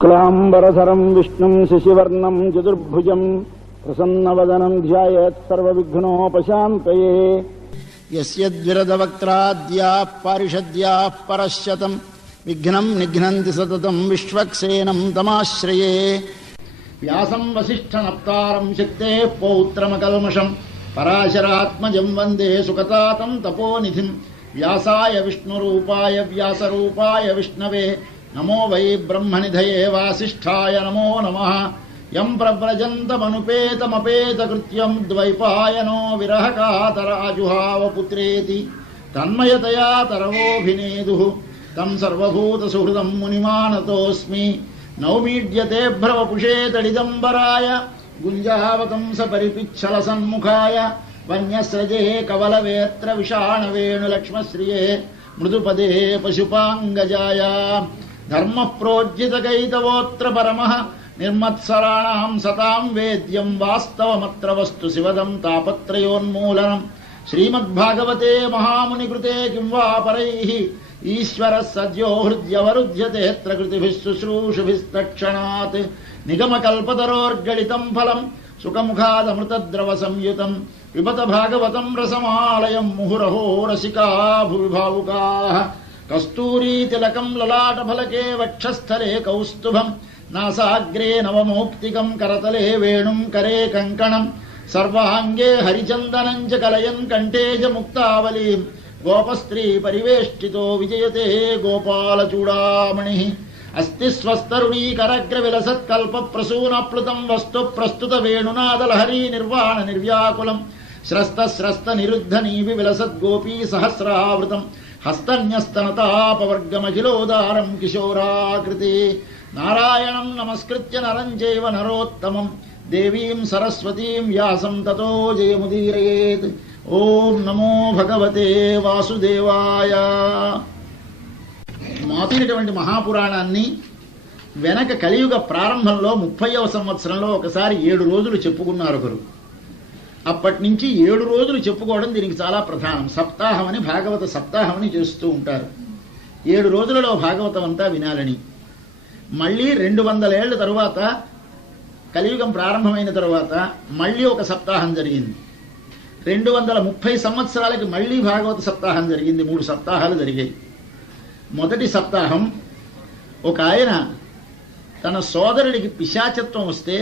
క్లాంబరధరం విష్ణుం శశివర్ణం చతుర్భుజం ప్రసన్నవదనం ధ్యాయేత్ సర్వవిఘ్నోపశాంతయే. యస్యద్విరదవక్త్రాద్యాః పారిషద్యాః పరశ్శతం విఘ్నం నిఘ్నంతి సతతం విశ్వక్సేనం తమాశ్రయే. వ్యాసం వసిష్ఠనప్తారం శక్తేః పౌత్రమకల్మషం పరాశరాత్మజం వందే సుఖతాతం తపోనిధిం. వ్యాసాయ విష్ణురూపాయ వ్యాసరూపాయ విష్ణవే నమో వై బ్రహ్మనిధయే వాసిష్ఠాయ నమో నమః. యం ప్రవ్రజంతమనుపేతమపేతకృత్యం ద్వైపాయనో విరహకాతరాజుహావ పుత్రేతి తన్మయతయా తరవోభినేదుః తం సర్వభూతసుహృదం మునిమానతోస్మి. నౌమీడ్యతే భ్రవపుషే తడిదంబరాయ గుంజావతంస పరిపిచ్చలసన్ముఖాయ వన్యస్రజే కవలవేత్ర విషాణవేణులక్ష్మశ్రియే మృదుపదే పశుపాంగజాయ. ధర్మః ప్రోజ్జితకైతవోత్ర పరమః నిర్మత్సరాణాం సతాం వేద్యం వాస్తవమత్ర వస్తు శివదం తాపత్రయోన్మూలనం. శ్రీమద్భాగవతే మహామునికృతే కిం వా పరైః ఈశ్వరः సద్యో హృద్యవరుధ్యతేऽత్ర కృతిభిः శుశ్రూషుభిస్తక్షణాత్. నిగమకల్పతరోర్గళితం ఫలం సుఖముఖాదమృతద్రవ సంయుతం పిబత భాగవతం రసమాలయం ముహురహో రసికా భువి భావుకాః. కస్తూరీతిలకం లలాటఫలకే వక్షస్థలే కౌస్తుభం నాసాగ్రే నవమౌక్తికం కరతలే వేణుం కరే కంకణం సర్వాంగే హరిచందనం చ కలయన్ కంఠే చ ముక్తావలీం. గోపస్త్రీ పరివేష్టితో విజయతే గోపాలచూడామణి. అస్తి స్వస్తరుణీకరగ్ర విలసత్కల్ప ప్రసూనప్లుతం వస్తు ప్రస్తుత వేణునాదలహరీ నిర్వాణ నిర్వ్యాకులం. స్రస్త నిరుద్ధ నీవి విలసద్గోపీ సహస్రావృతం హస్తన్యస్తనతాపవర్గమఖిలోదారం కిశోరాకృతి. నారాయణం నమస్కృత్య నరం చైవ నరోత్తమం దేవీం సరస్వతీం వ్యాసం తతో జయముదీరయేత్. ఓం నమో భగవతే వాసుదేవాయ. మాతినటువంటి మహాపురాణాన్ని వెనక కలియుగ ప్రారంభంలో 30వ సంవత్సరంలో ఒకసారి 7 రోజులు చెప్పుకున్నారు ఒకరు. అప్పటి నుంచి 7 రోజులు చెప్పుకోవడం దీనికి చాలా ప్రధానం. సప్తాహం అని, భాగవత సప్తాహం అని చేస్తూ ఉంటారు. 7 రోజులలో భాగవతం అంతా వినాలని. మళ్ళీ 200 ఏళ్ల తరువాత కలియుగం ప్రారంభమైన తరువాత మళ్ళీ ఒక సప్తాహం జరిగింది. 230 సంవత్సరాలకి మళ్ళీ భాగవత సప్తాహం జరిగింది. 3 సప్తాహాలు జరిగాయి. మొదటి సప్తాహం ఒక ఆయన తన సోదరుడికి పిశాచత్వం వస్తే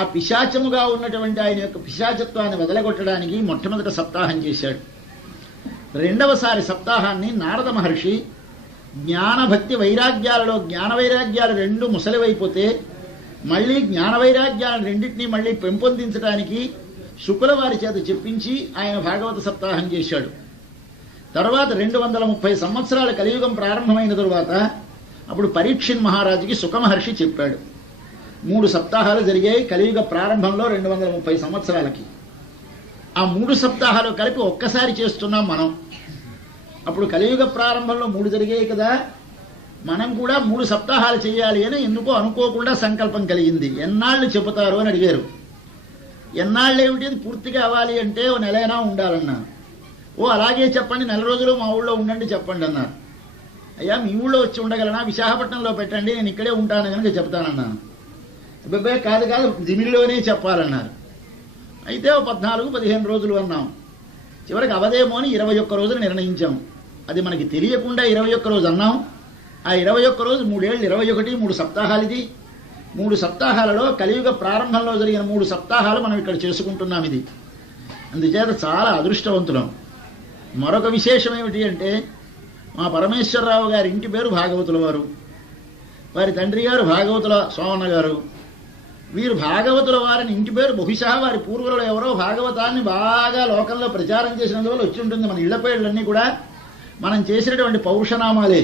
ఆ పిశాచముగా ఉన్నటువంటి ఆయన యొక్క పిశాచత్వాన్ని వదలగొట్టడానికి మొట్టమొదటి సప్తాహం చేశాడు. రెండవసారి సప్తాహాన్ని నారద మహర్షి జ్ఞానభక్తి వైరాగ్యాలలో జ్ఞానవైరాగ్యాలు 2 ముసలివైపోతే మళ్ళీ జ్ఞానవైరాగ్యాలను రెండింటినీ మళ్ళీ పెంపొందించడానికి శుకుల వారి చేత చెప్పించి ఆయన భాగవత సప్తాహం చేశాడు. తర్వాత 230 సంవత్సరాల కలియుగం ప్రారంభమైన తరువాత అప్పుడు పరీక్షిన్ మహారాజుకి సుఖమహర్షి చెప్పాడు. 3 సప్తాహాలు జరిగాయి కలియుగ ప్రారంభంలో 230 సంవత్సరాలకి. ఆ 3 సప్తాహాలు కలిపి ఒక్కసారి చేస్తున్నాం మనం. అప్పుడు కలియుగ ప్రారంభంలో 3 జరిగాయి కదా, మనం కూడా 3 సప్తాహాలు చేయాలి అని ఎందుకో అనుకోకుండా సంకల్పం కలిగింది. ఎన్నాళ్ళు చెబుతారు అని అడిగారు. ఎన్నాళ్ళు ఏమిటి, పూర్తిగా అవ్వాలి అంటే 1 నెలైనా ఉండాలన్నా. ఓ అలాగే చెప్పండి, 4 రోజులు మా ఊళ్ళో ఉండండి చెప్పండి అన్నారు. అయ్యా మీ ఊళ్ళో వచ్చి ఉండగలనా, విశాఖపట్నంలో పెట్టండి నేను ఇక్కడే ఉంటాను కనుక చెప్తానన్నాను. అబ్బాయి కాదు దిమిలిలోనే చెప్పాలన్నారు. అయితే 14-15 రోజులు అన్నాం. చివరికి అవదేమో అని 21 రోజులు నిర్ణయించాం. అది మనకి తెలియకుండా 21 రోజు అన్నాం. ఆ 21 రోజు 3 ఏళ్ళు 21, 3 సప్తాహాలు. ఇది 3 సప్తాహాలలో కలియుగ ప్రారంభంలో జరిగిన 3 సప్తాహాలు మనం ఇక్కడ చేసుకుంటున్నాం. ఇది అందుచేత చాలా అదృష్టవంతులం. మరొక విశేషం ఏమిటి అంటే మా పరమేశ్వరరావు గారి ఇంటి పేరు భాగవతుల వారు, వారి తండ్రి గారు భాగవతుల సోమన్న గారు. వీరు భాగవతుల వారిని ఇంటి పేరు బహుశా వారి పూర్వులలో ఎవరో భాగవతాన్ని బాగా లోకంలో ప్రచారం చేసినందువల్ల వచ్చి ఉంటుంది. మన ఇళ్ల పేర్లన్నీ కూడా మనం చేసినటువంటి పౌరుషనామాలే.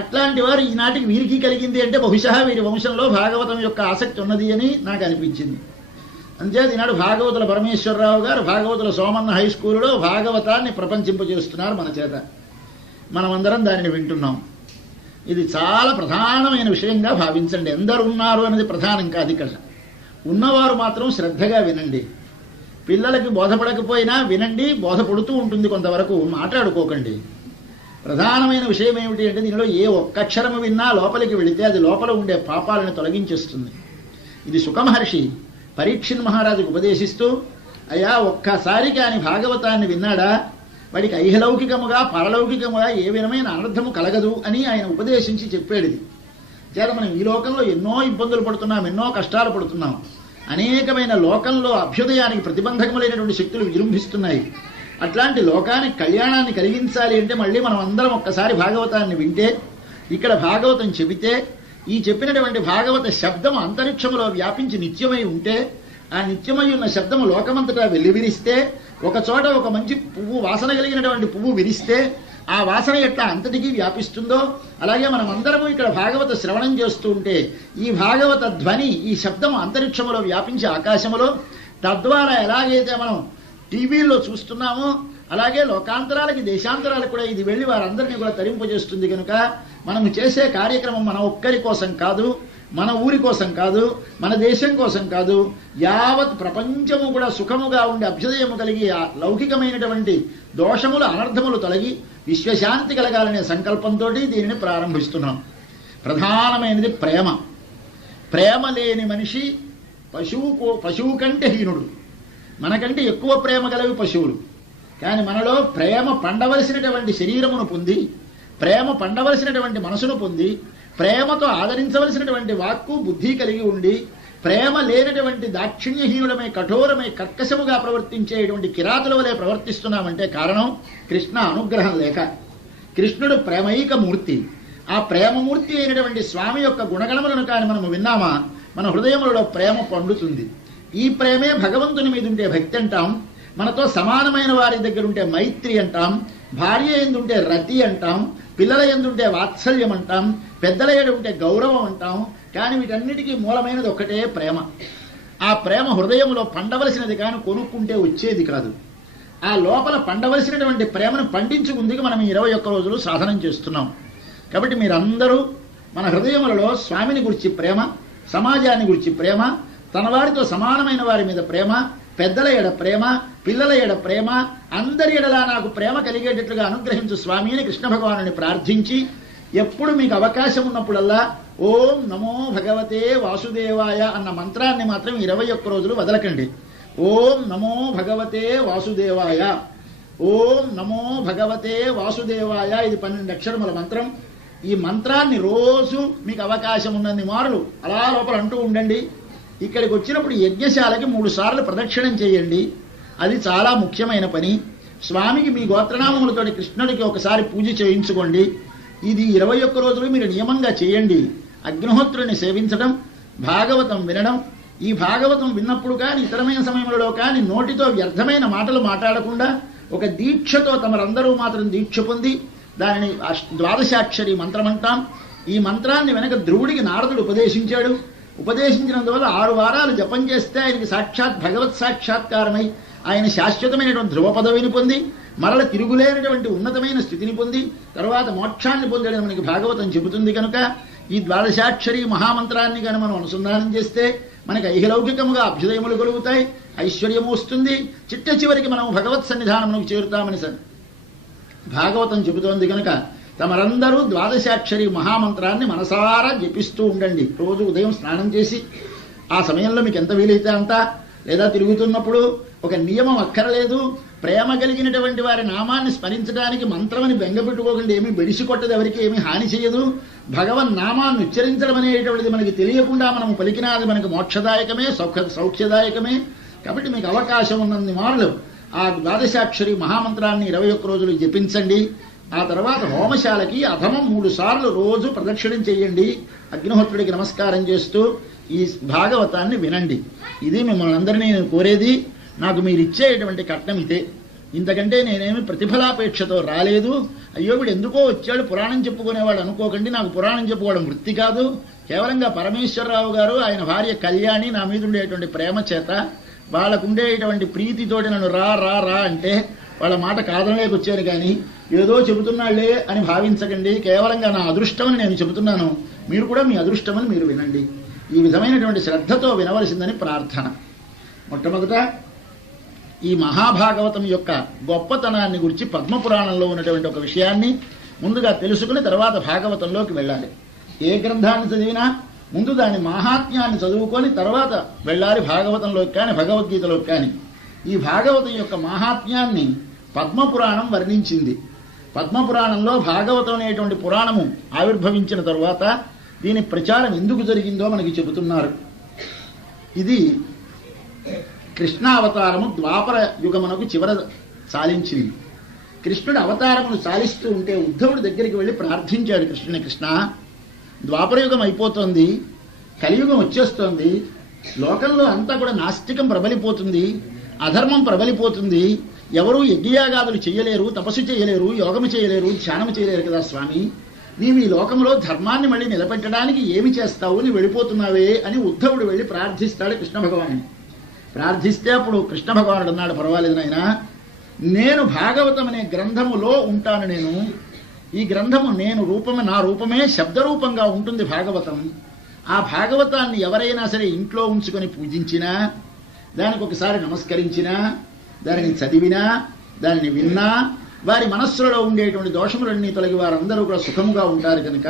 అట్లాంటి వారు ఈనాటికి వీరికి కలిగింది అంటే బహుశా వీరి వంశంలో భాగవతం యొక్క ఆసక్తి ఉన్నది అని నాకు అనిపించింది. అంతేత ఈనాడు భాగవతుల పరమేశ్వరరావు గారు భాగవతుల సోమన్న హై స్కూలులో భాగవతాన్ని ప్రపంచింపజేస్తున్నారు మన చేత. మనమందరం దానిని వింటున్నాం. ఇది చాలా ప్రధానమైన విషయంగా భావించండి. ఎందరు ఉన్నారు అనేది ప్రధానం కాదు. ఇక్కడ ఉన్నవారు మాత్రం శ్రద్ధగా వినండి. పిల్లలకి బోధపడకపోయినా వినండి, బోధపడుతూ ఉంటుంది కొంతవరకు. మాట్లాడుకోకండి. ప్రధానమైన విషయం ఏమిటి అంటే దీనిలో ఏ ఒక్క అక్షరము విన్నా లోపలికి వెళితే అది లోపల ఉండే పాపాలను తొలగించేస్తుంది. ఇది సుఖమహర్షి పరీక్షిన్ మహారాజుకు ఉపదేశిస్తూ, అయ్యా ఒక్కసారి కాని భాగవతాన్ని విన్నాడా వాడికి ఐహలౌకికముగా పరలౌకికముగా ఏ విధమైన అనర్థము కలగదు అని ఆయన ఉపదేశించి చెప్పాడు. ఇది చేత మనం ఈ లోకంలో ఎన్నో ఇబ్బందులు పడుతున్నాం, ఎన్నో కష్టాలు పడుతున్నాం. అనేకమైన లోకంలో అభ్యుదయానికి ప్రతిబంధకములైనటువంటి శక్తులు విజృంభిస్తున్నాయి. అట్లాంటి లోకానికి కళ్యాణాన్ని కలిగించాలి అంటే మళ్ళీ మనం అందరం ఒక్కసారి భాగవతాన్ని వింటే, ఇక్కడ భాగవతం చెబితే, ఈ చెప్పినటువంటి భాగవత శబ్దం అంతరిక్షములో వ్యాపించి నిత్యమై ఉంటే, ఆ నిత్యమై ఉన్న శబ్దము లోకమంతటా వెల్లివిరిస్తే, ఒక చోట ఒక మంచి పువ్వు వాసన కలిగినటువంటి పువ్వు విరిస్తే ఆ వాసన ఎట్లా అంతటికీ వ్యాపిస్తుందో, అలాగే మనం అందరము ఇక్కడ భాగవత శ్రవణం చేస్తూ ఉంటే ఈ భాగవత ధ్వని, ఈ శబ్దం అంతరిక్షములో వ్యాపించి ఆకాశములో, తద్వారా ఎలాగైతే మనం టీవీల్లో చూస్తున్నామో అలాగే లోకాంతరాలకి దేశాంతరాలకు కూడా ఇది వెళ్ళి వారందరినీ కూడా తరింపజేస్తుంది. కనుక మనం చేసే కార్యక్రమం మన ఒక్కరి కోసం కాదు, మన ఊరి కోసం కాదు, మన దేశం కోసం కాదు, యావత్ ప్రపంచము కూడా సుఖముగా ఉండి అభ్యుదయము కలిగి లౌకికమైనటువంటి దోషములు అనర్థములు తొలగి విశ్వశాంతి కలగాలనే సంకల్పంతో దీనిని ప్రారంభిస్తున్నాం. ప్రధానమైనది ప్రేమ. ప్రేమ లేని మనిషి పశువు కంటే హీనుడు. మనకంటే ఎక్కువ ప్రేమ గలవి పశువులు. కానీ మనలో ప్రేమ పండవలసినటువంటి శరీరమును పొంది, ప్రేమ పండవలసినటువంటి మనసును పొంది, ప్రేమతో ఆదరించవలసినటువంటి వాక్కు బుద్ధి కలిగి ఉండి, ప్రేమ లేనటువంటి దాక్షిణ్యహీనుడమై కఠోరమై కర్కశముగా ప్రవర్తించేటువంటి కిరాతుల వలె ప్రవర్తిస్తున్నామంటే కారణం కృష్ణ అనుగ్రహం లేక. కృష్ణుడు ప్రేమైక మూర్తి. ఆ ప్రేమమూర్తి అయినటువంటి స్వామి యొక్క గుణగణములను కానీ మనము విన్నామా, మన హృదయములలో ప్రేమ పండుతుంది. ఈ ప్రేమే భగవంతుని మీద ఉంటే భక్తి అంటాం, మనతో సమానమైన వారి దగ్గర ఉంటే మైత్రి అంటాం, భార్య ఎందుంటే రతి అంటాం, పిల్లల ఎందుంటే వాత్సల్యం అంటాం, పెద్దల ఏడు ఉంటే గౌరవం అంటాం. కానీ వీటన్నిటికీ మూలమైనది ఒక్కటే ప్రేమ. ఆ ప్రేమ హృదయంలో పండవలసినది కానీ కొనుక్కుంటే వచ్చేది కాదు. ఆ లోపల పండవలసినటువంటి ప్రేమను పండించుకుందుకు మనం 21 రోజులు సాధనం చేస్తున్నాం. కాబట్టి మీరందరూ మన హృదయములలో స్వామిని గురించి ప్రేమ, సమాజాన్ని గురించి ప్రేమ, తన వారితో సమానమైన వారి మీద ప్రేమ, పెద్దల ఎడ ప్రేమ, పిల్లల ఎడ ప్రేమ, అందరి ఎడలా నాకు ప్రేమ కలిగేటట్లుగా అనుగ్రహించు స్వామి అని కృష్ణ భగవానుని ప్రార్థించి, ఎప్పుడు మీకు అవకాశం ఉన్నప్పుడల్లా ఓం నమో భగవతే వాసుదేవాయ అన్న మంత్రాన్ని మాత్రం 21 రోజులు వదలకండి. ఓం నమో భగవతే వాసుదేవాయ, ఓం నమో భగవతే వాసుదేవాయ. ఇది 12 అక్షరముల మంత్రం. ఈ మంత్రాన్ని రోజు మీకు అవకాశం ఉన్నన్ని మారులు అలా లోపల అంటూ ఉండండి. ఇక్కడికి వచ్చినప్పుడు యజ్ఞశాలకి 3 సార్లు ప్రదక్షిణం చేయండి. అది చాలా ముఖ్యమైన పని. స్వామికి మీ గోత్రనామములతో కృష్ణుడికి ఒకసారి పూజ చేయించుకోండి. ఇది 21 రోజులు మీరు నియమంగా చేయండి. అగ్నిహోత్రుని సేవించడం, భాగవతం వినడం. ఈ భాగవతం విన్నప్పుడు కానీ ఇతరమైన సమయంలో కానీ నోటితో వ్యర్థమైన మాటలు మాట్లాడకుండా ఒక దీక్షతో తమరందరూ మాత్రం దీక్ష పొంది దానిని ద్వాదశాక్షరి మంత్రం అంటాం. ఈ మంత్రాన్ని వెనక ధ్రువుడికి నారదుడు ఉపదేశించాడు. ఉపదేశించినందువల్ల 6 వారాలు జపం చేస్తే ఆయనకి సాక్షాత్ భగవత్ సాక్షాత్కారమై ఆయన శాశ్వతమైనటువంటి ధ్రువ పదవిని పొంది మరల తిరుగులేనటువంటి ఉన్నతమైన స్థితిని పొంది తర్వాత మోక్షాన్ని పొందడం మనకి భాగవతం చెబుతుంది. కనుక ఈ ద్వాదశాక్షరి మహామంత్రాన్ని కానీ మనం అనుసంధానం చేస్తే మనకి ఐహిలౌకికముగా అభ్యుదయములు కలుగుతాయి, ఐశ్వర్యము వస్తుంది, చిట్ట చివరికి మనం భగవత్ సన్నిధానమునకు చేరుతామని భాగవతం చెబుతోంది. కనుక తమరందరూ ద్వాదశాక్షరి మహామంత్రాన్ని మనసారా జపిస్తూ ఉండండి. రోజు ఉదయం స్నానం చేసి ఆ సమయంలో మీకు ఎంత వీలైతే అంత, లేదా తిరుగుతున్నప్పుడు ఒక నియమం అక్కరలేదు. ప్రేమ కలిగినటువంటి వారి నామాన్ని స్మరించడానికి మంత్రమని బెంగపెట్టుకోకండి. ఏమీ బెడిసి కొట్టదు, ఎవరికి ఏమీ హాని చేయదు. భగవన్ నామాన్ని ఉచ్చరించడం అనేటువంటిది మనకి తెలియకుండా మనం పలికినాది మనకు మోక్షదాయకమే, సౌఖ్యదాయకమే. కాబట్టి మీకు అవకాశం ఉన్నన్ని మార్లు ఆ ద్వాదశాక్షరి మహామంత్రాన్ని 21 రోజులు జపించండి. ఆ తర్వాత హోమశాలకి అధమం 3 సార్లు రోజు ప్రదక్షిణం చేయండి. అగ్నిహోత్రుడికి నమస్కారం చేస్తూ ఈ భాగవతాన్ని వినండి. ఇది మిమ్మల్ని అందరినీ నేను కోరేది. నాకు మీరు ఇచ్చేటువంటి కట్నం ఇదే. ఇంతకంటే నేనేమి ప్రతిఫలాపేక్షతో రాలేదు. అయ్యో వీడు ఎందుకో వచ్చాడు పురాణం చెప్పుకునేవాడు అనుకోకండి. నాకు పురాణం చెప్పుకోవడం వృత్తి కాదు. కేవలంగా పరమేశ్వరరావు గారు ఆయన భార్య కళ్యాణి నా మీద ఉండేటువంటి ప్రేమ చేత, వాళ్ళకు ఉండేటువంటి ప్రీతితోటి నన్ను రా రా రా అంటే వాళ్ళ మాట కాదనలేకొచ్చాను. కానీ ఏదో చెబుతున్నాళ్లే అని భావించకండి. కేవలంగా నా అదృష్టమని నేను చెబుతున్నాను. మీరు కూడా మీ అదృష్టమని మీరు వినండి. ఈ విధమైనటువంటి శ్రద్ధతో వినవలసిందని ప్రార్థన. మొట్టమొదట ఈ మహాభాగవతం యొక్క గొప్పతనాన్ని గురించి పద్మపురాణంలో ఉన్నటువంటి ఒక విషయాన్ని ముందుగా తెలుసుకుని తర్వాత భాగవతంలోకి వెళ్ళాలి. ఏ గ్రంథాన్ని చదివినా ముందు దాని మాహాత్మ్యాన్ని చదువుకొని తర్వాత వెళ్ళాలి భాగవతంలోకి కానీ భగవద్గీతలోకి కానీ. ఈ భాగవతం యొక్క మాహాత్మ్యాన్ని పద్మపురాణం వర్ణించింది. పద్మపురాణంలో భాగవతం అనేటువంటి పురాణము ఆవిర్భవించిన తరువాత దీని ప్రచారం ఎందుకు జరిగిందో మనకి చెబుతున్నారు. ఇది కృష్ణావతారము ద్వాపర యుగమునకు చివర సాలించింది. కృష్ణుడు అవతారమును సాలిస్తూ ఉంటే ఉద్ధవుడి దగ్గరికి వెళ్ళి ప్రార్థించాడు కృష్ణుని, కృష్ణ ద్వాపరయుగం అయిపోతోంది, కలియుగం వచ్చేస్తోంది, లోకంలో అంతా కూడా నాస్తికం ప్రబలిపోతుంది, అధర్మం ప్రబలిపోతుంది, ఎవరూ యజ్ఞయాగాదులు చేయలేరు, తపస్సు చేయలేరు, యోగము చేయలేరు, ధ్యానము చేయలేరు కదా స్వామి, నీవు ఈ లోకంలో ధర్మాన్ని మళ్ళీ నిలబెట్టడానికి ఏమి చేస్తావు, నీ వెళ్ళిపోతున్నావే అని ఉద్ధవుడు వెళ్ళి ప్రార్థిస్తాడు కృష్ణ భగవాను. ప్రార్థిస్తే అప్పుడు కృష్ణ భగవానుడు అన్నాడు, పర్వాలేదు నాయనా, నేను భాగవతం అనే గ్రంథములో ఉంటాను. నేను ఈ గ్రంథము నేను రూపమే, నా రూపమే శబ్దరూపంగా ఉంటుంది భాగవతం. ఆ భాగవతాన్ని ఎవరైనా సరే ఇంట్లో ఉంచుకొని పూజించినా, దానికి ఒకసారి నమస్కరించినా, దానిని చదివినా, దానిని విన్నా వారి మనస్సులో ఉండేటువంటి దోషములన్నీ తొలగి వారందరూ కూడా సుఖముగా ఉంటారు కనుక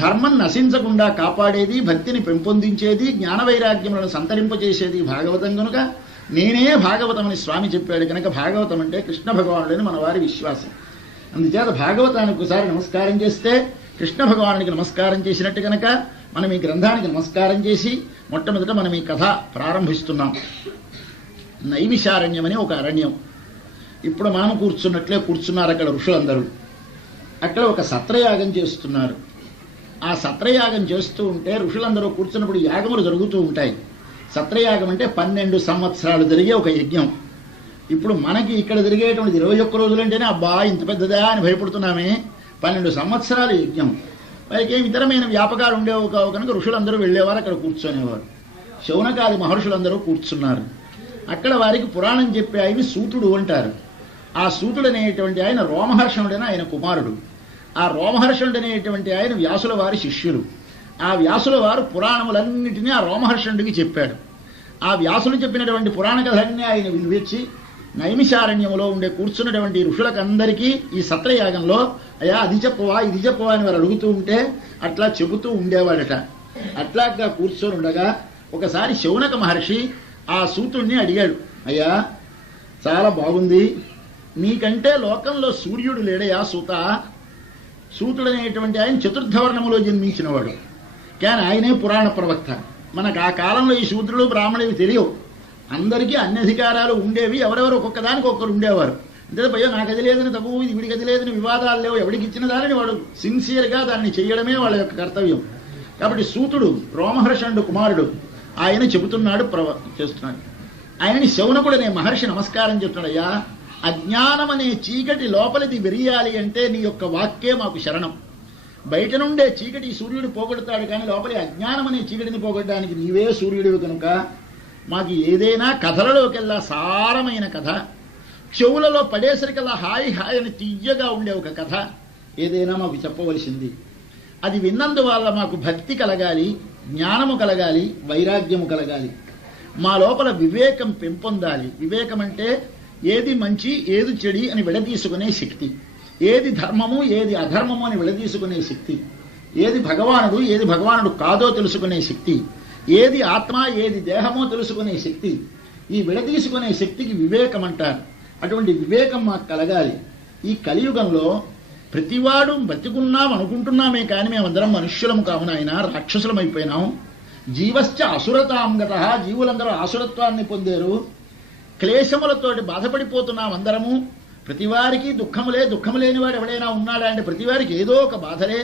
ధర్మం నశించకుండా కాపాడేది, భక్తిని పెంపొందించేది, జ్ఞాన వైరాగ్యములను సంతరింపజేసేది భాగవతం కనుక నేనే భాగవతం అని స్వామి చెప్పాడు కనుక భాగవతం అంటే కృష్ణ భగవానుడని మన వారి విశ్వాసం. అందుచేత భాగవతానికి ఒకసారి నమస్కారం చేస్తే కృష్ణ భగవానుడికి నమస్కారం చేసినట్టు కనుక మనం ఈ గ్రంథానికి నమస్కారం చేసి మొట్టమొదట మనం ఈ కథ ప్రారంభిస్తున్నాం. నైమిషారణ్యం అని ఒక అరణ్యం. ఇప్పుడు మనం కూర్చున్నట్లే కూర్చున్నారు అక్కడ ఋషులందరూ. అక్కడ ఒక సత్రయాగం చేస్తున్నారు. ఆ సత్రయాగం చేస్తూ ఉంటే ఋషులందరూ కూర్చున్నప్పుడు యాగములు జరుగుతూ ఉంటాయి. సత్రయాగం అంటే 12 సంవత్సరాలు జరిగే ఒక యజ్ఞం. ఇప్పుడు మనకి ఇక్కడ జరిగేటువంటి 21 రోజులంటేనే అబ్బా ఇంత పెద్దదా అని భయపడుతున్నామే, 12 సంవత్సరాల యజ్ఞం. వారికి ఏమి ఇతరమైన వ్యాపకాలు ఉండేవి కావు కనుక ఋషులందరూ వెళ్ళేవారు, అక్కడ కూర్చొనేవారు. శౌనకాది మహర్షులందరూ కూర్చున్నారు. అక్కడ వారికి పురాణం చెప్పే ఆయన సూతుడు అంటారు. ఆ సూతుడు అనేటువంటి ఆయన రోమహర్షణుడని ఆయన కుమారుడు. ఆ రోమహర్షణుడు అనేటువంటి ఆయన వ్యాసుల వారి శిష్యులు. ఆ వ్యాసుల వారు పురాణములన్నింటినీ ఆ రోమహర్షణుడికి చెప్పాడు. ఆ వ్యాసులు చెప్పినటువంటి పురాణ కథలన్నీ ఆయన వినిపించి నైమిషారణ్యములో ఉండే కూర్చున్నటువంటి ఋషులకందరికీ ఈ సత్రయాగంలో అయ్యా అది చెప్పవా ఇది చెప్పవా అని వారు అడుగుతూ ఉంటే అట్లా చెబుతూ ఉండేవాడట. అట్లాగా కూర్చొని ఉండగా ఒకసారి శౌనక మహర్షి ఆ సూతుడిని అడిగాడు, అయ్యా చాలా బాగుంది, నీకంటే లోకంలో సూర్యుడు లేడయా సూత? సూతుడు అనేటువంటి ఆయన చతుర్థవర్ణములో జన్మించినవాడు, కానీ ఆయనే పురాణ ప్రవక్త. మనకు ఆ కాలంలో ఈ శూద్రులు బ్రాహ్మణులు తెలియవు, అందరికీ అన్ని అధికారాలు ఉండేవి, ఎవరెవరు ఒక్కొక్క దానికి ఒక్కరు ఉండేవారు. అంటే భయ్యో నాకు అది లేదని తప్పు, ఇది వీడికి అది లేదని వివాదాలు లేవు, ఎవడికి ఇచ్చిన దానిని వాడు సిన్సియర్గా దాన్ని చేయడమే వాళ్ళ యొక్క కర్తవ్యం. కాబట్టి సూతుడు రోమహర్షణుడు కుమారుడు, ఆయన చెబుతున్నాడు, చేస్తున్నాడు. ఆయనని శౌనకుడు అనే మహర్షి నమస్కారం చెప్తున్నాడు, అయ్యా అజ్ఞానం అనే చీకటి లోపలిది వెరియాలి అంటే నీ యొక్క వాక్యే మాకు శరణం. బయట నుండే చీకటి సూర్యుడు పోగొడతాడు, కానీ లోపలి అజ్ఞానం అనే చీకటిని పోగొట్టడానికి నీవే సూర్యుడివి కనుక మాకు ఏదైనా కథలలోకెల్లా సారమైన కథ, చెవులలో పడేసరికల్లా హాయి హాయి అని తీయగా ఉండే ఒక కథ ఏదైనా మాకు చెప్పవలసింది. అది విన్నందువల్ల మాకు భక్తి కలగాలి, జ్ఞానము కలగాలి, వైరాగ్యము కలగాలి, మా లోపల వివేకం పెంపొందాలి. వివేకం అంటే ఏది మంచి ఏది చెడి అని విడదీసుకునే శక్తి, ఏది ధర్మము ఏది అధర్మము అని విడదీసుకునే శక్తి, ఏది భగవానుడు ఏది భగవానుడు కాదో తెలుసుకునే శక్తి, ఏది ఆత్మ ఏది దేహమో తెలుసుకునే శక్తి. ఈ విడదీసుకునే శక్తికి వివేకం అంటారు. అటువంటి వివేకం మాకు కలగాలి. ఈ కలియుగంలో ప్రతివాడు బ్రతికున్నాం అనుకుంటున్నామే కానీ మేమందరం మనుష్యులము కావున ఆయన రాక్షసులమైపోయినాం. జీవశ్చ అసురతాంగత, జీవులందరూ ఆసురత్వాన్ని పొందారు. క్లేశములతోటి బాధపడిపోతున్నాం అందరము. ప్రతివారికి దుఃఖములే, దుఃఖము లేనివాడు ఎవడైనా ఉన్నాడా అంటే ప్రతివారికి ఏదో ఒక బాధలే.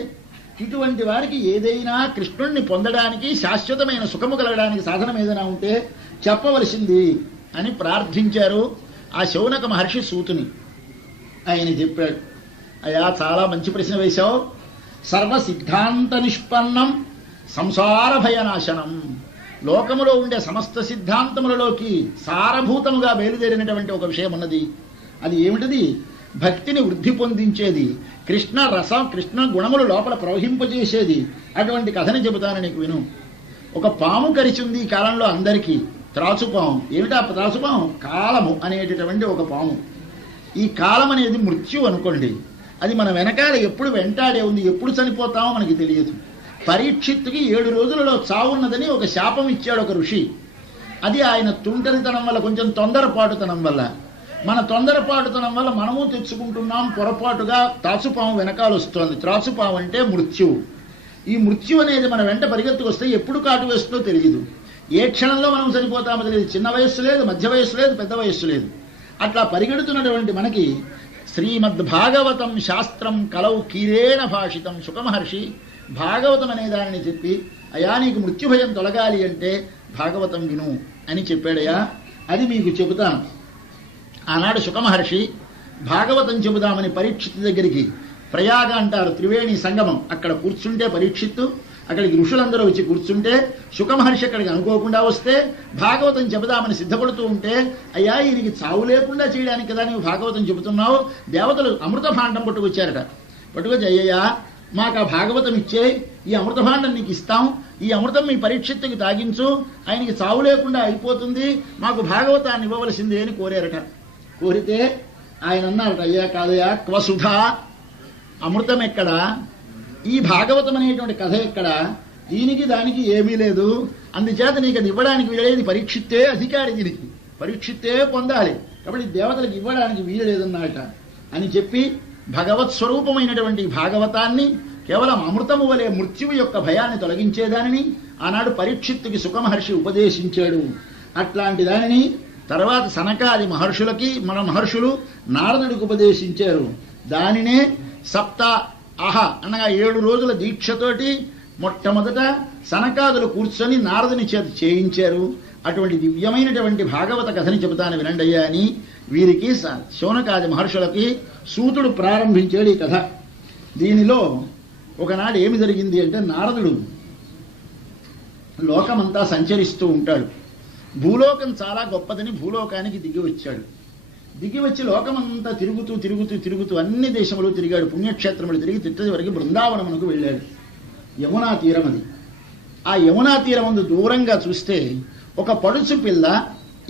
ఇటువంటి వారికి ఏదైనా కృష్ణుణ్ణి పొందడానికి శాశ్వతమైన సుఖము కలగడానికి సాధనం ఏదైనా ఉంటే చెప్పవలసింది అని ప్రార్థించారు ఆ శౌనక మహర్షి సూతుని. ఆయన చెప్పాడు, అయ్యా చాలా మంచి ప్రశ్న వేశావు. సర్వసిద్ధాంత నిష్పన్నం సంసార భయనాశనం. లోకములో ఉండే సమస్త సిద్ధాంతములలోకి సారభూతముగా బయలుదేరినటువంటి ఒక విషయం ఉన్నది. అది ఏమిటిది? భక్తిని వృద్ధి పొందించేది, కృష్ణ రసం కృష్ణ గుణములు లోపల ప్రవహింపజేసేది. అటువంటి కథని చెబుతాను నీకు, విను. ఒక పాము కరిచింది ఈ కాలంలో అందరికీ, త్రాచుపాము. ఏమిటా త్రాచుపాము? కాలము అనేటటువంటి ఒక పాము. ఈ కాలం అనేది మృత్యు అనుకోండి. అది మన వెనకాల ఎప్పుడు వెంటాడే ఉంది, ఎప్పుడు చనిపోతామో మనకి తెలియదు. పరీక్షిత్తుకి 7 రోజులలో చావున్నదని ఒక శాపం ఇచ్చాడు ఒక ఋషి. అది ఆయన తుంటరితనం వల్ల, కొంచెం తొందరపాటుతనం వల్ల. మన తొందరపాటుతనం వల్ల మనము తెచ్చుకుంటున్నాం. పొరపాటుగా త్రాచుపాము వెనకాల వస్తోంది. త్రాచుపాము అంటే మృత్యువు. ఈ మృత్యు అనేది మన వెంట పరిగెత్తుకు వస్తే ఎప్పుడు కాటు వేస్తుందో తెలియదు. ఏ క్షణంలో మనం చనిపోతామో తెలియదు. చిన్న వయస్సు లేదు, మధ్య వయస్సు లేదు, పెద్ద వయస్సు లేదు. అట్లా పరిగెడుతున్నటువంటి మనకి శ్రీమద్భాగవతం శాస్త్రం కలౌ కీరేణ భాషితం. శుకమహర్షి భాగవతం అనే దానిని చెప్పి, అయా నీకు మృత్యుభయం తొలగాలి అంటే భాగవతం విను అని చెప్పాడయా. అది మీకు చెబుతాను. ఆనాడు శుకమహర్షి భాగవతం చెబుదామని పరీక్షిత్తు దగ్గరికి, ప్రయాగ అంటారు త్రివేణి సంగమం, అక్కడ కూర్చుంటే పరీక్షిత్తు, అక్కడికి ఋషులందరూ వచ్చి కూర్చుంటే, శుకమహర్షి అక్కడికి అనుకోకుండా వస్తే భాగవతం చెబుదామని సిద్ధపడుతూ ఉంటే, అయ్యా ఈయనకి చావు లేకుండా చేయడానికి కదా నీవు భాగవతం చెబుతున్నావు. దేవతలు అమృత భాండం పట్టుకొచ్చారట. పట్టుకొచ్చి, అయ్యయ్యా మాకు ఆ భాగవతం ఇచ్చే, ఈ అమృత భాండం నీకు ఇస్తాం, ఈ అమృతం మీ పరీక్షిత్తుకి తాగించు, ఆయనకి చావు లేకుండా అయిపోతుంది, మాకు భాగవతాన్ని ఇవ్వవలసిందే అని కోరారట. కోరితే ఆయన అన్నారట, అయ్యా కాదయా, క్వసుధా, అమృతం ఎక్కడా, ఈ భాగవతం అనేటువంటి కథ ఎక్కడా, దీనికి దానికి ఏమీ లేదు, అందుచేత నీకు అది ఇవ్వడానికి వీడేది పరీక్షిత్తే అధికారి, దీనికి పరీక్షిత్తే పొందాలి, కాబట్టి దేవతలకు ఇవ్వడానికి వీలలేదన్నమాట అని చెప్పి భగవత్ స్వరూపమైనటువంటి భాగవతాన్ని కేవలం అమృతము వలె మృత్యువు యొక్క భయాన్ని తొలగించేదానిని ఆనాడు పరీక్షిత్తుకి శుకమహర్షి ఉపదేశించాడు. అట్లాంటి దానిని తర్వాత సనకాది మహర్షులకి మన మహర్షులు నారదుడికి ఉపదేశించారు. దానినే సప్త అహ అనగా 7 రోజుల దీక్షతోటి మొట్టమొదట సనకాదులు కూర్చొని నారదుని చేత చేయించారు. అటువంటి దివ్యమైనటువంటి భాగవత కథని చెబుతాను వినండయ్యా అని వీరికి శౌనకాది మహర్షులకి సూతుడు ప్రారంభించాడు ఈ కథ. దీనిలో ఒకనాడు ఏమి జరిగింది అంటే, నారదుడు లోకమంతా సంచరిస్తూ ఉంటాడు. భూలోకం చాలా గొప్పదని భూలోకానికి దిగి వచ్చాడు. దిగి వచ్చి లోకమంతా తిరుగుతూ తిరుగుతూ తిరుగుతూ అన్ని దేశములు తిరిగాడు. పుణ్యక్షేత్రములు తిరిగి తిట్టది వరకు బృందావనమునకు వెళ్ళాడు. యమునా తీరం అది. ఆ యమునా తీరం ముందు దూరంగా చూస్తే ఒక పడుచు పిల్ల,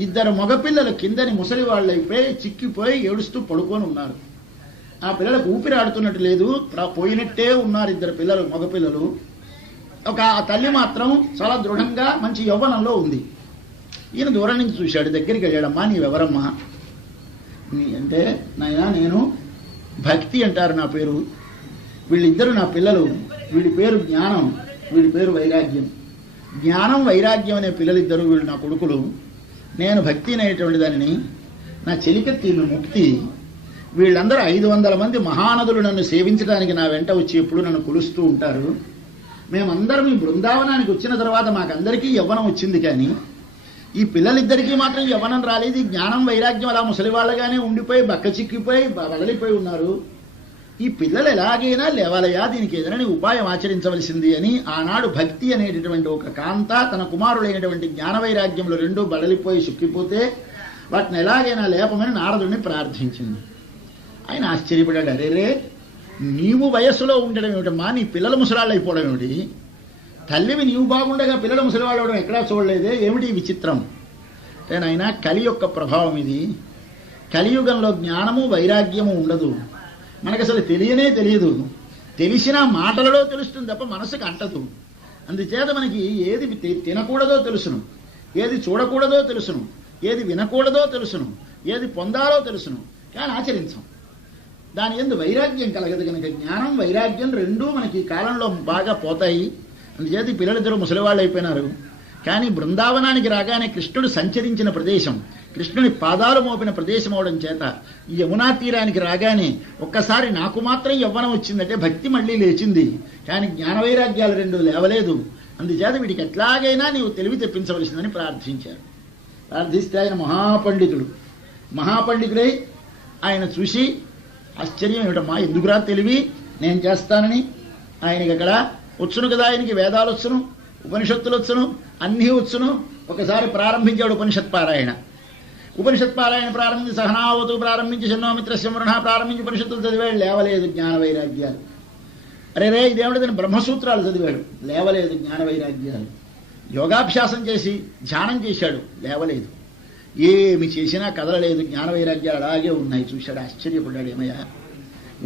2 మగపిల్లలు కిందని ముసలి వాళ్ళైపోయి చిక్కిపోయి ఏడుస్తూ పడుకొని ఉన్నారు. ఆ పిల్లలకు ఊపిరాడుతున్నట్టు లేదు, పోయినట్టే ఉన్నారు 2 పిల్లలు, మగపిల్లలు. ఒక తల్లి మాత్రం చాలా దృఢంగా మంచి యవ్వనంలో ఉంది. ఈయన దూరం నుంచి చూశాడు. దగ్గరికి వెళ్ళాడమ్మా నీవెవరమ్మా అంటే, నాయనా నేను భక్తి అంటారు నా పేరు, వీళ్ళిద్దరు నా పిల్లలు, వీడి పేరు జ్ఞానం, వీడి పేరు వైరాగ్యం. జ్ఞానం వైరాగ్యం అనే పిల్లలిద్దరు వీళ్ళు నా కొడుకులు. నేను భక్తి అనేటువంటి దానిని, నా చెలికత్తి ముక్తి. వీళ్ళందరూ 500 మంది మహానదులు నన్ను సేవించడానికి నా వెంట వచ్చి ఎప్పుడు నన్ను కొలుస్తూ ఉంటారు. మేమందరం ఈ బృందావనానికి వచ్చిన తర్వాత మాకందరికీ యవ్వనం వచ్చింది, కానీ ఈ పిల్లలిద్దరికీ మాత్రం యవ్వనం రాలేదు. ఈ జ్ఞానం వైరాగ్యం అలా ముసలివాళ్ళగానే ఉండిపోయి బక్క చిక్కిపోయి వడలిపోయి ఉన్నారు. ఈ పిల్లలు ఎలాగైనా లేవాలయ్యా, దీనికి ఏదైనా ఉపాయం ఆచరించవలసింది అని ఆనాడు భక్తి అనేటటువంటి ఒక కాంత తన కుమారుడైనటువంటి జ్ఞాన వైరాగ్యంలో 2 బడలిపోయి చిక్కిపోతే వాటిని ఎలాగైనా లేపమని నారదుడిని ప్రార్థించింది. ఆయన ఆశ్చర్యపడ్డాడు. అరేరే, నీవు వయస్సులో ఉండడం ఏమిటమ్మా, నీ పిల్లలు ముసలాళ్ళు అయిపోవడం ఏమిటి? తల్లివి నీవు బాగుండగా పిల్లలు ముసలివాళ్ళు అవడం ఎక్కడా చూడలేదే, ఏమిటి విచిత్రం అంటే, నాయన కలి యొక్క ప్రభావం ఇది. కలియుగంలో జ్ఞానము వైరాగ్యము ఉండదు. మనకు అసలు తెలియనే తెలియదు. తెలిసినా మాటలలో తెలుస్తుంది తప్ప మనసుకు అంటదు. అందుచేత మనకి ఏది తినకూడదో తెలుసును, ఏది చూడకూడదో తెలుసును, ఏది వినకూడదో తెలుసును, ఏది పొందాలో తెలుసును, కానీ ఆచరించం. దాని యందు వైరాగ్యం కలగదు కనుక జ్ఞానం వైరాగ్యం 2 మనకి కాలంలో బాగా పోతాయి. అందుచేత పిల్లలిద్దరూ ముసలివాళ్ళు అయిపోయినారు. కానీ బృందావనానికి రాగానే కృష్ణుడు సంచరించిన ప్రదేశం, కృష్ణుని పాదాలు మోపిన ప్రదేశం అవడం చేత ఈ యమునా తీరానికి రాగానే ఒక్కసారి నాకు మాత్రం యవ్వనం వచ్చిందంటే భక్తి మళ్ళీ లేచింది, కానీ జ్ఞాన వైరాగ్యాలు 2 లేవలేదు. అందుచేత వీడికి ఎట్లాగైనా నీవు తెలివి తెప్పించవలసిందని ప్రార్థించారు. ప్రార్థిస్తే ఆయన మహాపండితుడై ఆయన చూసి ఆశ్చర్యం ఏమిటమ్మా, ఎందుకురా తెలివి, నేను చేస్తానని. ఆయనకి అక్కడ వచ్చును కదా, ఆయనకి వేదాలు వచ్చును, ఉపనిషత్తులు వచ్చును, అన్నీ వచ్చును. ఒకసారి ప్రారంభించాడు ఉపనిషత్ పారాయణ. ప్రారంభించి సహనావతు ప్రారంభించి శన్నోమిత్ర సంవరణ ప్రారంభించి ఉపనిషత్తులు చదివాడు, లేవలేదు జ్ఞాన వైరాగ్యాలు. అరే ఇదేమిటని బ్రహ్మసూత్రాలు చదివాడు, లేవలేదు జ్ఞాన వైరాగ్యాలు. యోగాభ్యాసం చేసి ధ్యానం చేశాడు, లేవలేదు. ఏమి చేసినా కదలలేదు, జ్ఞాన వైరాగ్యాలు అలాగే ఉన్నాయి. చూశాడు, ఆశ్చర్యపడ్డాడు. ఏమయ్యా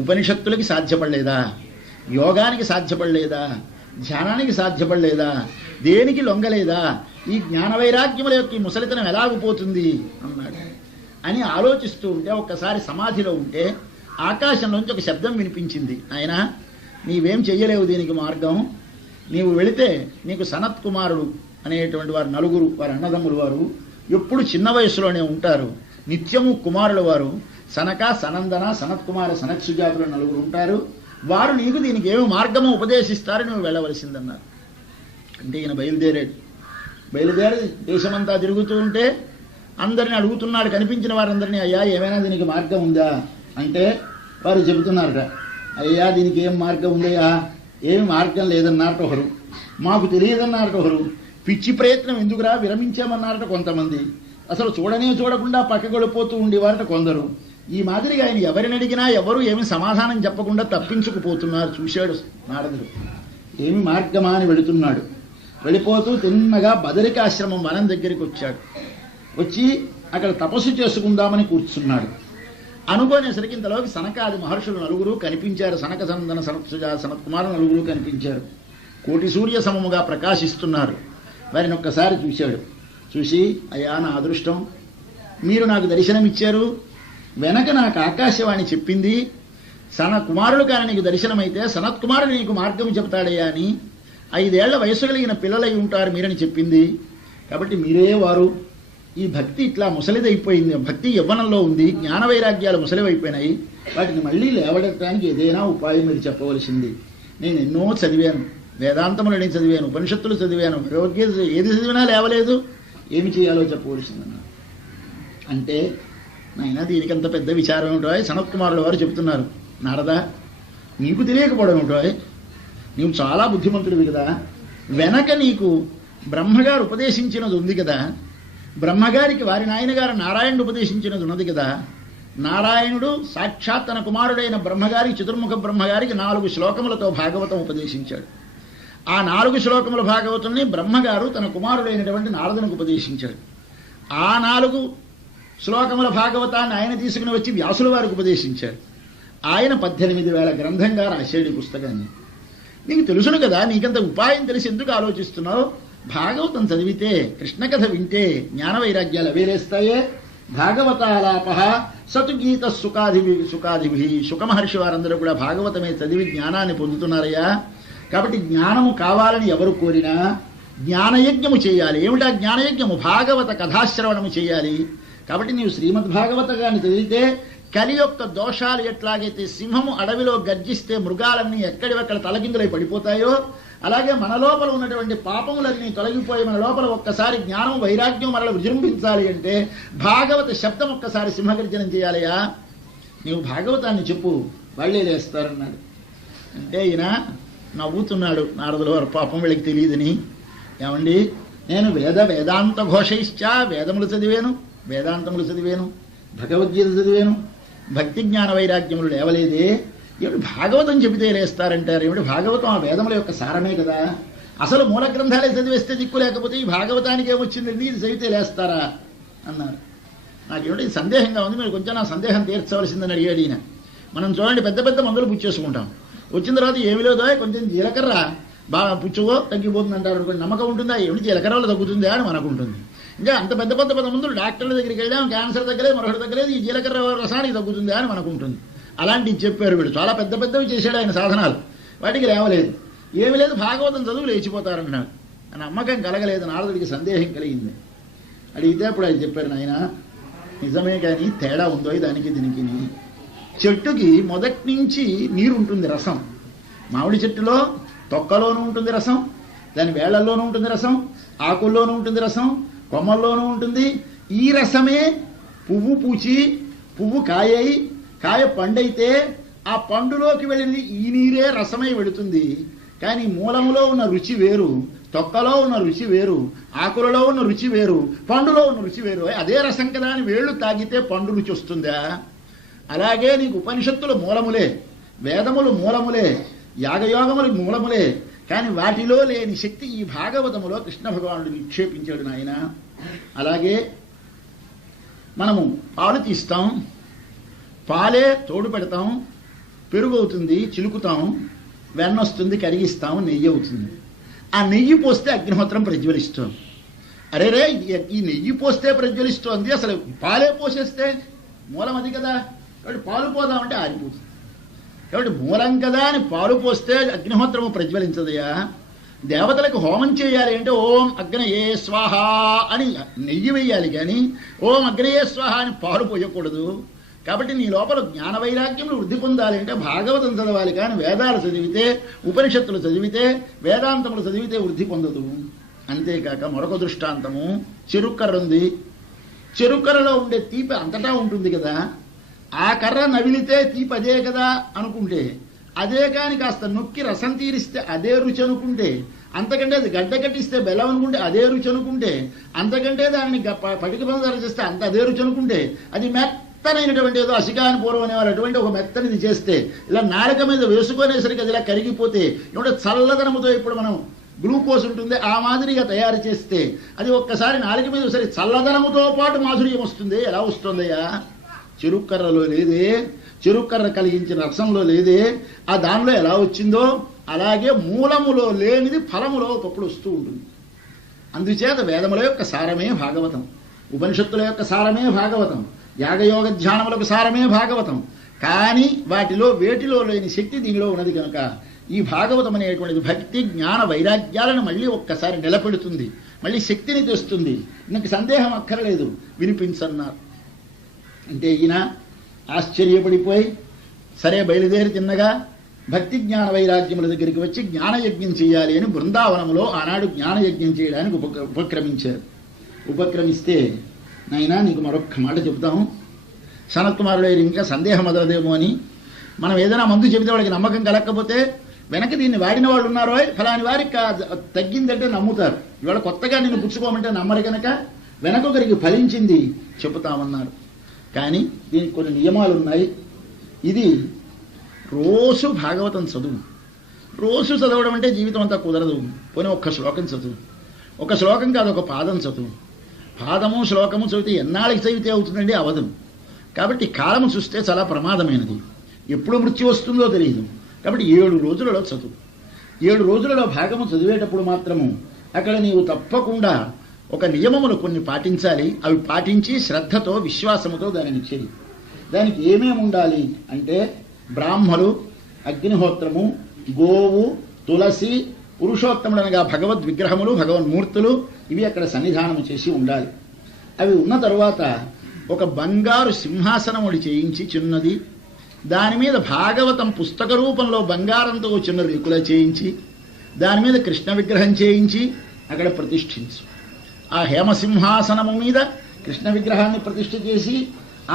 ఉపనిషత్తులకి సాధ్యపడలేదా? యోగానికి సాధ్యపడలేదా? ధ్యానానికి సాధ్యపడలేదా? దేనికి లొంగలేదా? ఈ జ్ఞాన వైరాగ్యముల యొక్క ఈ ముసలితనం ఎలాగపోతుంది అన్నాడు. అని ఆలోచిస్తూ ఉంటే ఒక్కసారి సమాధిలో ఉంటే ఆకాశంలోంచి ఒక శబ్దం వినిపించింది. ఆయన నీవేం చెయ్యలేవు దీనికి మార్గం, నీవు వెళితే నీకు సనత్ కుమారుడు అనేటువంటి వారు నలుగురు, వారి అన్నదమ్ములు వారు ఎప్పుడు చిన్న వయసులోనే ఉంటారు, నిత్యము కుమారుల వారు సనక సనందన సనత్ కుమార సనత్ సుజాతులు నలుగురు ఉంటారు, వారు నీకు దీనికి ఏమి మార్గము ఉపదేశిస్తారు, నువ్వు వెళ్ళవలసిందన్నారు. అంటే ఈయన బయలుదేరి దేశమంతా తిరుగుతూ ఉంటే అందరిని అడుగుతున్నాడు, కనిపించిన వారందరినీ, అయ్యా ఏమైనా దీనికి మార్గం ఉందా అంటే వారు చెబుతున్నారట, అయ్యా దీనికి ఏం మార్గం ఉందయ్యా, ఏమి మార్గం లేదన్నారట ఒకరు, మాకు తెలియదన్నారట ఒకరు, పిచ్చి ప్రయత్నం ఎందుకురా విరమించామన్నారట కొంతమంది, అసలు చూడకుండా పక్కగొడిపోతూ ఉండేవారట కొందరు. ఈ మాదిరిగా ఆయన ఎవరిని అడిగినా ఎవరు ఏమి సమాధానం చెప్పకుండా తప్పించుకుపోతున్నారు. చూశాడు నారదుడు, ఏమి మార్గమా అని వెళుతున్నాడు. వెళ్ళిపోతూ తిన్నగా బదరికాశ్రమం వనం దగ్గరికి వచ్చాడు. వచ్చి అక్కడ తపస్సు చేసుకుందామని కూర్చున్నాడు. అనుకోనేసరికి ఇంతలోకి సనకాది మహర్షులు నలుగురు కనిపించారు. సనక సందన సనత్ కుమారు నలుగురు కనిపించారు. కోటి సూర్య సమముగా ప్రకాశిస్తున్నారు. వారిని ఒక్కసారి చూశాడు. చూసి, అయ్యా నా అదృష్టం, మీరు నాకు దర్శనమిచ్చారు, వెనక నాకు ఆకాశవాణి చెప్పింది, సన కుమారుడు కానీ నీకు దర్శనమైతే సనత్ కుమారుడు నీకు మార్గం చెప్తాడయ్యా అని, 5 ఏళ్ల వయసు కలిగిన పిల్లలై ఉంటారు మీరని చెప్పింది. కాబట్టి మీరే వారు. ఈ భక్తి ఇట్లా ముసలిదైపోయింది, భక్తి యవ్వనంలో ఉంది, జ్ఞాన వైరాగ్యాలు ముసలివైపోయినాయి, వాటిని మళ్ళీ లేవడటానికి ఏదైనా ఉపాయం మీరు చెప్పవలసింది. నేను ఎన్నో చదివాను, వేదాంతములని చదివాను, ఉపనిషత్తులు చదివాను, భగవద్గీత ఏది చదివినా లేవలేదు, ఏమి చేయాలో చెప్పవలసిందన్నారు. అంటే నాయన దీనికంత పెద్ద విచారం ఏమిటో సనత్ కుమారుల వారు చెబుతున్నారు. నారదా, నీకు తెలియకపోవడం ఏమిటో, నీవు చాలా బుద్ధిమంతుడివి కదా, వెనక నీకు బ్రహ్మగారు ఉపదేశించినది ఉంది కదా, బ్రహ్మగారికి వారి నాయనగారు నారాయణుడు ఉపదేశించినది ఉన్నది కదా, నారాయణుడు సాక్షాత్ తన కుమారుడైన బ్రహ్మగారికి, చతుర్ముఖ బ్రహ్మగారికి 4 శ్లోకములతో భాగవతం ఉపదేశించాడు. ఆ 4 శ్లోకముల భాగవతాన్ని బ్రహ్మగారు తన కుమారుడైనటువంటి నారదునికి ఉపదేశించాడు. ఆ 4 శ్లోకముల భాగవతాన్ని ఆయన తీసుకుని వచ్చి వ్యాసుల వారికి ఉపదేశించాడు. ఆయన 18,000 గ్రంథంగా రాశాడు ఈ పుస్తకాన్ని. నీకు తెలుసును కదా, నీకంత ఉపాయం తెలిసి ఎందుకు ఆలోచిస్తున్నావు? భాగవతం చదివితే, కృష్ణ కథ వింటే జ్ఞాన వైరాగ్యాలు అవేరేస్తాయే. భాగవతాలాప సతు గీత సుఖాదిభి సుఖమహర్షి వారందరూ కూడా భాగవతమే చదివి జ్ఞానాన్ని పొందుతున్నారయ్యా. కాబట్టి జ్ఞానము కావాలని ఎవరు కోరినా జ్ఞానయజ్ఞము చేయాలి. ఏమిటా జ్ఞానయజ్ఞము? భాగవత కథాశ్రవణము చేయాలి. కాబట్టి నీవు శ్రీమద్భాగవతాన్ని చదివితే కలి యొక్క దోషాలు ఎట్లాగైతే సింహము అడవిలో గర్జిస్తే మృగాలన్నీ ఎక్కడివక్కడ తలకిందులై పడిపోతాయో, అలాగే మన లోపల ఉన్నటువంటి పాపములన్నీ తొలగిపోయి మన లోపల ఒక్కసారి జ్ఞానం వైరాగ్యం మనలో విజృంభించాలి అంటే భాగవత శబ్దం ఒక్కసారి సింహగర్జనం చేయాలయా. నీవు భాగవతాన్ని చెప్పు, వాళ్ళే లేస్తారన్నాడు. అంటే ఈయన నవ్వుతున్నాడు. నారదుల వారు పాపం వీళ్ళకి తెలియదని. ఏమండి, నేను వేదాంత ఘోషయిశ్చా, వేదములు చదివాను, వేదాంతములు చదివాను, భగవద్గీత చదివాను, భక్తి జ్ఞాన వైరాగ్యములు లేవలేదే, ఏమిటి భాగవతం చెబితే లేస్తారంటారు? ఏమిటి భాగవతం ఆ వేదముల యొక్క సారమే కదా, అసలు మూల గ్రంథాలే చదివేస్తే దిక్కు లేకపోతే ఈ భాగవతానికి ఏమొచ్చిందండి, ఇది చదివితే లేస్తారా అన్నారు. నాకేమిటి సందేహంగా ఉంది, మీరు కొంచెం నా సందేహం తీర్చవలసిందని అడిగాడు ఈయన. మనం చూడండి, పెద్ద పెద్ద మందులు పుచ్చేసుకుంటాం, వచ్చిన తర్వాత ఏమి లేదో కొంచెం జీలకర్ర బాగా పుచ్చుకో తగ్గిపోతుంది అంటారు అనుకోండి, నమ్మకం ఉంటుందా? ఏమిటి జీలకర్ర వల్ల తగ్గుతుందా అని మనకు ఉంటుంది. ఇంకా అంత పెద్ద పెద్ద మందులు డాక్టర్ల దగ్గరికి వెళ్ళాం, క్యాన్సర్ తగ్గలేదు, మరొకటి తగ్గలేదు, ఈ జీలకర్ర రసానికి తగ్గుతుందా అని మనకు ఉంటుంది. అలాంటివి చెప్పారు వీడు. చాలా పెద్ద పెద్దవి చేశాడు ఆయన సాధనాలు, వాటికి లేవలేదు. ఏమి లేదు, భాగవతం చదువు లేచిపోతారన్నాడు. నమ్మకం కలగలేదు. నారదుడికి సందేహం కలిగింది. అడిగితే అప్పుడు ఆయన చెప్పారు, నాయన నిజమే కానీ తేడా ఉందో దానికి దీనికి. చెట్టుకి మొదటి నుంచి నీరు ఉంటుంది, రసం. మామిడి చెట్టులో తొక్కలోనూ ఉంటుంది రసం, దాని వేళ్లల్లోనూ ఉంటుంది రసం, ఆకుల్లోనూ ఉంటుంది రసం, కొమ్మల్లోనూ ఉంటుంది. ఈ రసమే పువ్వు పూచి, పువ్వు కాయయి, కాయ పండైతే ఆ పండులోకి వెళ్ళింది ఈ నీరే రసమై వెళుతుంది. కానీ మూలములో ఉన్న రుచి వేరు, తొక్కలో ఉన్న రుచి వేరు, ఆకులలో ఉన్న రుచి వేరు, పండులో ఉన్న రుచి వేరు. అదే రసం కదా అని వేళ్ళు తాగితే పండు రుచి వస్తుందా? అలాగే నీకు ఉపనిషత్తులు మూలములే, వేదములు మూలములే, యాగయోగములు మూలములే, కానీ వాటిలో లేని శక్తి ఈ భాగవతములో కృష్ణ భగవానుడు నిక్షేపించాడు నాయన. అలాగే మనము పాలు తీస్తాం, పాలే తోడు పెడతాం, పెరుగు అవుతుంది, చిలుకుతాం, వెన్న వస్తుంది, కరిగిస్తాం, నెయ్యి అవుతుంది. ఆ నెయ్యి పోస్తే అగ్నిహోత్రం ప్రజ్వలిస్తుంది. అరే రే, ఈ నెయ్యి పోస్తే ప్రజ్వలిస్తోంది, అసలు పాలే పోసేస్తే మూలం అది కదా, కాబట్టి పాలు పోదామంటే ఆరిపోతుంది. కాబట్టి మూలం కదా అని పాలు పోస్తే అగ్నిహోత్రము ప్రజ్వలించదయా. దేవతలకు హోమం చేయాలి అంటే ఓం అగ్నయే స్వాహ అని నెయ్యి వేయాలి, కానీ ఓం అగ్నయే స్వాహ అని పాలు పోయకూడదు. కాబట్టి నీ లోపల జ్ఞాన వైరాగ్యములు వృద్ధి పొందాలి అంటే భాగవతం చదవాలి, కానీ వేదాలు చదివితే, ఉపనిషత్తులు చదివితే, వేదాంతములు చదివితే వృద్ధి పొందదు. అంతేకాక మరొక దృష్టాంతము, చెరుక్కర్ర ఉంది. చెరుక్కర్రలో ఉండే తీపి అంతటా ఉంటుంది కదా, ఆ కర్ర నవిలితే తీపి అదే కదా అనుకుంటే, అదే కాని కాస్త నొక్కి రసం తీరిస్తే అదే రుచి అనుకుంటే, అంతకంటే అది గడ్డ కట్టిస్తే బెల్లం అనుకుంటే అదే రుచి అనుకుంటే, అంతకంటే దానిని పటిక పంచదార చేస్తే అంత అదే రుచి అనుకుంటే, అది మెత్తనైనటువంటి ఏదో అసికాని పూర్వం అనేవారు అటువంటి ఒక మెత్తనిది చేస్తే ఇలా నాలుక మీద వేసుకునేసరికి అది ఇలా కరిగిపోతే, ఏమంటే చల్లదనముతో ఇప్పుడు మనం గ్లూకోజ్ ఉంటుంది ఆ మాదిరిగా తయారు చేస్తే అది ఒక్కసారి నాలుక మీద సరే చల్లదనముతో పాటు మాధుర్యం వస్తుంది. ఎలా వస్తుందయ్యా? చెరుక్కర్రలో లేదే, చెరుక్కర్ర కలిగించిన రసంలో లేదే, ఆ దానిలో ఎలా వచ్చిందో అలాగే మూలములో లేనిది ఫలములో ఒకప్పుడు వస్తూ ఉంటుంది. అందుచేత వేదముల యొక్క సారమే భాగవతం, ఉపనిషత్తుల యొక్క సారమే భాగవతం, యాగయోగ ధ్యానములకు సారమే భాగవతం. కానీ వాటిలో వేటిలో లేని శక్తి దీనిలో ఉన్నది కనుక ఈ భాగవతం అనేటువంటిది భక్తి జ్ఞాన వైరాగ్యాలను మళ్ళీ ఒక్కసారి నిలబెడుతుంది, మళ్ళీ శక్తిని తెస్తుంది. నాకు సందేహం అక్కర్లేదు, వినిపించన్నారు అంటే ఈయన ఆశ్చర్యపడిపోయి సరే బయలుదేరి తిన్నగా భక్తి జ్ఞాన వైరాగ్యముల దగ్గరికి వచ్చి జ్ఞానయజ్ఞం చేయాలి అని బృందావనంలో ఆనాడు జ్ఞానయజ్ఞం చేయడానికి ఉపక్రమించారు. ఉపక్రమిస్తే నాయనా నీకు మరొక్క మాట చెబుతాము, సనత్కుమారుడు ఇంకా సందేహం అదదేమో అని, మనం ఏదైనా మందు చెబితే వాడికి నమ్మకం కలగకపోతే వెనక దీన్ని వాడిన వాళ్ళు ఉన్నారో ఫలాని వారికి తగ్గిందంటే నమ్ముతారు. ఇవాళ కొత్తగా నిన్ను పుచ్చుకోమంటే నమ్మరు కనుక వెనకొకరికి ఫలించింది చెబుతామన్నారు. కానీ దీనికి కొన్ని నియమాలు ఉన్నాయి. ఇది రోజు భాగవతం చదువు, రోజు చదవడం అంటే జీవితం అంతా కుదరదు. పోనీ ఒక్క శ్లోకం చదువు, ఒక శ్లోకం కాదు ఒక పాదం చదువు. పాదము శ్లోకము చదివితే ఎన్నాళ్ళకి చదివితే అవుతుందండి, అవధం. కాబట్టి కాలము చూస్తే చాలా ప్రమాదమైనది, ఎప్పుడు మృత్యు వస్తుందో తెలియదు. కాబట్టి 7 రోజులలో చదువు. 7 రోజులలో భాగము చదివేటప్పుడు మాత్రము అక్కడ నీవు తప్పకుండా ఒక నియమములు కొన్ని పాటించాలి. అవి పాటించి శ్రద్ధతో విశ్వాసముతో దానిని చేయి. దానికి ఏమేమి ఉండాలి అంటే బ్రాహ్మలు, అగ్నిహోత్రము, గోవు, తులసి, పురుషోత్తముడనగా భగవద్ విగ్రహములు, భగవన్మూర్తులు ఇవి అక్కడ సన్నిధానము చేసి ఉండాలి. అవి ఉన్న తరువాత ఒక బంగారు సింహాసనముడి చేయించి చిన్నది, దాని మీద భాగవతం పుస్తక రూపంలో బంగారంతో చిన్న రేకుల చేయించి దాని మీద కృష్ణ విగ్రహం చేయించి అక్కడ ప్రతిష్ఠించు. ఆ హేమసింహాసనము మీద కృష్ణ విగ్రహాన్ని ప్రతిష్ఠ చేసి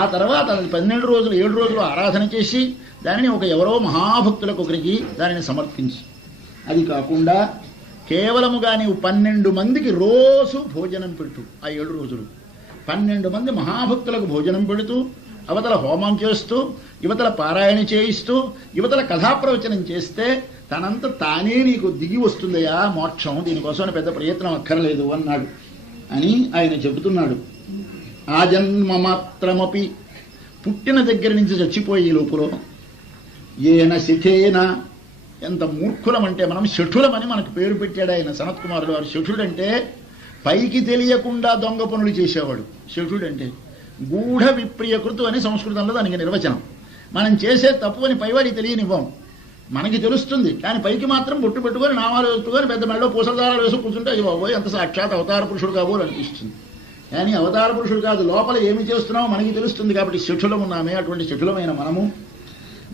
ఆ తర్వాత 12 రోజులు 7 రోజులు ఆరాధన చేసి దానిని ఎవరో మహాభక్తులకు ఒకరికి దానిని సమర్పించు. అది కాకుండా కేవలముగా నీవు 12 మందికి రోజు భోజనం పెట్టు. ఆ 7 రోజులు 12 మంది మహాభక్తులకు భోజనం పెడుతూ అవతల హోమం చేస్తూ యువతల పారాయణ చేయిస్తూ యువతల కథాప్రవచనం చేస్తే తనంత తానే నీకు దిగి వస్తుందయా మోక్షం. దీనికోసం పెద్ద ప్రయత్నం అక్కర్లేదు అన్నాడు అని ఆయన చెబుతున్నాడు. ఆ జన్మ మాత్రమపి, పుట్టిన దగ్గర నుంచి చచ్చిపోయే లోపల ఏన శిఖేన, ఎంత మూర్ఖులమంటే మనం శఠులమని మనకు పేరు పెట్టాడు ఆయన సనత్కుమారుడు వారు. శఠుడంటే పైకి తెలియకుండా దొంగ పనులు చేసేవాడు. శఠుడంటే గూఢ విప్రియకృతు అని సంస్కృతంలో దానికి నిర్వచనం. మనం చేసే తప్పు అని పైవాడికి తెలియనివ్వం, మనకి తెలుస్తుంది. కానీ పైకి మాత్రం బొట్టు పెట్టుకొని నామాలు పెట్టుకొని పెద్ద మెడలో పూసలదారాలు వేసి కూర్చుంటే అయ్యి బాబోయ్ ఎంత సాక్షాత్ అవతార పురుషుడు కాబోలు అనిపిస్తుంది. కానీ అవతార పురుషుడు కాదు, లోపల ఏమి చేస్తున్నామో మనకి తెలుస్తుంది. కాబట్టి శఠులం ఉన్నామే, అటువంటి శఠులమైన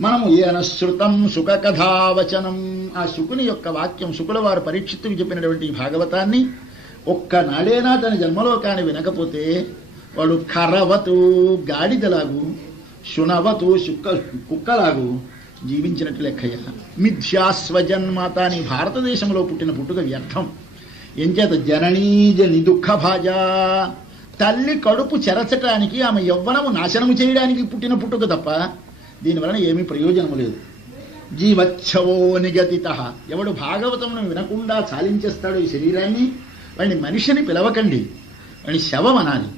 మనము ఏన శృతం సుఖ కథావచనం, ఆ శుకుని యొక్క వాక్యం శుకుల వారు పరీక్షిత్తుకు చెప్పినటువంటి భాగవతాన్ని ఒక్కనాడేనా తన జన్మలో కాని వినకపోతే వాడు కరవతు గాడిదలాగు, శునవతు కుక్కలాగు జీవించినట్టు లెక్కయ్య. మిథ్యాస్వజన్మాత అని భారతదేశంలో పుట్టిన పుట్టుక వ్యర్థం. ఎంచేత జననీజ నిదుఃఖ భాజ, తల్లి కడుపు చెరచటానికి ఆమె యవ్వనము నాశనము చేయడానికి పుట్టిన పుట్టుక తప్ప దీనివలన ఏమీ ప్రయోజనము లేదు. జీవచ్ఛవో నిగతిత, ఎవడు భాగవతమును వినకుండా చాలించేస్తాడు ఈ శరీరాన్ని వాడిని మనిషిని పిలవకండి, వాడిని శవం అనాలి.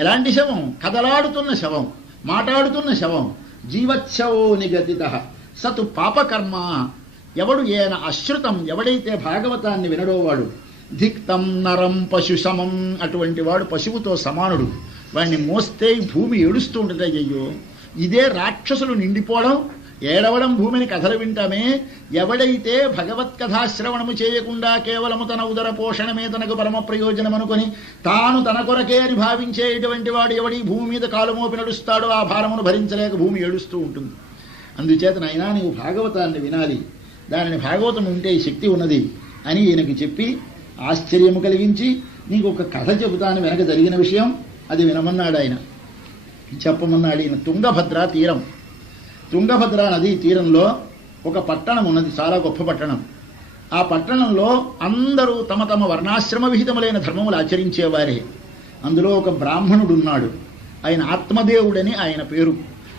ఎలాంటి శవం? కదలాడుతున్న శవం, మాట్లాడుతున్న శవం. జీవచ్ఛవో నిగతిత సతు పాపకర్మ, ఎవడు ఏన అశ్రుతం, ఎవడైతే భాగవతాన్ని వినడోవాడు, ధిక్తం నరం పశు సమం, అటువంటి వాడు పశువుతో సమానుడు. వాడిని మోస్తే భూమి ఏడుస్తూ ఉంటుంది. అయ్యో, ఇదే రాక్షసులు నిండిపోవడం, ఏడవడం, భూమిని కథలు వింటామే. ఎవడైతే భగవత్కథాశ్రవణము చేయకుండా కేవలము తన ఉదర పోషణమే తనకు పరమ ప్రయోజనం అనుకొని తాను తన కొరకే అని భావించేటువంటి వాడు ఎవడి భూమి మీద కాలు మోపి నడుస్తాడో ఆ భారమును భరించలేక భూమి ఏడుస్తూ ఉంటుంది. అందుచేత నాయనా, నీవు భాగవతాన్ని వినాలి, దానిని భాగవతం ఉంటే శక్తి ఉన్నది అని ఈయనకి చెప్పి ఆశ్చర్యము కలిగించి, నీకు ఒక కథ చెబుతాను వెనక జరిగిన విషయం, అది వినమన్నాడు ఆయన. చెప్పమన్నాడు ఈయన. తుంగభద్ర తీరం, తుంగభద్ర నదీ తీరంలో ఒక పట్టణం ఉన్నది, చాలా గొప్ప పట్టణం. ఆ పట్టణంలో అందరూ తమ తమ వర్ణాశ్రమ విహితములైన ధర్మములు ఆచరించేవారే. అందులో ఒక బ్రాహ్మణుడు ఉన్నాడు. ఆయన ఆత్మదేవుడని ఆయన పేరు.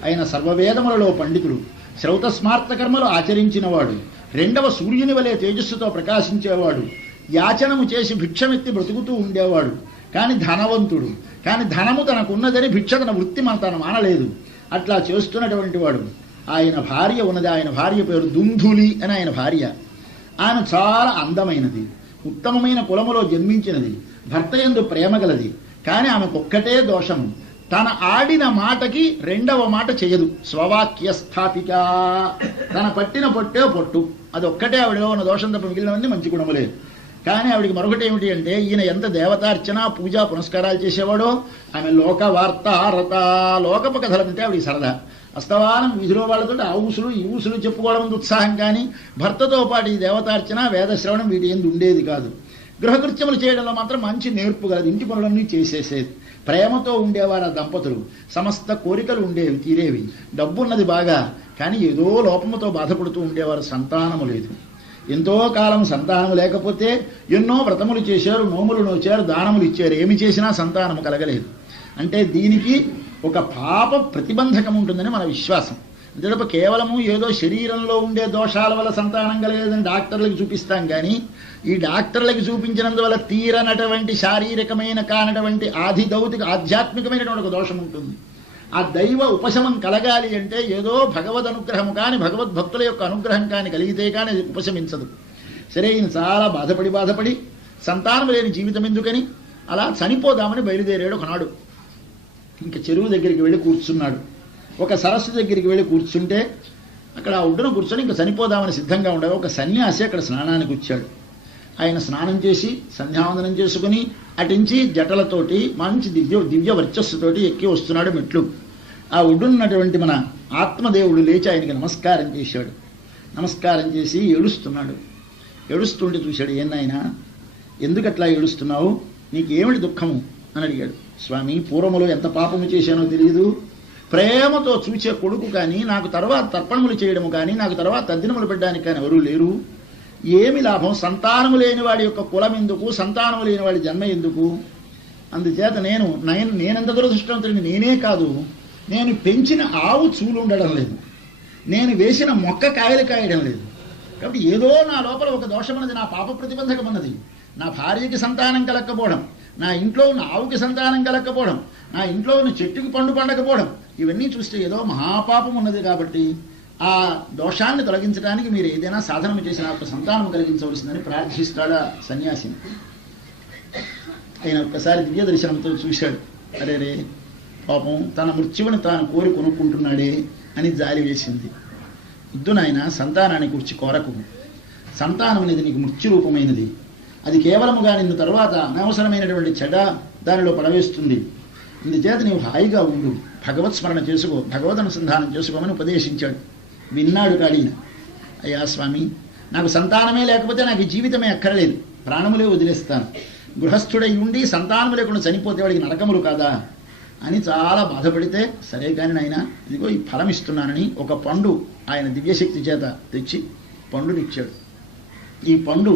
ఆయన సర్వవేదములలో పండితుడు, శ్రౌత స్మార్త కర్మలు ఆచరించినవాడు, రెండవ సూర్యుని వలె తేజస్సుతో ప్రకాశించేవాడు, యాచనము చేసి భిక్షమెత్తి బ్రతుకుతూ ఉండేవాడు. కానీ ధనవంతుడు, కానీ ధనము తనకున్నదని భిక్ష తన వృత్తి తను మానలేదు. అట్లా చేస్తున్నటువంటి వాడు. ఆయన భార్య ఉన్నది. ఆయన భార్య పేరు దుంధులి అని ఆయన భార్య. ఆమె చాలా అందమైనది, ఉత్తమమైన కులములో జన్మించినది, భర్త యందు ప్రేమ గలది. కానీ ఆమెకొక్కటే దోషము, తన ఆడిన మాటకి రెండవ మాట చేయదు. స్వవాక్య స్థాపిక, తన పట్టిన పొట్టే పొట్టు, అది ఒక్కటే ఆవిడలో ఉన్న దోషం తప్ప మిగిలినవన్నీ మంచి గుణములే. కానీ ఆవిడికి మరొకటి ఏమిటి అంటే, ఈయన ఎంత దేవతార్చన పూజా పునస్కారాలు చేసేవాడో, ఆమె లోక వార్త రత, లోకపు కథలంటే ఆవిడికి సరదా. అస్తవానం వీధిలో వాళ్ళతో ఆ ఊసులు ఈ ఊసులు చెప్పుకోవడం ఉత్సాహం. కానీ భర్తతో పాటు ఈ దేవతార్చన వేదశ్రవణం వీటి ఎందు ఉండేది కాదు. గృహకృత్యములు చేయడంలో మాత్రం మంచి నేర్పు కలదు, ఇంటి పనులన్నీ చేసేసేది. ప్రేమతో ఉండేవారు ఆ దంపతులు. సమస్త కోరికలు ఉండేవి, తీరేవి. డబ్బున్నది బాగా, కానీ ఏదో లోపముతో బాధపడుతూ ఉండేవారు. సంతానము లేదు. ఎంతో కాలం సంతానము లేకపోతే ఎన్నో వ్రతములు చేశారు, నోములు నోచారు, దానములు ఇచ్చారు, ఏమి చేసినా సంతానము కలగలేదు. అంటే దీనికి ఒక పాప ప్రతిబంధకం ఉంటుందని మన విశ్వాసం. అంతేతప్ప కేవలము ఏదో శరీరంలో ఉండే దోషాల వల్ల సంతానం కలగలేదని డాక్టర్లకు చూపిస్తాం. కానీ ఈ డాక్టర్లకు చూపించినందువల్ల తీరనటువంటి శారీరకమైన కానటువంటి ఆధిదౌతిక ఆధ్యాత్మికమైనటువంటి ఒక దోషం ఉంటుంది. ఆ దైవ ఉపశమం కలగాలి అంటే ఏదో భగవద్ అనుగ్రహము కానీ భగవద్భక్తుల యొక్క అనుగ్రహం కానీ కలిగితే కానీ అది ఉపశమించదు. సరే, ఈయన చాలా బాధపడి సంతానం లేని జీవితం ఎందుకని అలా చనిపోదామని బయలుదేరాడు ఒకనాడు. ఇంక చెరువు దగ్గరికి వెళ్ళి కూర్చున్నాడు. ఒక సరస్సు దగ్గరికి వెళ్ళి కూర్చుంటే అక్కడ ఆ ఒడ్డున కూర్చొని ఇంకా చనిపోదామని సిద్ధంగా ఉండగా ఒక సన్యాసి అక్కడ స్నానానికి వచ్చాడు. ఆయన స్నానం చేసి సంధ్యావందనం చేసుకుని అటించి జటలతోటి మంచి దివ్య వర్చస్సుతోటి ఎక్కి వస్తున్నాడు మెట్లు. ఆ ఒడ్డున్నటువంటి మన ఆత్మదేవుడు లేచి ఆయనకి నమస్కారం చేశాడు. నమస్కారం చేసి ఏడుస్తున్నాడు. ఏడుస్తుంటే చూశాడు. ఏనాయనా, ఎందుకట్లా ఏడుస్తున్నావు? నీకేమిటి దుఃఖము అని అడిగాడు. స్వామి, పూర్వములో ఎంత పాపము చేశానో తెలియదు. ప్రేమతో చూచే కొడుకు కానీ, నాకు తర్వాత తర్పణములు చేయడము కానీ, నాకు తర్వాత తద్దినములు పెట్టడానికి కానీ ఎవరూ లేరు. ఏమి లాభం? సంతానము లేని వాడి యొక్క కులం ఎందుకు? సంతానము లేని వాడి జన్మ ఎందుకు? అందుచేత నేనెంత దురదృష్టవంతుడిని నేనే కాదు, నేను పెంచిన ఆవు చూలు ఉండడం లేదు, నేను వేసిన మొక్క కాయలు కాయడం లేదు. కాబట్టి ఏదో నా లోపల ఒక దోషం అన్నది, నా పాప ప్రతిబంధకం అన్నది. నా భార్యకి సంతానం కలగకపోవడం, నా ఇంట్లో ఉన్న ఆవుకి సంతానం కలగకపోవడం, నా ఇంట్లో ఉన్న చెట్టుకి పండు పండకపోవడం, ఇవన్నీ చూస్తే ఏదో మహాపాపం ఉన్నది. కాబట్టి ఆ దోషాన్ని తొలగించడానికి మీరు ఏదైనా సాధనం చేసి నాకు సంతానం కలిగించవలసిందని ప్రార్థిస్తాడా సన్యాసిని. ఆయన ఒక్కసారి దివ్య దర్శనంతో చూశాడు. అరే రే, పాపం తన మృత్యువుని తాను కోరి కొనుక్కుంటున్నాడే అని జాలి వేసింది. వద్దు నాయన, సంతానాన్ని గురించి కోరకు. సంతానం అనేది నీకు మృత్యురూపమైనది. అది కేవలముగా నిన్ను తర్వాత అనవసరమైనటువంటి చెడ దానిలో పడవేస్తుంది. ఇందుచేత నీవు హాయిగా ఉండు, భగవత్ స్మరణ చేసుకో, భగవద్ అనుసంధానం చేసుకోమని ఉపదేశించాడు. విన్నాడు కాడీన. అయ్యా స్వామి, నాకు సంతానమే లేకపోతే నాకు ఈ జీవితమే అక్కర్లేదు, ప్రాణములే వదిలేస్తాను. గృహస్థుడై ఉండి సంతానము లేకుండా చనిపోతే వాడికి నరకములు కాదా అని చాలా బాధపడితే, సరే కానీ నాయన, ఇదిగో ఈ ఫలం ఇస్తున్నానని ఒక పండు ఆయన దివ్యశక్తి చేత తెచ్చి పండునిచ్చాడు. ఈ పండు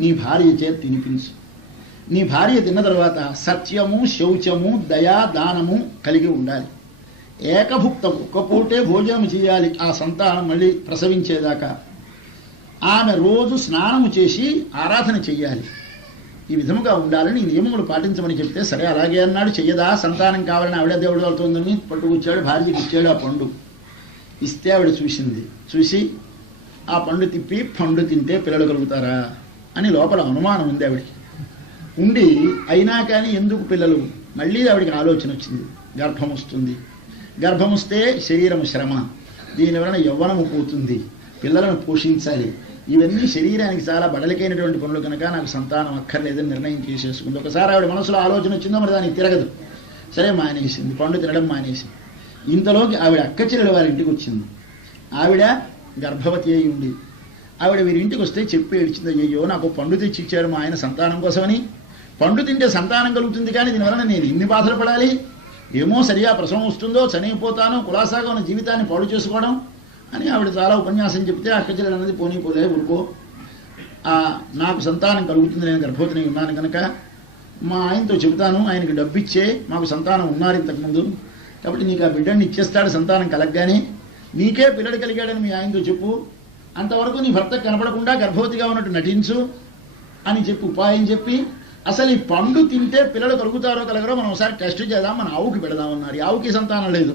నీ భార్య చేత తినిపించు. నీ భార్య తిన్న తర్వాత సత్యము, శౌచము, దయా, దానము కలిగి ఉండాలి. ఏకభుక్తం, ఒక్క పూటే భోజనం చేయాలి ఆ సంతానం మళ్ళీ ప్రసవించేదాకా. ఆమె రోజు స్నానము చేసి ఆరాధన చెయ్యాలి. ఈ విధముగా ఉండాలని నియమములు పాటించమని చెప్తే సరే అలాగే అన్నాడు. చెయ్యదా, సంతానం కావాలని ఆవిడ దేవుడు అవుతుందని పట్టుకొచ్చాడు, భార్యకి ఇచ్చాడు ఆ పండు. ఇస్తే ఆవిడ చూసింది. చూసి ఆ పండు తిప్పి పండు తింటే పిల్లలు కలుగుతారా అని లోపల అనుమానం ఉంది ఆవిడికి. ఉండి అయినా కానీ ఎందుకు పిల్లలు, మళ్ళీ ఆవిడికి ఆలోచన వచ్చింది. గర్భం వస్తుంది, గర్భం వస్తే శరీరం శ్రమ, దీనివలన యవ్వనము పోతుంది, పిల్లలను పోషించాలి, ఇవన్నీ శరీరానికి చాలా బడలికైనటువంటి పనులు కనుక నాకు సంతానం అక్కర్లేదని నిర్ణయం చేసేసుకుంది. ఒకసారి ఆవిడ మనసులో ఆలోచన వచ్చిందో మరి దానికి తిరగదు. సరే మానేసింది, పండు తినడం మానేసింది. ఇంతలోకి ఆవిడ అక్క చెల్లెల వారి ఇంటికి వచ్చింది. ఆవిడ గర్భవతి అయి ఉండి ఆవిడ వీరింటికి వస్తే చెప్పి ఏడ్చింది, అయ్యో నాకు పండు తెచ్చి ఇచ్చాడు మా ఆయన సంతానం కోసమని, పండు తింటే సంతానం కలుగుతుంది కానీ దీనివలన నేను ఇన్ని బాధలు పడాలి, ఏమో సరిగా ప్రసవం వస్తుందో చనిపోతాను, కులాసాగా ఉన్న జీవితాన్ని పాడు చేసుకోవడం అని ఆవిడ చాలా ఉపన్యాసం చెప్తే అక్క చెల్లెలు అన్నది పోనీ పోలే ఊరుకో, నాకు సంతానం కలుగుతుంది, నేను గర్భవతిని ఉన్నాను కనుక మా ఆయనతో చెబుతాను, ఆయనకి డబ్బు ఇచ్చే మాకు సంతానం ఉన్నారు ఇంతకుముందు, కాబట్టి నీకు ఆ బిడ్డని ఇచ్చేస్తాడు సంతానం కలగగానే, నీకే పిల్లడు కలిగాడని మీ ఆయనతో చెప్పు, అంతవరకు నీ భర్త కనపడకుండా గర్భవతిగా ఉన్నట్టు నటించు అని చెప్పి ఉపాయం చెప్పి, అసలు ఈ పండు తింటే పిల్లలు కలుగుతారో కలగరో మనం ఒకసారి టెస్ట్ చేద్దాం, మన ఆవుకి పెడదామన్నారు. ఈ ఆవుకి సంతానం లేదు,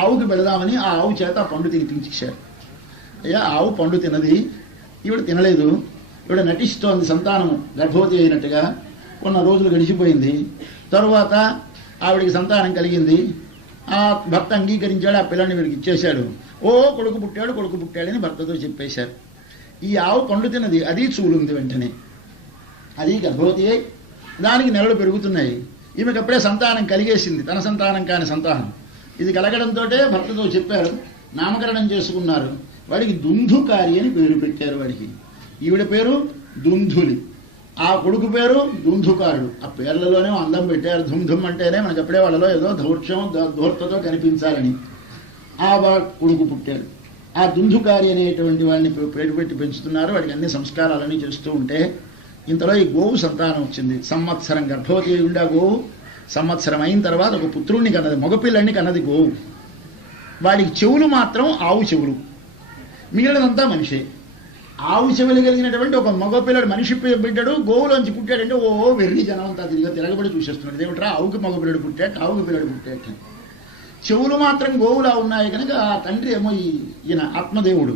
ఆవుకి పెడదామని ఆ ఆవు చేత ఆ పండు తినిపించారు. అయ్యా ఆవు పండు తినది, ఈవిడ తినలేదు, ఈవిడ నటిస్తోంది సంతానం గర్భవతి అయినట్టుగా. కొన్న రోజులు గడిచిపోయింది, తరువాత ఆవిడికి సంతానం కలిగింది, ఆ భర్త అంగీకరించాడు, ఆ పిల్లని వీడికి ఇచ్చేశాడు. ఓ కొడుకు పుట్టాడని భర్తతో చెప్పేశారు. ఈ ఆవు పండు తిన్నది, అది చూలుంది వెంటనే, అది గర్భవతి అయి దానికి నెలలు పెరుగుతున్నాయి. ఈమెకు అప్పుడే సంతానం కలిగేసింది, తన సంతానం కాని సంతానం. ఇది కలగడంతో భర్తతో చెప్పారు, నామకరణం చేసుకున్నారు. వాడికి దుందుకారి అని పేరు పెట్టారు. వాడికి ఈవిడ పేరు దుందులి, ఆ కొడుకు పేరు దుందుకారుడు. ఆ పేర్లలోనే అందం పెట్టారు. ధుమ్ అంటేనే మనకు అప్పుడే వాళ్ళలో ఏదో ధూర్తతో కనిపించాలని ఆ కొడుకు పుట్టాడు. ఆ దుందుకారి అనేటువంటి వాడిని పేరు పెట్టి పెంచుతున్నారు. వాడికి అన్ని సంస్కారాలన్నీ చేస్తూ ఉంటే ఇంతలో ఈ గోవు సంతానం వచ్చింది. సంవత్సరం గర్భవతి ఉండే గోవు సంవత్సరం అయిన తర్వాత ఒక పుత్రుణ్ణి కన్నది, మగపిల్లని కన్నది గోవు. వాడికి చెవులు మాత్రం ఆవు చెవులు, మిగిలినంతా మనిషే. ఆవు చెవులు కలిగినటువంటి ఒక మగపిల్లడు మనిషి బిడ్డడు గోవులోంచి పుట్టాడంటే ఓ వెర్రి జనం అంతా తిరగబడి చూసేస్తున్నాడు. ఏమిట్రా ఆవుకి మగపిల్లడు పుట్టాడు, ఆవుకి పిల్లడు పుట్టాడు. చెవులు మాత్రం గోవులా ఉన్నాయి కనుక ఆ తండ్రి ఏమో ఈయన ఆత్మదేవుడు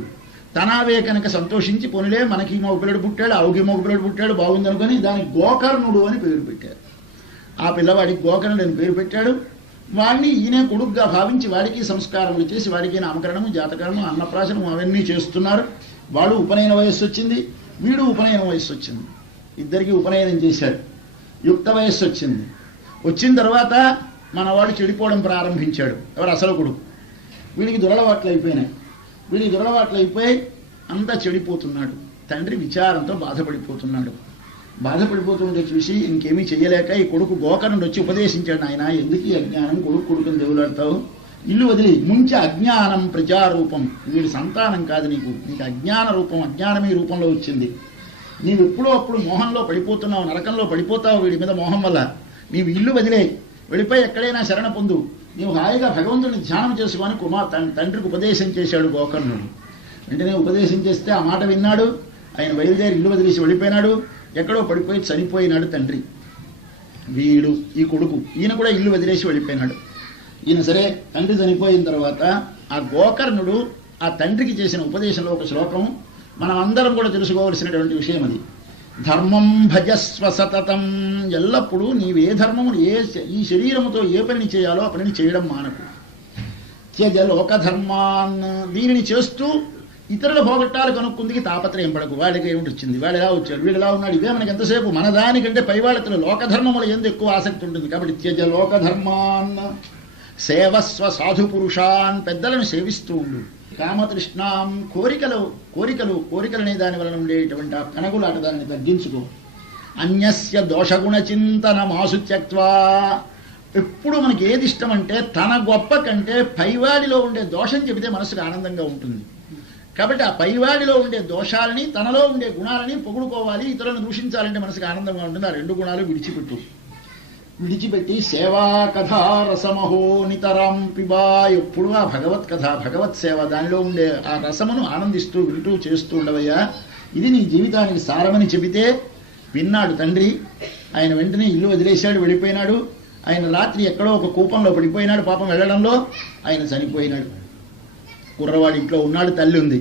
తనావే కనుక సంతోషించి పొనిలే మనకి మగపిల్లడు పుట్టాడు, ఆవుకి మగపిల్లడు పుట్టాడు, బాగుందనుకొని దానికి గోకర్ణుడు అని పేరు పెట్టారు. ఆ పిల్లవాడికి గోకర్ణుడు అని పేరు పెట్టాడు. వాడిని ఈయన కొడుకుగా భావించి వాడికి సంస్కారములు చేసి వాడికి నామకరణము, జాతకరణం, అన్నప్రాశనం అవన్నీ చేస్తున్నారు. వాడు ఉపనయన వయస్సు వచ్చింది, వీడు ఉపనయన వయస్సు వచ్చింది. ఇద్దరికి ఉపనయనం చేశారు. యుక్త వయస్సు వచ్చింది. వచ్చిన తర్వాత మనవాడు చెడిపోవడం ప్రారంభించాడు. ఎవరు అసలు కొడుకు. వీడికి దురలవాట్లు అయిపోయినాయి. వీడికి దురలవాట్లు అయిపోయి అంతా చెడిపోతున్నాడు. తండ్రి విచారంతో బాధపడిపోతున్నాడు. బాధపడిపోతుంటే చూసి ఇంకేమీ చెయ్యలేక ఈ కొడుకు గోకర్ణుడు వచ్చి ఉపదేశించాడు, ఆయన ఎందుకు ఈ అజ్ఞానం, కొడుకుని దేవులాడతావు, ఇల్లు వదిలి ముంచి అజ్ఞానం ప్రజారూపం, వీడి సంతానం కాదు నీకు అజ్ఞాన రూపం, అజ్ఞానమీ రూపంలో వచ్చింది. నీవు ఎప్పుడో అప్పుడు మోహంలో పడిపోతున్నావు, నరకంలో పడిపోతావు వీడి మీద మోహం వల్ల. నీవు ఇల్లు వదిలే వెళ్ళిపోయి ఎక్కడైనా శరణ పొందు, నీవు హాయిగా భగవంతుని ధ్యానం చేసుకొని తండ్రికి ఉపదేశం చేశాడు గోకర్ణుడు. వెంటనే ఉపదేశం చేస్తే ఆ మాట విన్నాడు. ఆయన బయలుదేరి ఇల్లు వదిలేసి వెళ్ళిపోయినాడు. ఎక్కడో పడిపోయి చనిపోయినాడు తండ్రి. వీడు ఈ కొడుకు ఈయన కూడా ఇల్లు వదిలేసి వెళ్ళిపోయినాడు. ఈయన సరే తండ్రి చనిపోయిన తర్వాత ఆ గోకర్ణుడు ఆ తండ్రికి చేసిన ఉపదేశంలో ఒక శ్లోకం మనం అందరం కూడా తెలుసుకోవలసినటువంటి విషయం. అది ధర్మం భజస్వ సతతం, ఎల్లప్పుడూ నీవే ధర్మమును ఈ శరీరముతో ఏ పనిని చేయాలో ఆ పనిని చేయడం మానకు. త్యజ లోకధర్మాన్, దీనిని చేస్తూ ఇతరుల భోగట్టాలు కనుక్కుందికి తాపత్రయం పడకు. వాడికి ఏమిటి వచ్చింది, వాడు ఎలా వచ్చాడు, వీడు ఎలా ఉన్నాడు, ఇదే మనకి ఎంతసేపు మన దానికంటే పైవాళ్ళతో లోకధర్మముల ఎందు ఎక్కువ ఆసక్తి ఉంటుంది. కాబట్టి త్యజ లోకధర్మాన్ సేవస్వ సాధు పురుషాన్, పెద్దలను సేవిస్తూ ఉండు. కామతృష్ణాం, కోరికలనే దాని వలన ఉండేటువంటి ఆ కనగులాట దాన్ని తగ్గించుకో. అన్యస్య దోషగుణ చింతనమాసు త్యక్త్వా, ఎప్పుడు మనకి ఏది ఇష్టం అంటే తన గొప్ప కంటే పైవాడిలో ఉండే దోషం చెబితే మనసుకు ఆనందంగా ఉంటుంది. కాబట్టి ఆ పైవాడిలో ఉండే దోషాలని తనలో ఉండే గుణాలని పొగుడుకోవాలి. ఇతరులను దూషించాలంటే మనసుకు ఆనందంగా ఉంటుంది. ఆ రెండు గుణాలు విడిచిపెట్టి సేవా కథా రసమహో నితరాం పిబా, ఎప్పుడు ఆ భగవత్ కథ భగవత్ సేవ దానిలో ఉండే ఆ రసమును ఆనందిస్తూ వింటూ చేస్తూ ఉండవయ్యా. ఇది నీ జీవితానికి సారమని చెబితే విన్నాడు తండ్రి. ఆయన వెంటనే ఇల్లు వదిలేశాడు, వెళ్ళిపోయినాడు. ఆయన రాత్రి ఎక్కడో ఒక కూపంలో పడిపోయినాడు. పాపం వెళ్ళడంలో ఆయన చనిపోయినాడు. కుర్రవాడి ఇంట్లో ఉన్నాడు, తల్లి ఉంది.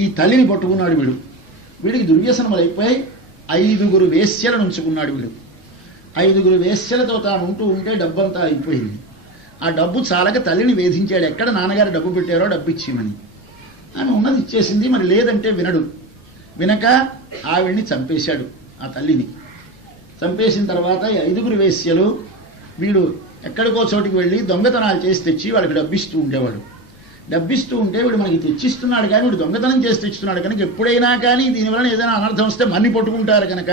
ఈ తల్లిని పట్టుకున్నాడు వీడికి దుర్వ్యసనములు అయిపోయి 5 వేశ్యలను ఉంచుకున్నాడు వీడు. 5 వేశ్యలతో తాను ఉంటూ ఉంటే డబ్బంతా అయిపోయింది. ఆ డబ్బు చాలక తల్లిని వేధించాడు. ఎక్కడ నాన్నగారు డబ్బు పెట్టారో డబ్బు ఇచ్చేయమని. ఆమె ఉన్నది ఇచ్చేసింది, మరి లేదంటే వినక ఆవిడ్ని చంపేశాడు. ఆ తల్లిని చంపేసిన తర్వాత 5 వేశ్యలు వీడు ఎక్కడికో చోటికి వెళ్ళి దొంగతనాలు చేసి తెచ్చి వాళ్ళకి డబ్బిస్తూ ఉండేవాడు. డబ్బిస్తూ ఉంటే వీడు మనకి తెచ్చిస్తున్నాడు కానీ వీడు దొంగతనం చేసి తెచ్చిస్తున్నాడు కనుక ఎప్పుడైనా కానీ దీనివలన ఏదైనా అనర్థం వస్తే మన్ని పట్టుకుంటారు కనుక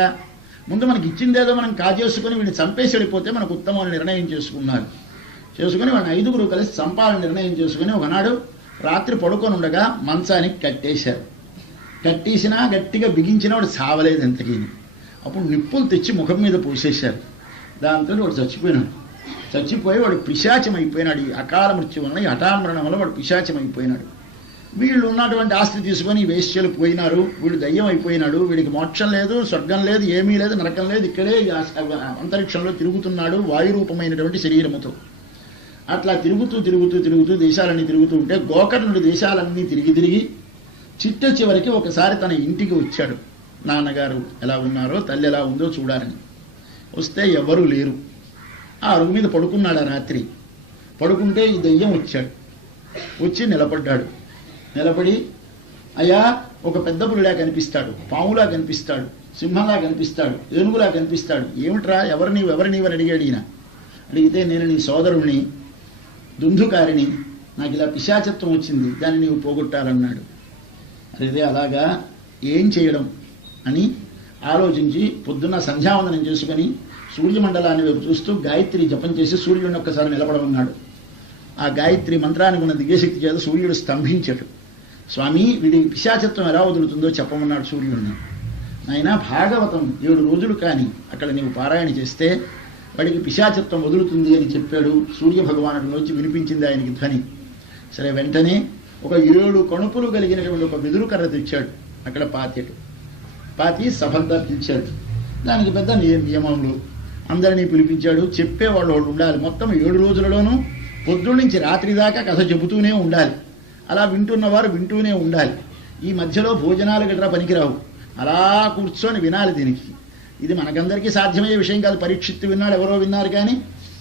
ముందు మనకి ఇచ్చిందేదో మనం కాజేసుకుని వీడిని చంపేసి వెళ్ళిపోతే మనకు ఉత్తమం నిర్ణయం చేసుకుని వాళ్ళని 5 కలిసి చంపాలని నిర్ణయం చేసుకుని ఒకనాడు రాత్రి పడుకొని ఉండగా మంచానికి కట్టేశారు. కట్టేసినా గట్టిగా బిగించినా వాడు చావలేదు ఎంతకీని. అప్పుడు నిప్పులు తెచ్చి ముఖం మీద పోసేశారు. దాంతో వాడు చచ్చిపోయి వాడు పిశాచం అయిపోయినాడు. ఈ అకాల మృత్యు వలన, ఈ హఠాన్ మరణం వల్ల వాడు పిశాచం అయిపోయినాడు. వీళ్ళు ఉన్నటువంటి ఆస్తి తీసుకొని వేశ్యలు పోయినారు. వీడు దయ్యం అయిపోయినాడు. వీడికి మోక్షం లేదు, స్వర్గం లేదు, ఏమీ లేదు, నరకం లేదు. ఇక్కడే అంతరిక్షంలో తిరుగుతున్నాడు వాయురూపమైనటువంటి శరీరముతో. అట్లా తిరుగుతూ దేశాలన్నీ తిరుగుతూ ఉంటే గోకర్ణుడి దేశాలన్నీ తిరిగి చివరికి ఒకసారి తన ఇంటికి వచ్చాడు. నాన్నగారు ఎలా ఉన్నారో, తల్లి ఎలా ఉందో చూడాలని వస్తే ఎవరూ లేరు. ఆ అరుగు మీద పడుకున్నాడు. ఆ రాత్రి పడుకుంటే ఈ దయ్యం వచ్చి నిలబడ్డాడు. నిలబడి, అయ్యా, ఒక పెద్ద పులిలా కనిపిస్తాడు, పాములా కనిపిస్తాడు, సింహంలా కనిపిస్తాడు, ఏనుగులా కనిపిస్తాడు. ఏమిట్రా, ఎవరు నీవని అడిగాడు ఈయన. అడిగితే నేను నీ సోదరుణ్ణి, దుందుకారిని, నాకు ఇలా పిశాచత్వం వచ్చింది, దాన్ని నీవు పోగొట్టాలన్నాడు. అదే అలాగా ఏం చేయడం అని ఆలోచించి పొద్దున్న సంధ్యావందనం చేసుకుని సూర్యమండలాన్ని వైపు చూస్తూ గాయత్రి జపం చేసి సూర్యుడిని ఒక్కసారి నిలబడమన్నాడు. ఆ గాయత్రి మంత్రానికి ఉన్న దివ్యశక్తి చేత సూర్యుడు స్తంభించాడు. స్వామి, వీడికి పిశాచత్వం ఎలా వదులుతుందో చెప్పమన్నాడు సూర్యుడిని. నాయన, భాగవతం 7 రోజులు కానీ అక్కడ నీవు పారాయణ చేస్తే వాడికి పిశాచత్వం వదులుతుంది అని చెప్పాడు. సూర్య భగవానుడిలోంచి వినిపించింది ఆయనకి ధ్వని. సరే, వెంటనే ఒక 7 కణుపులు కలిగినటువంటి ఒక వెదురు కర్ర తెచ్చాడు. అక్కడ పాతి సభంతా పిలిచాడు. దానికి పెద్ద నియమములు అందరినీ పిలిపించాడు. చెప్పేవాళ్ళు ఉండాలి. మొత్తం 7 రోజులలోనూ పొద్దున్న నుంచి రాత్రి దాకా కథ చెబుతూనే ఉండాలి. అలా వింటున్నవారు వింటూనే ఉండాలి. ఈ మధ్యలో భోజనాలు గట్రా పనికిరావు. అలా కూర్చొని వినాలి. దీనికి ఇది మనకందరికీ సాధ్యమయ్యే విషయం కాదు. పరీక్షిత్తు విన్నాడు, ఎవరో విన్నారు. కానీ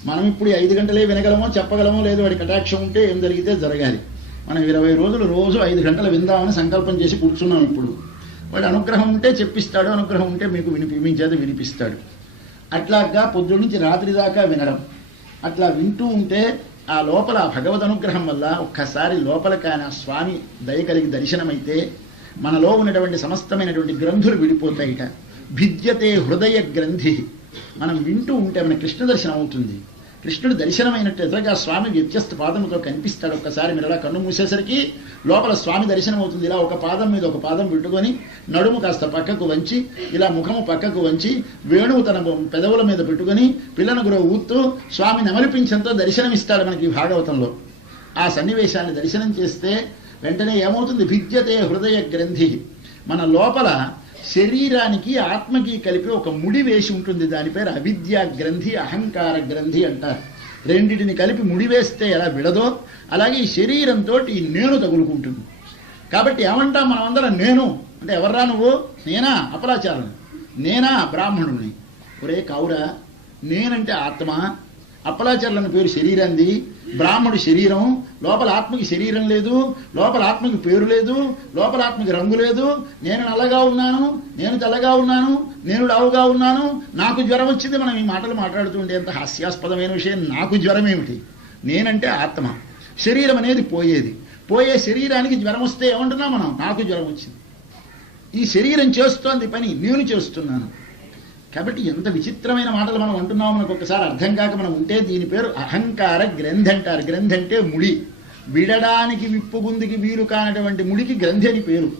మనం ఇప్పుడు 5 గంటలే వినగలమో చెప్పగలమో లేదు. వాడి కటాక్షం ఉంటే ఏం జరిగితే జరగాలి. మనం 20 రోజులు రోజు 5 గంటలు విందామని సంకల్పం చేసి కూర్చున్నాం. ఇప్పుడు వాడు అనుగ్రహం ఉంటే చెప్పిస్తాడు, అనుగ్రహం ఉంటే మీకు మీ వినిపిస్తాడు. అట్లాగా పొద్దున్న నుంచి రాత్రి దాకా వినడం. అట్లా వింటూ ఉంటే ఆ లోపల భగవద్ అనుగ్రహం వల్ల ఒక్కసారి లోపల కానీ ఆ స్వామి దయ కలిగి దర్శనమైతే మనలో ఉన్నటువంటి సమస్తమైనటువంటి గ్రంథులు విడిపోతాయిట. భిద్యతే హృదయ గ్రంథి. మనం వింటూ ఉంటే మన కృష్ణ దర్శనం అవుతుంది. కృష్ణుడు దర్శనమైనట్టు ఎదురుగా స్వామి వ్యత్యస్త పాదముతో కనిపిస్తాడు. ఒక్కసారి మీరు అలా కన్ను మూసేసరికి లోపల స్వామి దర్శనం అవుతుంది. ఇలా ఒక పాదం మీద ఒక పాదం పెట్టుకొని నడుము కాస్త పక్కకు వంచి, ఇలా ముఖము పక్కకు వంచి, వేణువు తన పెదవుల మీద పెట్టుకొని పిల్లనగురు ఊత్తూ స్వామి నెమలిపించంతో దర్శనమిస్తాడు మనకి భాగవతంలో. ఆ సన్నివేశాన్ని దర్శనం చేస్తే వెంటనే ఏమవుతుంది? భిద్యతే హృదయ గ్రంథి. మన లోపల శరీరానికి ఆత్మకి కలిపి ఒక ముడి వేసి ఉంటుంది. దాని పేరు అవిద్యా గ్రంథి, అహంకార గ్రంథి అంటారు. రెండింటిని కలిపి ముడి వేస్తే ఎలా విడదో అలాగే ఈ శరీరంతో ఈ నేను తగులుకుంటుంది. కాబట్టి ఏమంటాం మనం అందరం? నేను అంటే ఎవర్రా నువ్వు? నేనా అపలాచారం, నేనా బ్రాహ్మణుని? ఒరే కావురా, నేనంటే ఆత్మ, అప్పలాచర్లను పేరు శరీరంది, బ్రాహ్మడు శరీరం. లోపల ఆత్మకి శరీరం లేదు, లోపల ఆత్మకి పేరు లేదు, లోపల ఆత్మకి రంగు లేదు. నేను నల్లగా ఉన్నాను, నేను తెల్లగా ఉన్నాను, నేను లావుగా ఉన్నాను, నాకు జ్వరం వచ్చింది. మనం ఈ మాటలు మాట్లాడుతుంటే ఎంత హాస్యాస్పదమైన విషయం. నాకు జ్వరం ఏమిటి? నేనంటే ఆత్మ. శరీరం అనేది పోయే శరీరానికి జ్వరం వస్తే ఏమంటున్నాం మనం? నాకు జ్వరం వచ్చింది. ఈ శరీరం చేస్తోంది పని, నేను చేస్తున్నాను. కాబట్టి ఎంత విచిత్రమైన మాటలు మనం అంటున్నామో మనకు ఒకసారి అర్థం కాక మనం ఉంటే దీని పేరు అహంకార గ్రంథి అంటారు. గ్రంథి అంటే ముడి. విడడానికి విప్పుగుందికి వీలు కానటువంటి ముడికి గ్రంథి అని పేరు.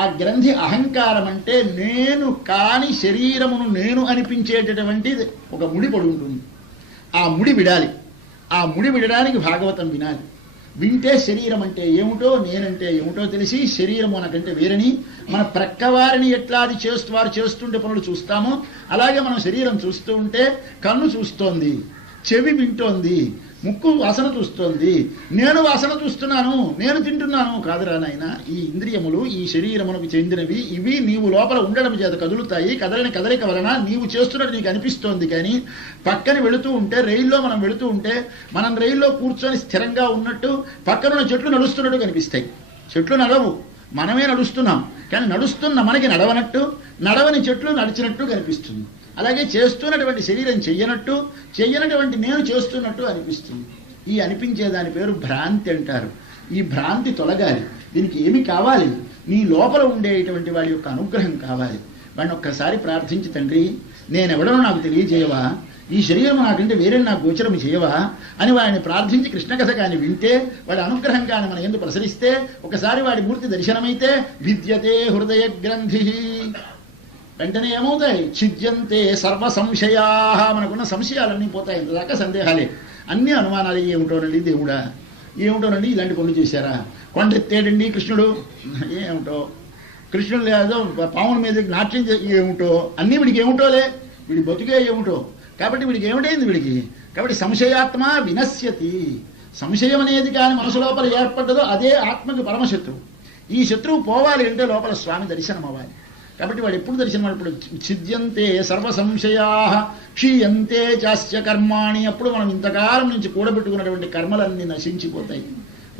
ఆ గ్రంథి అహంకారం అంటే నేను కాని శరీరమును నేను అనిపించేటటువంటి ఒక ముడి పడి ఉంటుంది. ఆ ముడి విడాలి. ఆ ముడి విడడానికి భాగవతం వినాలి. వింటే శరీరం అంటే ఏమిటో, నేనంటే ఏమిటో తెలిసి శరీరము మనకంటే వేరని, మన ప్రక్కవారిని ఎట్లా అది వారు చేస్తుంటే పనులు చూస్తామో అలాగే మనం శరీరం చూస్తూ ఉంటే కన్ను చూస్తోంది, చెవి వింటోంది, ముక్కు వాసన చూస్తోంది, నేను వాసన చూస్తున్నాను, నేను తింటున్నాను. కాదురా నాయన, ఈ ఇంద్రియములు ఈ శరీరమునకు చెందినవి. ఇవి నీవు లోపల ఉండడం చేత కదులుతాయి. కదలని కదలిక వలన నీవు చేస్తున్నట్టు నీకు అనిపిస్తోంది. కానీ పక్కన వెళుతూ ఉంటే, రైల్లో మనం వెళుతూ ఉంటే, మనం రైల్లో కూర్చొని స్థిరంగా ఉన్నట్టు పక్కనున్న చెట్లు నడుస్తున్నట్టు కనిపిస్తాయి. చెట్లు నడవు, మనమే నడుస్తున్నాం. కానీ నడుస్తున్న మనకి నడవనట్టు, నడవని చెట్లు నడిచినట్టు కనిపిస్తుంది. అలాగే చేస్తున్నటువంటి శరీరం చెయ్యనట్టు, చెయ్యనటువంటి నేను చేస్తున్నట్టు అనిపిస్తుంది. ఈ అనిపించే దాని పేరు భ్రాంతి అంటారు. ఈ భ్రాంతి తొలగాలి. దీనికి ఏమి కావాలి? నీ లోపల ఉండేటువంటి వాడి యొక్క అనుగ్రహం కావాలి. వాడిని ఒక్కసారి ప్రార్థించి, తండ్రి నేనెవడనో నాకు తెలియజేయవా, ఈ శరీరం నాకంటే వేరే నాకు గోచరం చేయవా అని వాడిని ప్రార్థించి కృష్ణ కథ కానీ వింటే, వాడి అనుగ్రహం కానీ మన యందు ప్రసరిస్తే, ఒకసారి వాడి మూర్తి దర్శనమైతే విద్యతే హృదయ గ్రంథి, వెంటనే ఏమవుతాయి? ఛిద్యంతే సర్వ సంశయా, మనకున్న సంశయాలన్నీ పోతాయి. ఇంతదాకా సందేహాలే, అన్ని అనుమానాలు. ఏమిటోనండి దేవుడా, ఏమిటోనండి ఇలాంటి పనులు చేశారా, కొండెత్తేడండి కృష్ణుడు, ఏమిటో కృష్ణుడు లేదో పాముల మీద నాట్యం ఏమిటో, అన్నీ వీడికి ఏమిటోలే, వీడి బతుకే ఏమిటో. కాబట్టి వీడికి ఏమిటైంది వీడికి? కాబట్టి సంశయాత్మ వినశ్యతి. సంశయం అనేది కానీ మనసు లోపల ఏర్పడ్డదో అదే ఆత్మకి పరమశత్రువు. ఈ శత్రువు పోవాలి అంటే లోపల స్వామి దర్శనం అవ్వాలి. కాబట్టి వాడు ఎప్పుడు దర్శనం? ఇప్పుడు ఛిద్యంతే సర్వ సంశయా క్షీయంతే చాస్య కర్మాణి. అప్పుడు మనం ఇంతకాలం నుంచి కూడబెట్టుకున్నటువంటి కర్మలన్నీ నశించిపోతాయి.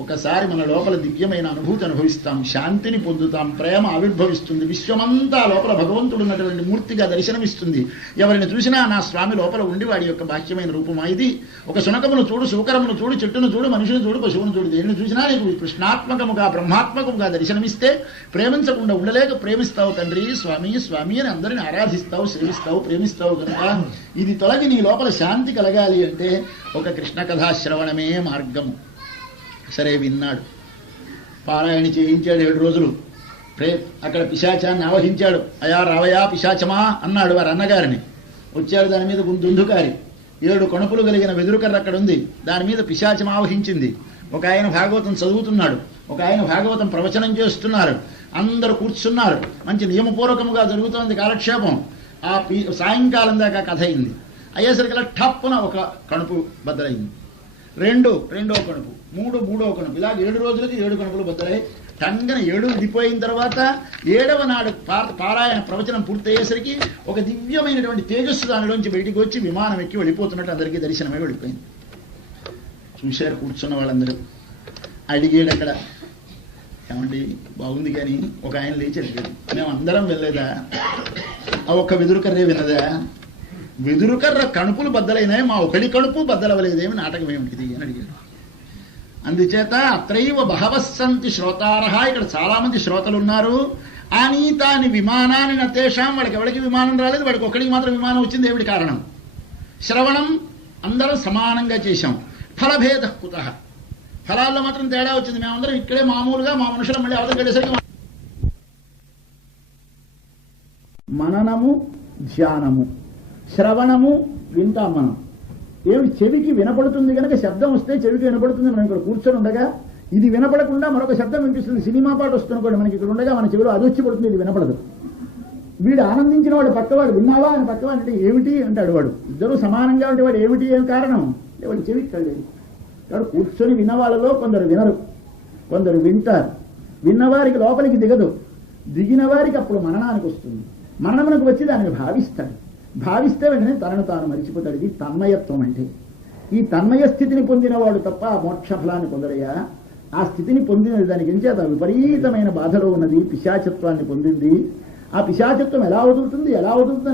ఒకసారి మన లోపల దివ్యమైన అనుభూతి అనుభవిస్తాం, శాంతిని పొందుతాం, ప్రేమ ఆవిర్భవిస్తుంది. విశ్వమంతా లోపల భగవంతుడు ఉన్నటువంటి మూర్తిగా దర్శనమిస్తుంది. ఎవరిని చూసినా నా స్వామి లోపల ఉండి వాడి యొక్క బాహ్యమైన రూపమా ఇది. ఒక శునకమును చూడు, శూకరమును చూడు, చెట్టును చూడు, మనుషుని చూడు, పశువును చూడు, దేనిని చూసినా నీకు కృష్ణాత్మకముగా బ్రహ్మాత్మకముగా దర్శనమిస్తే ప్రేమించకుండా ఉండలేక ప్రేమిస్తావు తండ్రి, స్వామి స్వామి అని అందరిని ఆరాధిస్తావు, సేవిస్తావు, ప్రేమిస్తావు కనుక ఇది తొలగి నీ లోపల శాంతి కలగాలి అంటే ఒక కృష్ణ కథాశ్రవణమే మార్గము. సరే విన్నాడు, పారాయణ చేయించాడు 7 రోజులు. అక్కడ పిశాచాన్ని ఆవహించాడు. అయా రావయా పిశాచమా అన్నాడు వారి అన్నగారిని. వచ్చాడు, దాని మీద దుందుకారి 7 కణుపులు కలిగిన వెదురుకర్ర అక్కడ ఉంది, దాని మీద పిశాచం ఆవహించింది. ఒక ఆయన భాగవతం చదువుతున్నాడు, ఒక ఆయన భాగవతం ప్రవచనం చేస్తున్నారు. అందరూ కూర్చున్నారు, మంచి నియమపూర్వకముగా జరుగుతోంది కాలక్షేపం. ఆ సాయంకాలం దాకా కథ అయింది. అయ్యేసరికల్లా టప్పున ఒక కణుపు బద్దలైంది, రెండో కణుపు, మూడో కణుపు, ఇలాగ 7 రోజులకి 7 కణుపులు బద్దలై టంగన 7 విడిపోయిన తర్వాత 7వ నాడు పారాయణ ప్రవచనం పూర్తయ్యేసరికి ఒక దివ్యమైనటువంటి తేజస్సు దానిలోంచి బయటికి వచ్చి విమానం ఎక్కి వెళ్ళిపోతున్నట్టు అందరికీ దర్శనమై వెళ్ళిపోయింది. చూశారు కూర్చున్న వాళ్ళందరూ. అడిగాడు అక్కడ, ఏమండి బాగుంది కానీ ఒక ఆయన లేచి అడిగాడు, మేము అందరం వెళ్ళలేదా, ఆ ఒక్క వెదురుకర్రే విన్నదా, వెదురుకర్ర కణుపులు బద్దలైనాయి, మా ఒకటి కణుపు బద్దలవలేదేమి, నాటకం ఏమిటిది అని అడిగాడు. అందుచేత అత్రైవ బహవస్సంతి శ్రోతారహ, ఇక్కడ చాలా మంది శ్రోతలు ఉన్నారు. ఆనీతాని విమానాన్ని నతేషాం, వాడికి ఎవరికి విమానం రాలేదు, వాడికి ఒకడికి మాత్రం విమానం వచ్చింది. ఏమిటి కారణం? శ్రవణం అందరం సమానంగా చేశాం. ఫలభేద కుతః, ఫలాల్లో మాత్రం తేడా వచ్చింది. మేమందరం ఇక్కడే మామూలుగా మా మనుషులు మళ్ళీ అవతల గడేసరికి మననము ధ్యానము, శ్రవణము వింటాం మనం. ఏమి చెవికి వినపడుతుంది కనుక శబ్దం వస్తే చెవికి వినపడుతుంది. మనం ఇక్కడ కూర్చొని ఉండగా ఇది వినపడకుండా మరొక శబ్దం వినిపిస్తుంది. సినిమా పాట వస్తున్నప్పుడు మనకి ఇక్కడ ఉండగా మన చెవిలో అది వచ్చి పడుతుంది, ఇది వినపడదు. వీడు ఆనందించిన వాడు పక్కవాడు విన్నావా అని పక్కవాడు అంటే ఏమిటి అంటాడు. వాడు ఇద్దరు సమానంగా ఉంటే వాడు ఏమిటి ఏం కారణం? వాడు చెవికి కళ్ళేది. వాడు కూర్చొని విన్న వాళ్ళలో కొందరు వినరు, కొందరు వింటారు. విన్నవారికి లోపలికి దిగదు, దిగిన వారికి అప్పుడు మననానికి వస్తుంది. మననమునకు వచ్చి దాన్ని భావిస్తాడు. భావిస్తే వెంటనే తనను తాను మరిచిపోతాడు. ఇది తన్మయత్వం అంటే. ఈ తన్మయ స్థితిని పొందినవాడు తప్ప మోక్ష ఫలాన్ని పొందడయ్యా. ఆ స్థితిని పొందినది దానికి ఎంచేత విపరీతమైన బాధలో ఉన్నది, పిశాచత్వాన్ని పొందింది. ఆ పిశాచత్వం ఎలా వదులుతుంది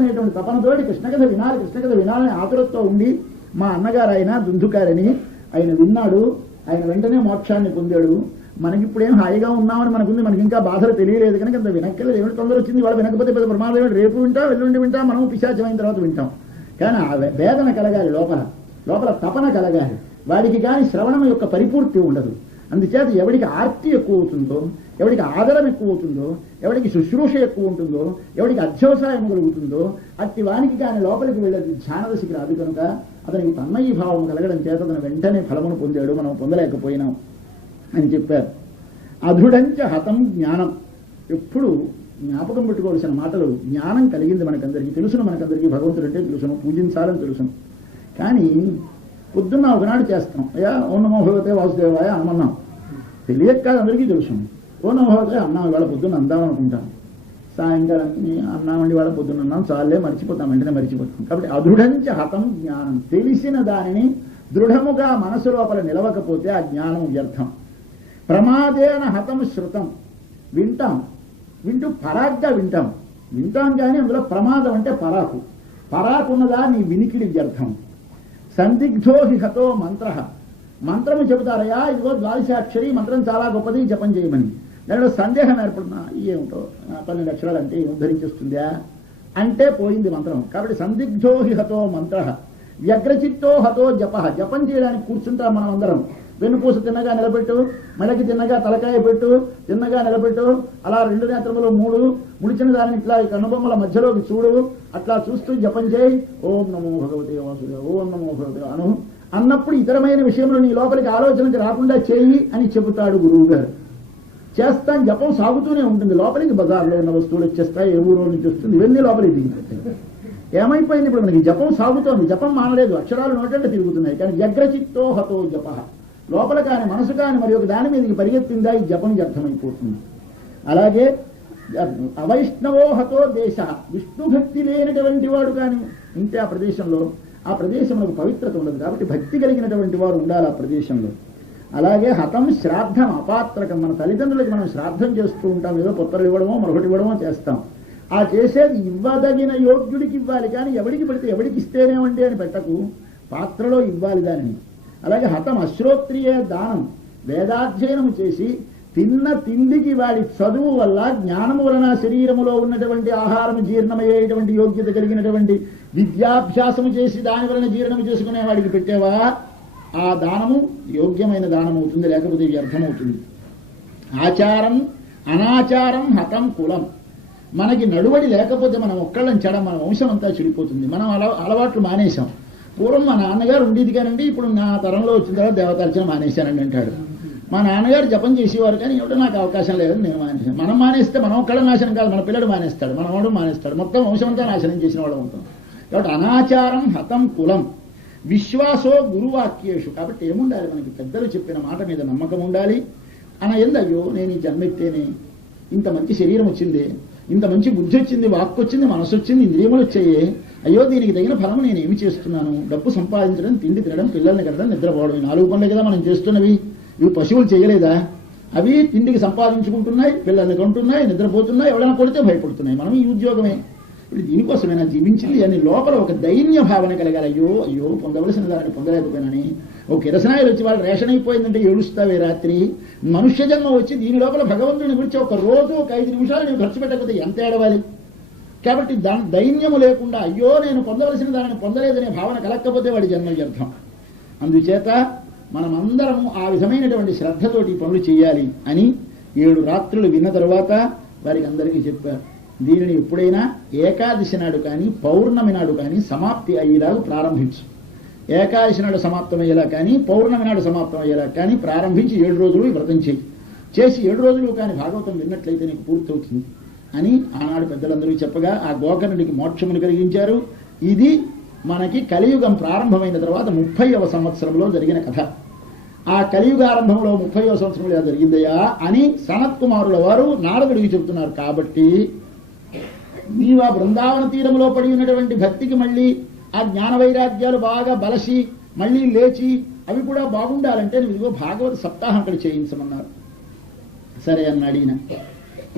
అనేటువంటి తపనతోటి కృష్ణకథ వినాలని ఆతురతో ఉండి మా అన్నగారు ఆయన దుందుకారని ఆయన విన్నాడు. ఆయన వెంటనే మోక్షాన్ని పొందాడు. మనకిప్పుడేం హాయిగా ఉన్నామని మనకుంది, మనకి ఇంకా బాధలు తెలియలేదు కనుక అంత వినక్కలేదు. ఏమిటి తొందర వచ్చింది, వాళ్ళు వినకపోతే పెద్ద ప్రమాదం ఏమిటి, రేపు వింటాం, వెల్లుండి వింటాం, మనం పిశాచమైన తర్వాత వింటాం. కానీ ఆ వేదన కలగాలి, లోపల తపన కలగాలి. వాడికి కానీ శ్రవణం యొక్క పరిపూర్తి ఉండదు. అందుచేత ఎవడికి ఆర్తి ఎక్కువ అవుతుందో, ఎవడికి ఆదరం ఎక్కువ అవుతుందో, ఎవడికి శుశ్రూష ఎక్కువ ఉంటుందో, ఎవడికి అధ్యవసాయం కలుగుతుందో అట్టి వానికి కానీ లోపలికి వెళ్ళేది ధ్యానదశకి రాదు. కనుక అతనికి తన్మయీ భావం కలగడం చేత అతను వెంటనే ఫలమును పొందాడు, మనం పొందలేకపోయినాం అని చెప్పారు. అధుడంచ హతం జ్ఞానం. ఎప్పుడు జ్ఞాపకం పెట్టుకోవాల్సిన మాటలు. జ్ఞానం కలిగింది మనకందరికీ తెలుసును, మనకందరికీ భగవంతుడు అంటే తెలుసును, పూజించాలని తెలుసును. కానీ పొద్దున్న ఒకనాడు చేస్తాం, అయ్యా ఓం నమో భగవతే వాసుదేవాయ అనమన్నాం. తెలియక కాదు, అందరికీ తెలుసు. ఓం నమో భగవతే అన్నాం, ఇవాళ పొద్దున్న అందాం అనుకుంటాం. సాయంకాలం అన్నామండి వాళ్ళ పొద్దున్న అన్నాం, చాలే మర్చిపోతాం, వెంటనే మర్చిపోతాం. కాబట్టి అదృఢంచ హతం జ్ఞానం, తెలిసిన దానిని దృఢముగా మనసు లోపల నిలవకపోతే ఆ జ్ఞానం వ్యర్థం. ప్రమాదేన హతం శృతం, వింటాం, వింటూ పరాగ్గా వింటాం కానీ అందులో ప్రమాదం అంటే పరాకున్నదా నీ వినికిడి వ్యర్థం. సందిగ్ధో హి హతో మంత్ర, మంత్రము చెబుతారయ్యా, ఇదిగో ద్వాదశాక్షరి మంత్రం చాలా గొప్పది, జపం చేయమని. దానిలో సందేహం ఏర్పడుతున్నా, ఏమిటో 12 అక్షరాలు అంటే ఉద్ధరించేస్తుందా అంటే పోయింది మంత్రం. కాబట్టి సందిగ్ధో హి హతో మంత్ర, వ్యగ్రచిత్తో హతో జప, జపం చేయడానికి కూర్చుంటాం మనం అందరం. వెన్నుపూస తిన్నగా నిలబెట్టు, మెడకి తిన్నగా తలకాయ పెట్టు, తిన్నగా నిలబెట్టు, అలా 2 నేత్రములు 3 ముడిచిన దానిని ఇట్లా కనుబొమ్మల మధ్యలోకి చూడు, అట్లా చూస్తూ జపం చేయి. ఓం నమో భగవతే వాసుదేవ, ఓం నమో భగవతే అను అన్నప్పుడు ఇతరమైన విషయంలో నీ లోపలికి ఆలోచనకి రాకుండా చేయి అని చెబుతాడు గురువు గారు. చేస్తాను, జపం సాగుతూనే ఉంటుంది. లోపలికి బజార్లో ఉన్న వస్తువులు వచ్చేస్తాయి, ఏ ఊరో నుంచి వస్తుంది, ఇవన్నీ లోపలికి దిగిపోతాయి. ఏమైపోయింది ఇప్పుడు మనకి? జపం సాగుతోంది, జపం మానలేదు, అక్షరాలు నోటంటే తిరుగుతున్నాయి. కానీ వ్యగ్రచిత్తో హతో జప, లోపల కాని మనసు కాని మరి ఒక దాని మీదకి పరిగెత్తిందా ఈ జపం వ్యర్థమైపోతుంది. అలాగే అవైష్ణవో హతో దేశ, విష్ణు భక్తి లేనటువంటి వాడు కానీ ఉంటే ఆ ప్రదేశంలో పవిత్రత ఉండదు. కాబట్టి భక్తి కలిగినటువంటి వారు ఉండాలి ఆ ప్రదేశంలో. అలాగే హతం శ్రాద్ధం అపాత్రకం, మన తల్లిదండ్రులకి మనం శ్రాద్ధం చేస్తూ ఉంటాం, ఏదో పొత్తలు ఇవ్వడమో మరొకటి ఇవ్వడమో చేస్తాం. ఆ చేసేది ఇవ్వదగిన యోగ్యుడికి ఇవ్వాలి, కానీ ఎవడికి పడితే ఎవడికి ఇస్తేనేమండి అని పెట్టకు, పాత్రలో ఇవ్వాలి దానిని. అలాగే హతం అశ్రోత్రియ దానం, వేదాధ్యయనము చేసి తిన్న తిండికి వాడి చదువు వల్ల జ్ఞానము వలన శరీరములో ఉన్నటువంటి ఆహారము జీర్ణమయ్యేటువంటి యోగ్యత కలిగినటువంటి విద్యాభ్యాసము చేసి దాని వలన జీర్ణము చేసుకునే వాడికి పెట్టేవా, ఆ దానము యోగ్యమైన దానం అవుతుంది, లేకపోతే వ్యర్థమవుతుంది. ఆచారం అనాచారం హతం కులం, మనకి నడువడి లేకపోతే మనం ఒక్కళ్ళం చెడం, మన వంశం అంతా చెడిపోతుంది. మనం అలవాట్లు మానేశాం. పూర్వం మా నాన్నగారు ఉండేది కానండి, ఇప్పుడు నా తరంలో వచ్చిన తర్వాత దేవతార్చన మానేశానండి అంటాడు. మా నాన్నగారు జపం చేసేవారు, కానీ ఏమిటో నాకు అవకాశం లేదని నేను మానేశాను. మనం మానేస్తే మనం ఒక్కళ్ళ నాశనం కాదు, మన పిల్లడు మానేస్తాడు, మనవాడు మానేస్తాడు, మొత్తం వంశమంతా నాశనం చేసిన వాళ్ళు అవుతాం. కాబట్టి అనాచారం హతం కులం, విశ్వాసో గురువాక్యేషు. కాబట్టి ఏముండాలి మనకి? పెద్దలు చెప్పిన మాట మీద నమ్మకం ఉండాలి. అయ్యో నేను ఈ జన్మెత్తేనే, ఇంత మంచి శరీరం వచ్చింది, ఇంత మంచి బుద్ధి వచ్చింది, వాక్కు వచ్చింది, మనసు వచ్చింది, ఇంద్రియములు వచ్చాయి, అయ్యో దీనికి తగిన ఫలము నేను ఏమి చేస్తున్నాను? డబ్బు సంపాదించడం, తిండి తినడం, పిల్లల్ని కట్టడం, నిద్రపోవడం, ఈ 4 పనులే కదా మనం చేస్తున్నవి. ఇవి పశువులు చేయలేదా? అవి తిండికి సంపాదించుకుంటున్నాయి, పిల్లల్ని కొంటున్నాయి, నిద్రపోతున్నాయి, ఎవరైనా కొడితే భయపడుతున్నాయి. మనం ఈ ఉద్యోగమే, ఇప్పుడు దీనికోసమైనా జీవించింది అని లోపల ఒక దైన్య భావన కలగాలి. అయ్యో పొందవలసిన దాన్ని పొందలేకపోయినని. ఒక కిరసనాయలు వచ్చి వాళ్ళు రేషన్ అయిపోయిందంటే ఏడుస్తావే రాత్రి. మనుష్య జన్మ వచ్చి దీని లోపల భగవంతుని గురించి ఒక రోజు ఒక 5 నిమిషాలు నేను ఖర్చు పెట్టకపోతే ఎంత ఏడవాలి? కాబట్టి దైన్యము లేకుండా అయ్యో నేను పొందవలసిన దానిని పొందలేదనే భావన కలగకపోతే వాడి జన్మ వ్యర్థం. అందుచేత మనమందరము ఆ విధమైనటువంటి శ్రద్ధతోటి పనులు చేయాలి అని 7 రాత్రులు విన్న తరువాత వారికి అందరికీ చెప్పారు. దీనిని ఎప్పుడైనా ఏకాదశి నాడు కానీ పౌర్ణమి నాడు కానీ సమాప్తి అయ్యేలాగా ప్రారంభించు. ఏకాదశి నాడు సమాప్తం అయ్యేలా కానీ పౌర్ణమి నాడు సమాప్తం అయ్యేలా కానీ ప్రారంభించి 7 రోజులు ఈ వ్రతం చేసి 7 రోజులు కానీ భాగవతం విన్నట్లయితే నీకు పూర్తవుతుంది అని ఆనాడు పెద్దలందరూ చెప్పగా ఆ గోకర్ణుడికి మోక్షమును కలిగించారు. ఇది మనకి కలియుగం ప్రారంభమైన తర్వాత 30వ సంవత్సరంలో జరిగిన కథ. ఆ కలియుగారంభంలో 30వ సంవత్సరంలో ఇలా జరిగిందయ్యా అని సనత్ కుమారుల వారు నారదుడికి చెబుతున్నారు. కాబట్టి నీవు ఆ బృందావన తీరంలో పడి ఉన్నటువంటి భక్తికి మళ్ళీ ఆ జ్ఞాన వైరాగ్యాలు బాగా బలసి మళ్ళీ లేచి అవి కూడా బాగుండాలంటే నువ్వు ఇదిగో భాగవత సప్తాహం అక్కడ చేయించమన్నారు. సరే అన్నాడు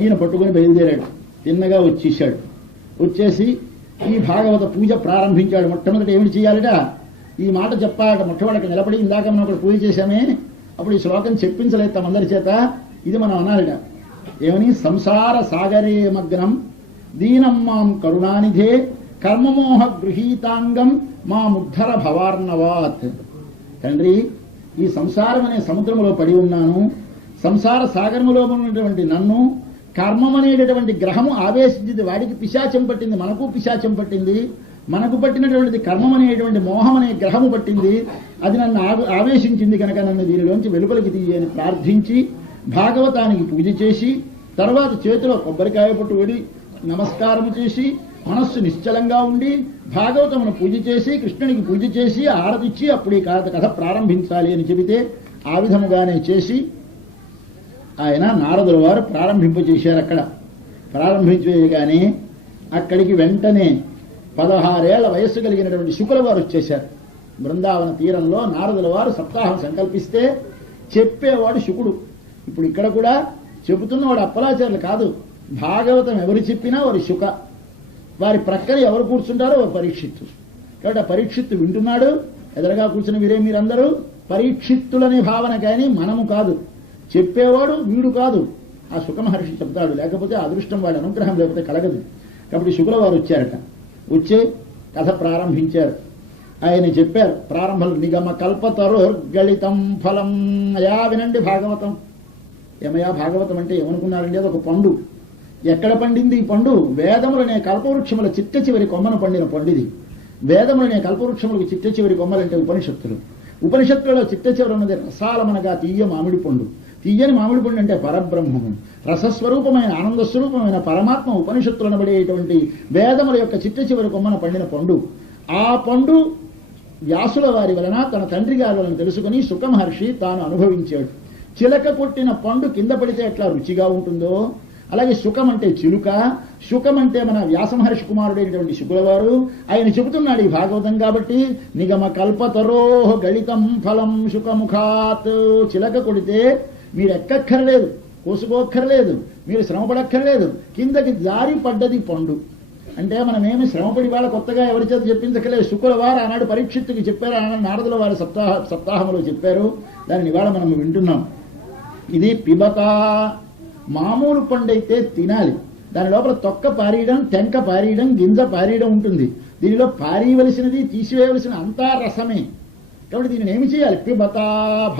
ఈయన పట్టుకుని బయలుదేరాడు. తిన్నగా వచ్చేసాడు. వచ్చేసి ఈ భాగవత పూజ ప్రారంభించాడు. మొట్టమొదటి ఏమిటి చేయాలట? ఈ మాట చెప్పాలట. మొట్టమొదటి నిలబడి ఇందాక మనం అక్కడ పూజ చేశామే, అప్పుడు ఈ శ్లోకం చెప్పించలేదు తమందరి చేత. ఇది మనం అనాలట. ఏమని? సంసార సాగరే మగ్నం దీనం మాం కరుణానిధే కర్మమోహ గృహీతాంగం మా ముద్ధర భవార్ణవాత్. తండ్రి, ఈ సంసారం అనే సముద్రంలో పడి ఉన్నాను. సంసార సాగరములో ఉన్నటువంటి నన్ను కర్మం అనేటటువంటి గ్రహము ఆవేశించింది. వాడికి పిశాచం పట్టింది, మనకు పిశాచం పట్టింది. మనకు పట్టినటువంటిది కర్మం అనేటువంటి మోహం అనే గ్రహము పట్టింది. అది నన్ను ఆవేశించింది కనుక నన్ను దీనిలోంచి వెలుపలికి తీయని ప్రార్థించి భాగవతానికి పూజ చేసి తర్వాత చేతిలో కొబ్బరికాయ పట్టు వెడి నమస్కారము చేసి మనస్సు నిశ్చలంగా ఉండి భాగవతమును పూజ చేసి కృష్ణునికి పూజ చేసి ఆరతిచ్చి అప్పుడు ఈ కథ ప్రారంభించాలి అని చెబితే ఆ విధముగానే చేసి ఆయన నారదుల వారు ప్రారంభింపచేశారు. అక్కడ ప్రారంభించగానే అక్కడికి వెంటనే 16 ఏళ్ల వయస్సు కలిగినటువంటి శుకుల వారు వచ్చేశారు. బృందావన తీరంలో నారదుల వారు సప్తాహం సంకల్పిస్తే చెప్పేవాడు శుకుడు. ఇప్పుడు ఇక్కడ కూడా చెబుతున్నవాడు అప్పలాచార్యులు కాదు. భాగవతం ఎవరు చెప్పినా వారి శుక, వారి ప్రక్కన ఎవరు కూర్చుంటారో వారు పరీక్షిత్తు. కాబట్టి ఆ పరీక్షిత్తు వింటున్నాడు. ఎదురుగా కూర్చుని వీరే మీరందరూ పరీక్షిత్తులనే భావన, కానీ మనము కాదు. చెప్పేవాడు వీడు కాదు, ఆ శుక మహర్షి చెప్తాడు. లేకపోతే అదృష్టం వాడి అనుగ్రహం లేకపోతే కలగదు. కాబట్టి శుకుల వారు వచ్చారట. వచ్చే కథ ప్రారంభించారు. ఆయన చెప్పారు ప్రారంభంలో నిగమ కల్పతరోర్గళితం ఫలం. అయా వినండి భాగవతం. ఏమయ్యా భాగవతం అంటే ఏమనుకున్నారండి? అది ఒక పండు. ఎక్కడ పండింది ఈ పండు? వేదములనే కల్పవృక్షముల చిట్ట చివరి కొమ్మను పండిన పండిది. వేదములనే కల్పవృక్షములకు చిట్ట చివరి కొమ్మలంటే ఉపనిషత్తులు. ఉపనిషత్తులలో చిట్ట చివరి ఉన్నది రసాలమనగా తీయ మామిడి పండు. తీయని మామిడి పండు అంటే పరబ్రహ్మము, రసస్వరూపమైన ఆనంద స్వరూపమైన పరమాత్మ ఉపనిషత్తులను పడేటువంటి వేదముల యొక్క చిట్ట చివరి కొమ్మన పండిన పండు. ఆ పండు వ్యాసుల వారి వలన తన తండ్రి గారి వలన తెలుసుకుని శుక మహర్షి తాను అనుభవించాడు. చిలక కొట్టిన పండు కింద పడితే ఎట్లా రుచిగా ఉంటుందో అలాగే శుకం అంటే చిలుక, శుకం అంటే మన వ్యాసమహర్షి కుమారుడైనటువంటి శుకుల వారు. ఆయన చెబుతున్నాడు ఈ భాగవతం కాబట్టి నిగమ కల్పతరోహ గళితం ఫలం శుకముఖాత్. చిలక కొడితే మీరు ఎక్కక్కర్లేదు, కోసుకోక్కర్లేదు, మీరు శ్రమపడక్కర్లేదు, కిందకి జారి పడ్డది పండు. అంటే మనమేమి శ్రమపడి వాళ్ళ కొత్తగా ఎవరి చేత చెప్పించకలేదు. శుకుల వారు ఆనాడు పరీక్షిత్తుకి చెప్పారు, ఆనాడు నారదుల వారి సప్తాహంలో చెప్పారు. దానిని ఇవాళ మనం వింటున్నాం. ఇది పిబత. మామూలు పండు అయితే తినాలి, దాని లోపల తొక్క పారీయడం, టెంక పారీయడం, గింజ పారీయడం ఉంటుంది. దీనిలో పారీయవలసినది తీసివేయవలసిన అంతా రసమే. కాబట్టి దీనిని ఏమి చేయాలి? పిబత.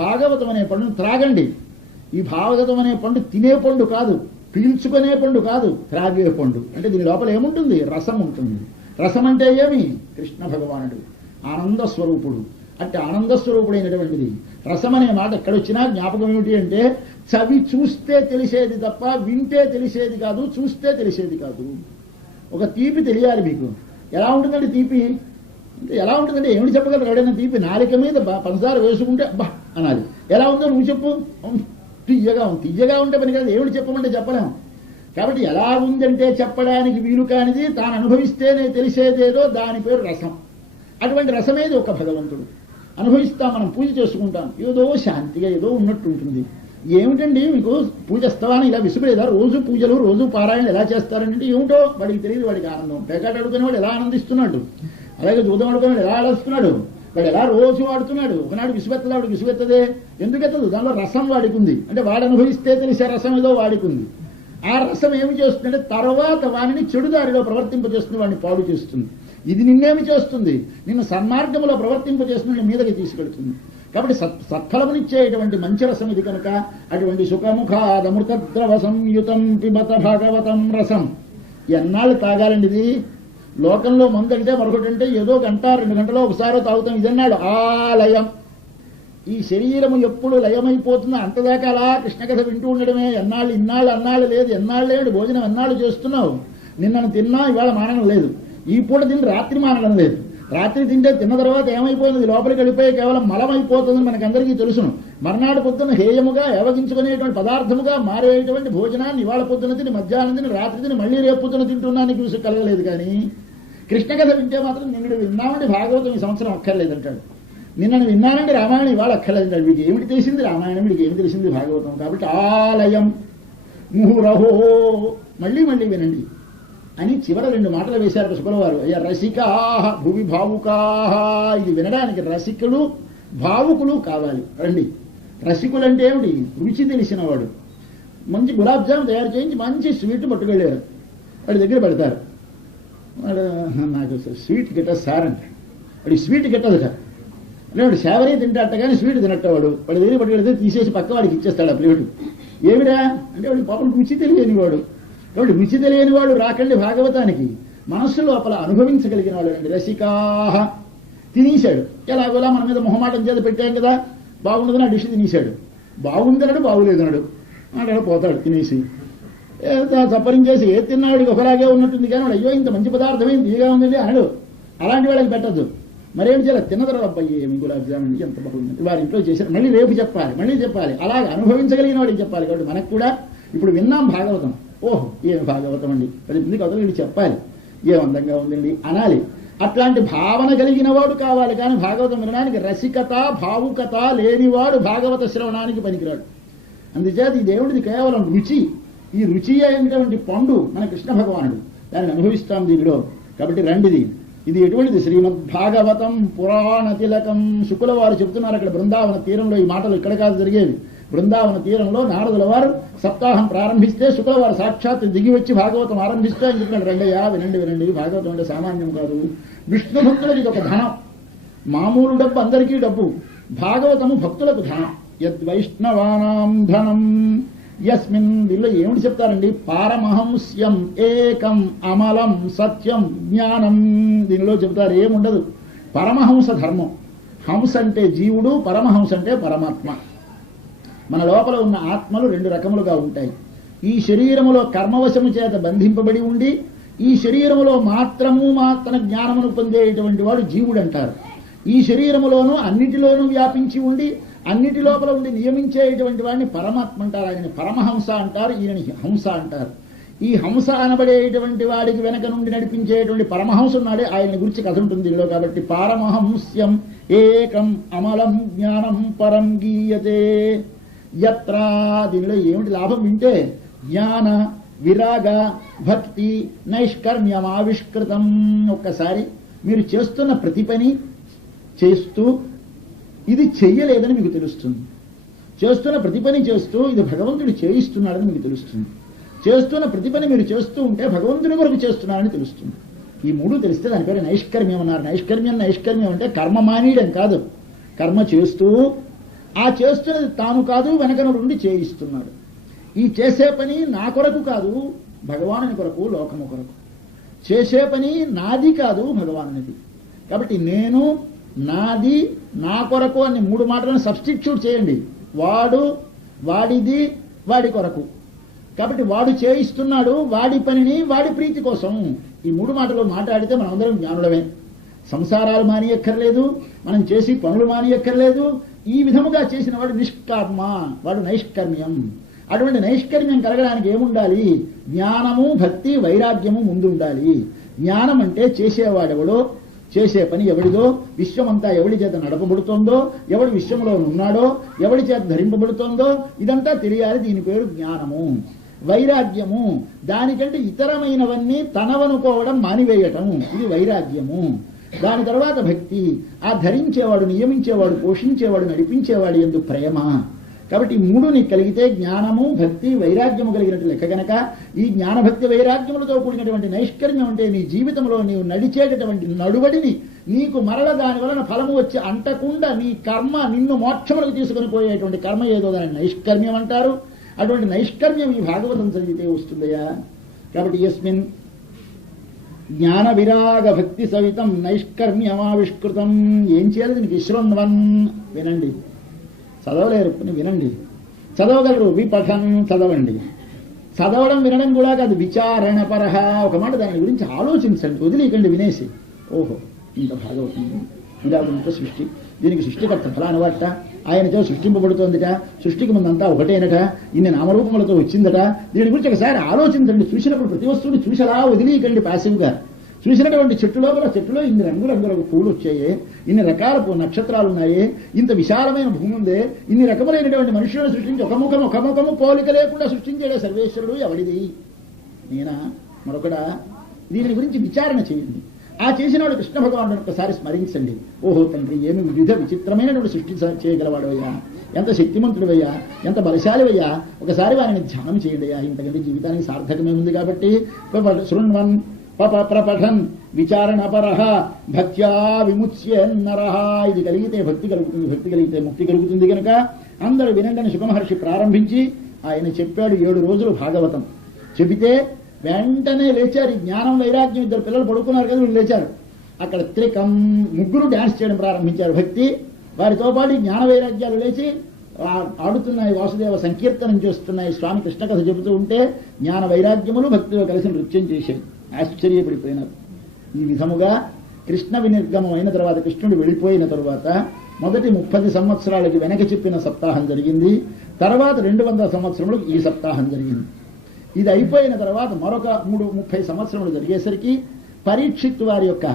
భాగవతం అనే పండును త్రాగండి. ఈ భాగవతం అనే పండు తినే పండు కాదు, పీల్చుకునే పండు కాదు, త్రాగే పండు. అంటే దీని లోపల ఏముంటుంది? రసం ఉంటుంది. రసం అంటే ఏమి? కృష్ణ భగవానుడు ఆనంద స్వరూపుడు. అంటే ఆనంద స్వరూపుడైనటువంటిది. రసం అనే మాట ఎక్కడొచ్చినా జ్ఞాపకం ఏమిటి అంటే చవి చూస్తే తెలిసేది తప్ప వింటే తెలిసేది కాదు, చూస్తే తెలిసేది కాదు. ఒక తీపి తెలియాలి మీకు. ఎలా ఉంటుందండి తీపి? ఎలా ఉంటుందంటే ఏమిటి చెప్పగలరు? ఎవడైనా తీపి నాలిక మీద పంచదార వేసుకుంటే అబ్బా అనాలి. ఎలా ఉందో నువ్వు చెప్పు. తీయగా ఉంది. తీయగా ఉంటే పని కాదు, ఏమిటి చెప్పమంటే చెప్పలేము. కాబట్టి ఎలా ఉందంటే చెప్పడానికి వీలు కానిది తాను అనుభవిస్తేనే తెలిసేదేదో దాని పేరు రసం. అటువంటి రసమేది ఒక భగవంతుడు. అనుభవిస్తాం, మనం పూజ చేసుకుంటాం, ఏదో శాంతిగా ఏదో ఉన్నట్టు ఉంటుంది. ఏమిటండి మీకు పూజ స్తవాన్ని ఇలా విసుగులేదా? రోజు పూజలు, రోజు పారాయణలు ఎలా చేస్తారంటే ఏమిటో వాడికి తెలియదు. వాడికి ఆనందం. పేకాట అడుగుకునేవాడు ఎలా ఆనందిస్తున్నాడు, అలాగే జూదం అడుగుకునేవాడు ఎలా ఆడుస్తున్నాడు, వాడు ఎలా రోజు వాడుతున్నాడు. ఒకనాడు విసుగెత్తదా? వాడికి విసుగెత్తదే. ఎందుకెత్తదు? దానిలో రసం వాడికి ఉంది. అంటే వాడు అనుభవిస్తే తెలిసే రసం ఏదో వాడికి ఉంది. ఆ రసం ఏమి చేస్తుందంటే తర్వాత వాడిని చెడుదారిలో ప్రవర్తింపజేస్తుంది, వాడిని పాడు చేస్తుంది. ఇది నిన్నేమి చేస్తుంది? నిన్ను సన్మార్గంలో ప్రవర్తింపజేస్తుంది, మీదకి తీసుకెడుతుంది. కాబట్టి సత్ఫలమునిచ్చేటువంటి మంచి రసం ఇది కనుక అటువంటి సుఖముఖాదమృతద్రవ సంయుతం పిబత భాగవతం రసం. ఎన్నాళ్ళు తాగాలండి ఇది? లోకంలో మందంటే మరొకటంటే ఏదో గంట 2 గంటలో ఒకసారి తాగుతాం. ఇదన్నాడు ఆలయం. ఈ శరీరము ఎప్పుడు లయమైపోతుందో అంతదాకా అలా కృష్ణకథ వింటూ ఉండడమే. ఎన్నాళ్ళు ఇన్నాళ్ళు అన్నాళ్ళు లేదు, ఎన్నాళ్ళు లేడు. భోజనం ఎన్నాళ్ళు చేస్తున్నావు? నిన్నను తిన్నా ఇవాళ మానడం లేదు, ఈ పూట తిని రాత్రి మానడం లేదు. రాత్రి తింటే తిన్న తర్వాత ఏమైపోయింది? లోపలికి వెళ్ళిపోయి కేవలం మలమైపోతుందని మనకందరికీ తెలుసును. మర్నాడు పొద్దున హేయముగా ఏవగించుకునేటువంటి పదార్థముగా మారేటువంటి భోజనాన్ని ఇవాళ పొద్దున తిని, మధ్యాహ్నం తిని, రాత్రి తిని, మళ్లీ రేపు పొద్దున తింటున్నానికి చూసి కలగలేదు. కానీ కృష్ణకథ వింటే మాత్రం నిన్నడు విన్నామండి భాగవతం ఈ సంవత్సరం అక్కర్లేదంటాడు, నిన్నను విన్నానండి రామాయణం ఇవాళ అక్కర్లేదంటాడు. వీడికి ఏమిటి తెలిసింది రామాయణం, వీడికి ఏమి తెలిసింది భాగవతం. కాబట్టి ఆలయం ముహురహో. మళ్ళీ మళ్ళీ వినండి అని చివర 2 మాటలు వేశారు శుకుల వారు. అయ్యా రసికాహ భువి భావుకాహ. ఇది వినడానికి రసికులు భావుకులు కావాలి. రండి. రసికులు అంటే ఏమిటి? రుచి తెలిసిన వాడు. మంచి గులాబ్ జామ్ తయారు చేయించి మంచి స్వీట్ పట్టుకెళ్ళారు, వాడి దగ్గర పెడతారు. వాడు నాకు స్వీట్ గిట్టదు సార్ అంటే, వాడి స్వీట్ గిట్టదుట. అంటే వాడు సేవరీ తింటాట కానీ స్వీట్ తినట్టవాడు. వాడి దగ్గర పట్టుకెళ్తే తీసేసి పక్క వాడికి ఇచ్చేస్తాడు ఆ ప్లేటు. ఏమిరా అంటే వాడి పాపం రుచి తెలియని వాడు. కాబట్టి రుచి తెలియని వాడు రాకండి భాగవతానికి. మనస్సు లోపల అనుభవించగలిగిన వాడు అండి. రసికాహ. తినేశాడు. ఎలాగోలా మన మీద మొహమాటం చేత పెట్టాం కదా, బాగుండదని ఆ డిష్ తినేశాడు. బాగుందన్నాడు, బాగులేదన్నాడు, అలా పోతాడు తినేసి. చప్పరించేసి ఏది తిన్నాడికి ఒకలాగే ఉన్నట్టుంది కానీ వాడు అయ్యో ఇంత మంచి పదార్థం ఏం తీగా ఉందండి అనడు. అలాంటి వాళ్ళకి పెట్టద్దు. మరేం చేయాలి? తిన్న తర్వాత అబ్బాయి ఏమి గులాబ్ జామున్ ఎంత బాగుంది వారి ఇంట్లో చేశారు, మళ్ళీ రేపు చెప్పాలి, మళ్ళీ చెప్పాలి. అలాగే అనుభవించగలిగిన వాడికి చెప్పాలి. కాబట్టి మనకు కూడా ఇప్పుడు విన్నాం భాగవతం, ఓహో ఏమి భాగవతం అండి, 10 మందికి అవతల వీళ్ళు చెప్పాలి, ఏం అందంగా ఉందండి అనాలి. అట్లాంటి భావన కలిగిన వాడు కావాలి. కానీ భాగవతం వినడానికి రసికత భావుకత లేనివాడు భాగవత శ్రవణానికి పనికిరాడు. అందుచేత ఈ దేవుడిది కేవలం రుచి. ఈ రుచి అయినటువంటి పండు మన కృష్ణ భగవానుడు, దాన్ని అనుభవిస్తాం దీనిలో. కాబట్టి రండిది, ఇది ఎటువంటిది? శ్రీమద్భాగవతం పురాణ తిలకం. శుకుల వారు చెప్తున్నారు అక్కడ బృందావన తీరంలో. ఈ మాటలు ఇక్కడ కాదు జరిగేవి, బృందావన తీరంలో నారదుల వారు సప్తాహం ప్రారంభిస్తే శుకుల వారు సాక్షాత్ దిగి వచ్చి భాగవతం ఆరంభిస్తే అని చెప్పినాడు, రండయ్యా వినండి వినండి, భాగవతం అంటే సామాన్యం కాదు. విష్ణు భక్తులకు ఇది ఒక ధనం. మామూలు డబ్బు అందరికీ డబ్బు, భాగవతము భక్తులకు ధనం. యద్వైష్ణవానాం ధనం యస్మిన్. దీనిలో ఏమిటి చెప్తారండి? పారమహంస్యం ఏకం అమలం సత్యం జ్ఞానం. దీనిలో చెప్తారు ఏముండదు. పరమహంస ధర్మం. హంస అంటే జీవుడు, పరమహంస అంటే పరమాత్మ. మన లోపల ఉన్న ఆత్మలు 2 రకములుగా ఉంటాయి. ఈ శరీరములో కర్మవశము చేత బంధింపబడి ఉండి ఈ శరీరములో మాత్ర జ్ఞానమును పొందేటువంటి వాడు జీవుడు అంటారు. ఈ శరీరములోనూ అన్నిటిలోనూ వ్యాపించి ఉండి అన్నిటి లోపల ఉండి నియమించేటువంటి వాడిని పరమాత్మ అంటారు. ఆయన పరమహంస అంటారు, ఈయనని హంస అంటారు. ఈ హంస అనబడేటువంటి వాడికి వెనక నుండి నడిపించేటువంటి పరమహంస ఉన్నాడే, ఆయన గురించి కథ ఉంటుంది దీనిలో. కాబట్టి పారమహంస్యం ఏకం అమలం జ్ఞానం పరం గీయతే యత్ర. దీనిలో ఏమిటి లాభం వింటే? జ్ఞాన విరాగ భక్తి నైష్కర్మ్యం ఆవిష్కృతం. ఒక్కసారి మీరు చేస్తున్న ప్రతి పని చేస్తూ ఇది చెయ్యలేదని మీకు తెలుస్తుంది. చేస్తున్న ప్రతి పని చేస్తూ ఇది భగవంతుడు చేయిస్తున్నాడని మీకు తెలుస్తుంది. చేస్తున్న ప్రతి పని మీరు చేస్తూ ఉంటే భగవంతుడి వరకు చేస్తున్నారని తెలుస్తుంది. ఈ 3 తెలిస్తే దాని పేరు నైష్కర్మ్యం అన్నారు. నైష్కర్మ్యం అంటే కర్మ మానేయడం కాదు, కర్మ చేస్తూ ఆ చేస్తున్నది తాను కాదు, వెనక నుండి చేయిస్తున్నాడు. ఈ చేసే పని నా కొరకు కాదు, భగవానుని కొరకు, లోకము కొరకు. చేసే పని నాది కాదు, భగవానునిది. కాబట్టి నేను, నాది, నా కొరకు అని 3 మాటలను సబ్స్టిట్యూట్ చేయండి. వాడు, వాడిది, వాడి కొరకు. కాబట్టి వాడు చేయిస్తున్నాడు వాడి పనిని వాడి ప్రీతి కోసం. ఈ 3 మాటలు మాట్లాడితే మనం అందరం జ్ఞానులమే. సంసారాలు మానియక్కర్లేదు, మనం చేసి పనులు మానియక్కర్లేదు. ఈ విధముగా చేసిన వాడు నిష్కర్మ, వాడు నైష్కర్మ్యం. అటువంటి నైష్కర్మ్యం కలగడానికి ఏముండాలి? జ్ఞానము భక్తి వైరాగ్యము ముందు ఉండాలి. జ్ఞానం అంటే చేసేవాడెవడో, చేసే పని ఎవడిదో, విశ్వమంతా ఎవడి చేత నడపబడుతోందో, ఎవడు విశ్వంలో ఉన్నాడో, ఎవడి చేత ధరింపబడుతోందో ఇదంతా తెలియాలి. దీని పేరు జ్ఞానము. వైరాగ్యము దానికంటే ఇతరమైనవన్నీ తనవనుకోవడం మానివేయటం, ఇది వైరాగ్యము. దాని తర్వాత భక్తి, ఆ ధరించేవాడు, నియమించేవాడు, పోషించేవాడు, నడిపించేవాడు యందు ప్రేమ. కాబట్టి ఈ 3 నీకు కలిగితే జ్ఞానము భక్తి వైరాగ్యము కలిగినట్టు లెక్క గనక ఈ జ్ఞానభక్తి వైరాగ్యములతో కూడినటువంటి నైష్కర్మ్యం అంటే నీ జీవితంలో నీవు నడిచేటటువంటి నడువడిని నీకు మరల దాని వలన ఫలము వచ్చి అంటకుండా నీ కర్మ నిన్ను మోక్షములకు తీసుకుని పోయేటువంటి కర్మ ఏదో దాన్ని నైష్కర్మ్యం అంటారు. అటువంటి నైష్కర్మ్యం ఈ భాగవతం చదివితే వస్తుందయా. కాబట్టి యస్మిన్ జ్ఞాన విరాగ భక్తి సవితం నైష్కర్మ్యమావిష్కృతం. ఏం చేయాలి దీనికి? శృణ్వన్, వినండి. చదవలేరు వినండి, చదవగలరు విపఠన్, చదవండి. చదవడం వినడం కూడా కాదు, విచారణ పరహ. ఒక మాట దాని గురించి ఆలోచించండి, వదిలేకండి వినేసి. ఓహో ఇంత భాగవతం, ఇలా ఇంత సృష్టి, దీనికి సృష్టికర్త ఫలాని వాట, ఆయనతో సృష్టింపబడుతోందిట, సృష్టికి ముందంతా ఒకటేనట, ఇన్ని నామరూపములతో వచ్చిందట. దీని గురించి ఒకసారి ఆలోచించండి. చూసినప్పుడు ప్రతి వస్తువుని చూసలా వదిలేయకండి పాసివ్గా. చూసినటువంటి చెట్టు లోపల చెట్టులో ఇన్ని రంగురంగులకు పూలు వచ్చాయి, ఇన్ని రకాల నక్షత్రాలు ఉన్నాయి, ఇంత విశాలమైన భూమి ఉంది, ఇన్ని రకములైనటువంటి మనుషులను సృష్టించి ఒక ముఖము పోలిక లేకుండా సృష్టించాడే సర్వేశ్వరుడు. ఎవడిది? నేనా మరొకడా? దీని గురించి విచారణ చేయండి. ఆ చేసినవాడు కృష్ణ భగవానుడు ఒక్కసారి స్మరించండి. ఓహో తండ్రి, ఏమి వివిధ విచిత్రమైనటువంటి సృష్టి చేయగలవాడవయ్యా, ఎంత శక్తిమంతుడివయ్యా, ఎంత బలశాలివయ్యా, ఒకసారి వారిని ధ్యానం చేయండి అయ్యా. ఇంతకంటే జీవితానికి సార్థకమే ఉంది. కాబట్టి శృణ్వన్ ప్రపఠన్ విచారణపరః భక్త్యా విముచ్యేన్నరః. ఇది కలిగితే భక్తి కలుగుతుంది, భక్తి కలిగితే ముక్తి కలుగుతుంది. కనుక అందరూ వినండి. శుకమహర్షి ప్రారంభించి ఆయన చెప్పాడు 7 రోజులు భాగవతం. చెబితే వెంటనే లేచారు. ఈ జ్ఞానం వైరాగ్యం, 2 పిల్లలు పడుకున్నారు కదా, వీళ్ళు లేచారు. అక్కడ త్రికం, 3 డాన్స్ చేయడం ప్రారంభించారు. భక్తి వారితో పాటు జ్ఞాన వైరాగ్యాలు లేచి ఆడుతున్నాయి, వాసుదేవ సంకీర్తనం చేస్తున్నాయి, స్వామి కృష్ణ కథ చెబుతూ ఉంటే జ్ఞాన వైరాగ్యములు భక్తిలో కలిసి నృత్యం చేశాయి. ఆశ్చర్యపడిపోయినారు. ఈ విధముగా కృష్ణ వినిర్గమం అయిన తర్వాత, కృష్ణుడు వెళ్ళిపోయిన తరువాత మొదటి 30 సంవత్సరాలకి వెనక చెప్పిన సప్తాహం జరిగింది. తర్వాత 200 సంవత్సరములకు ఈ సప్తాహం జరిగింది. ఇది అయిపోయిన తర్వాత మరొక 30 సంవత్సరములు జరిగేసరికి పరీక్షిత్ వారి యొక్క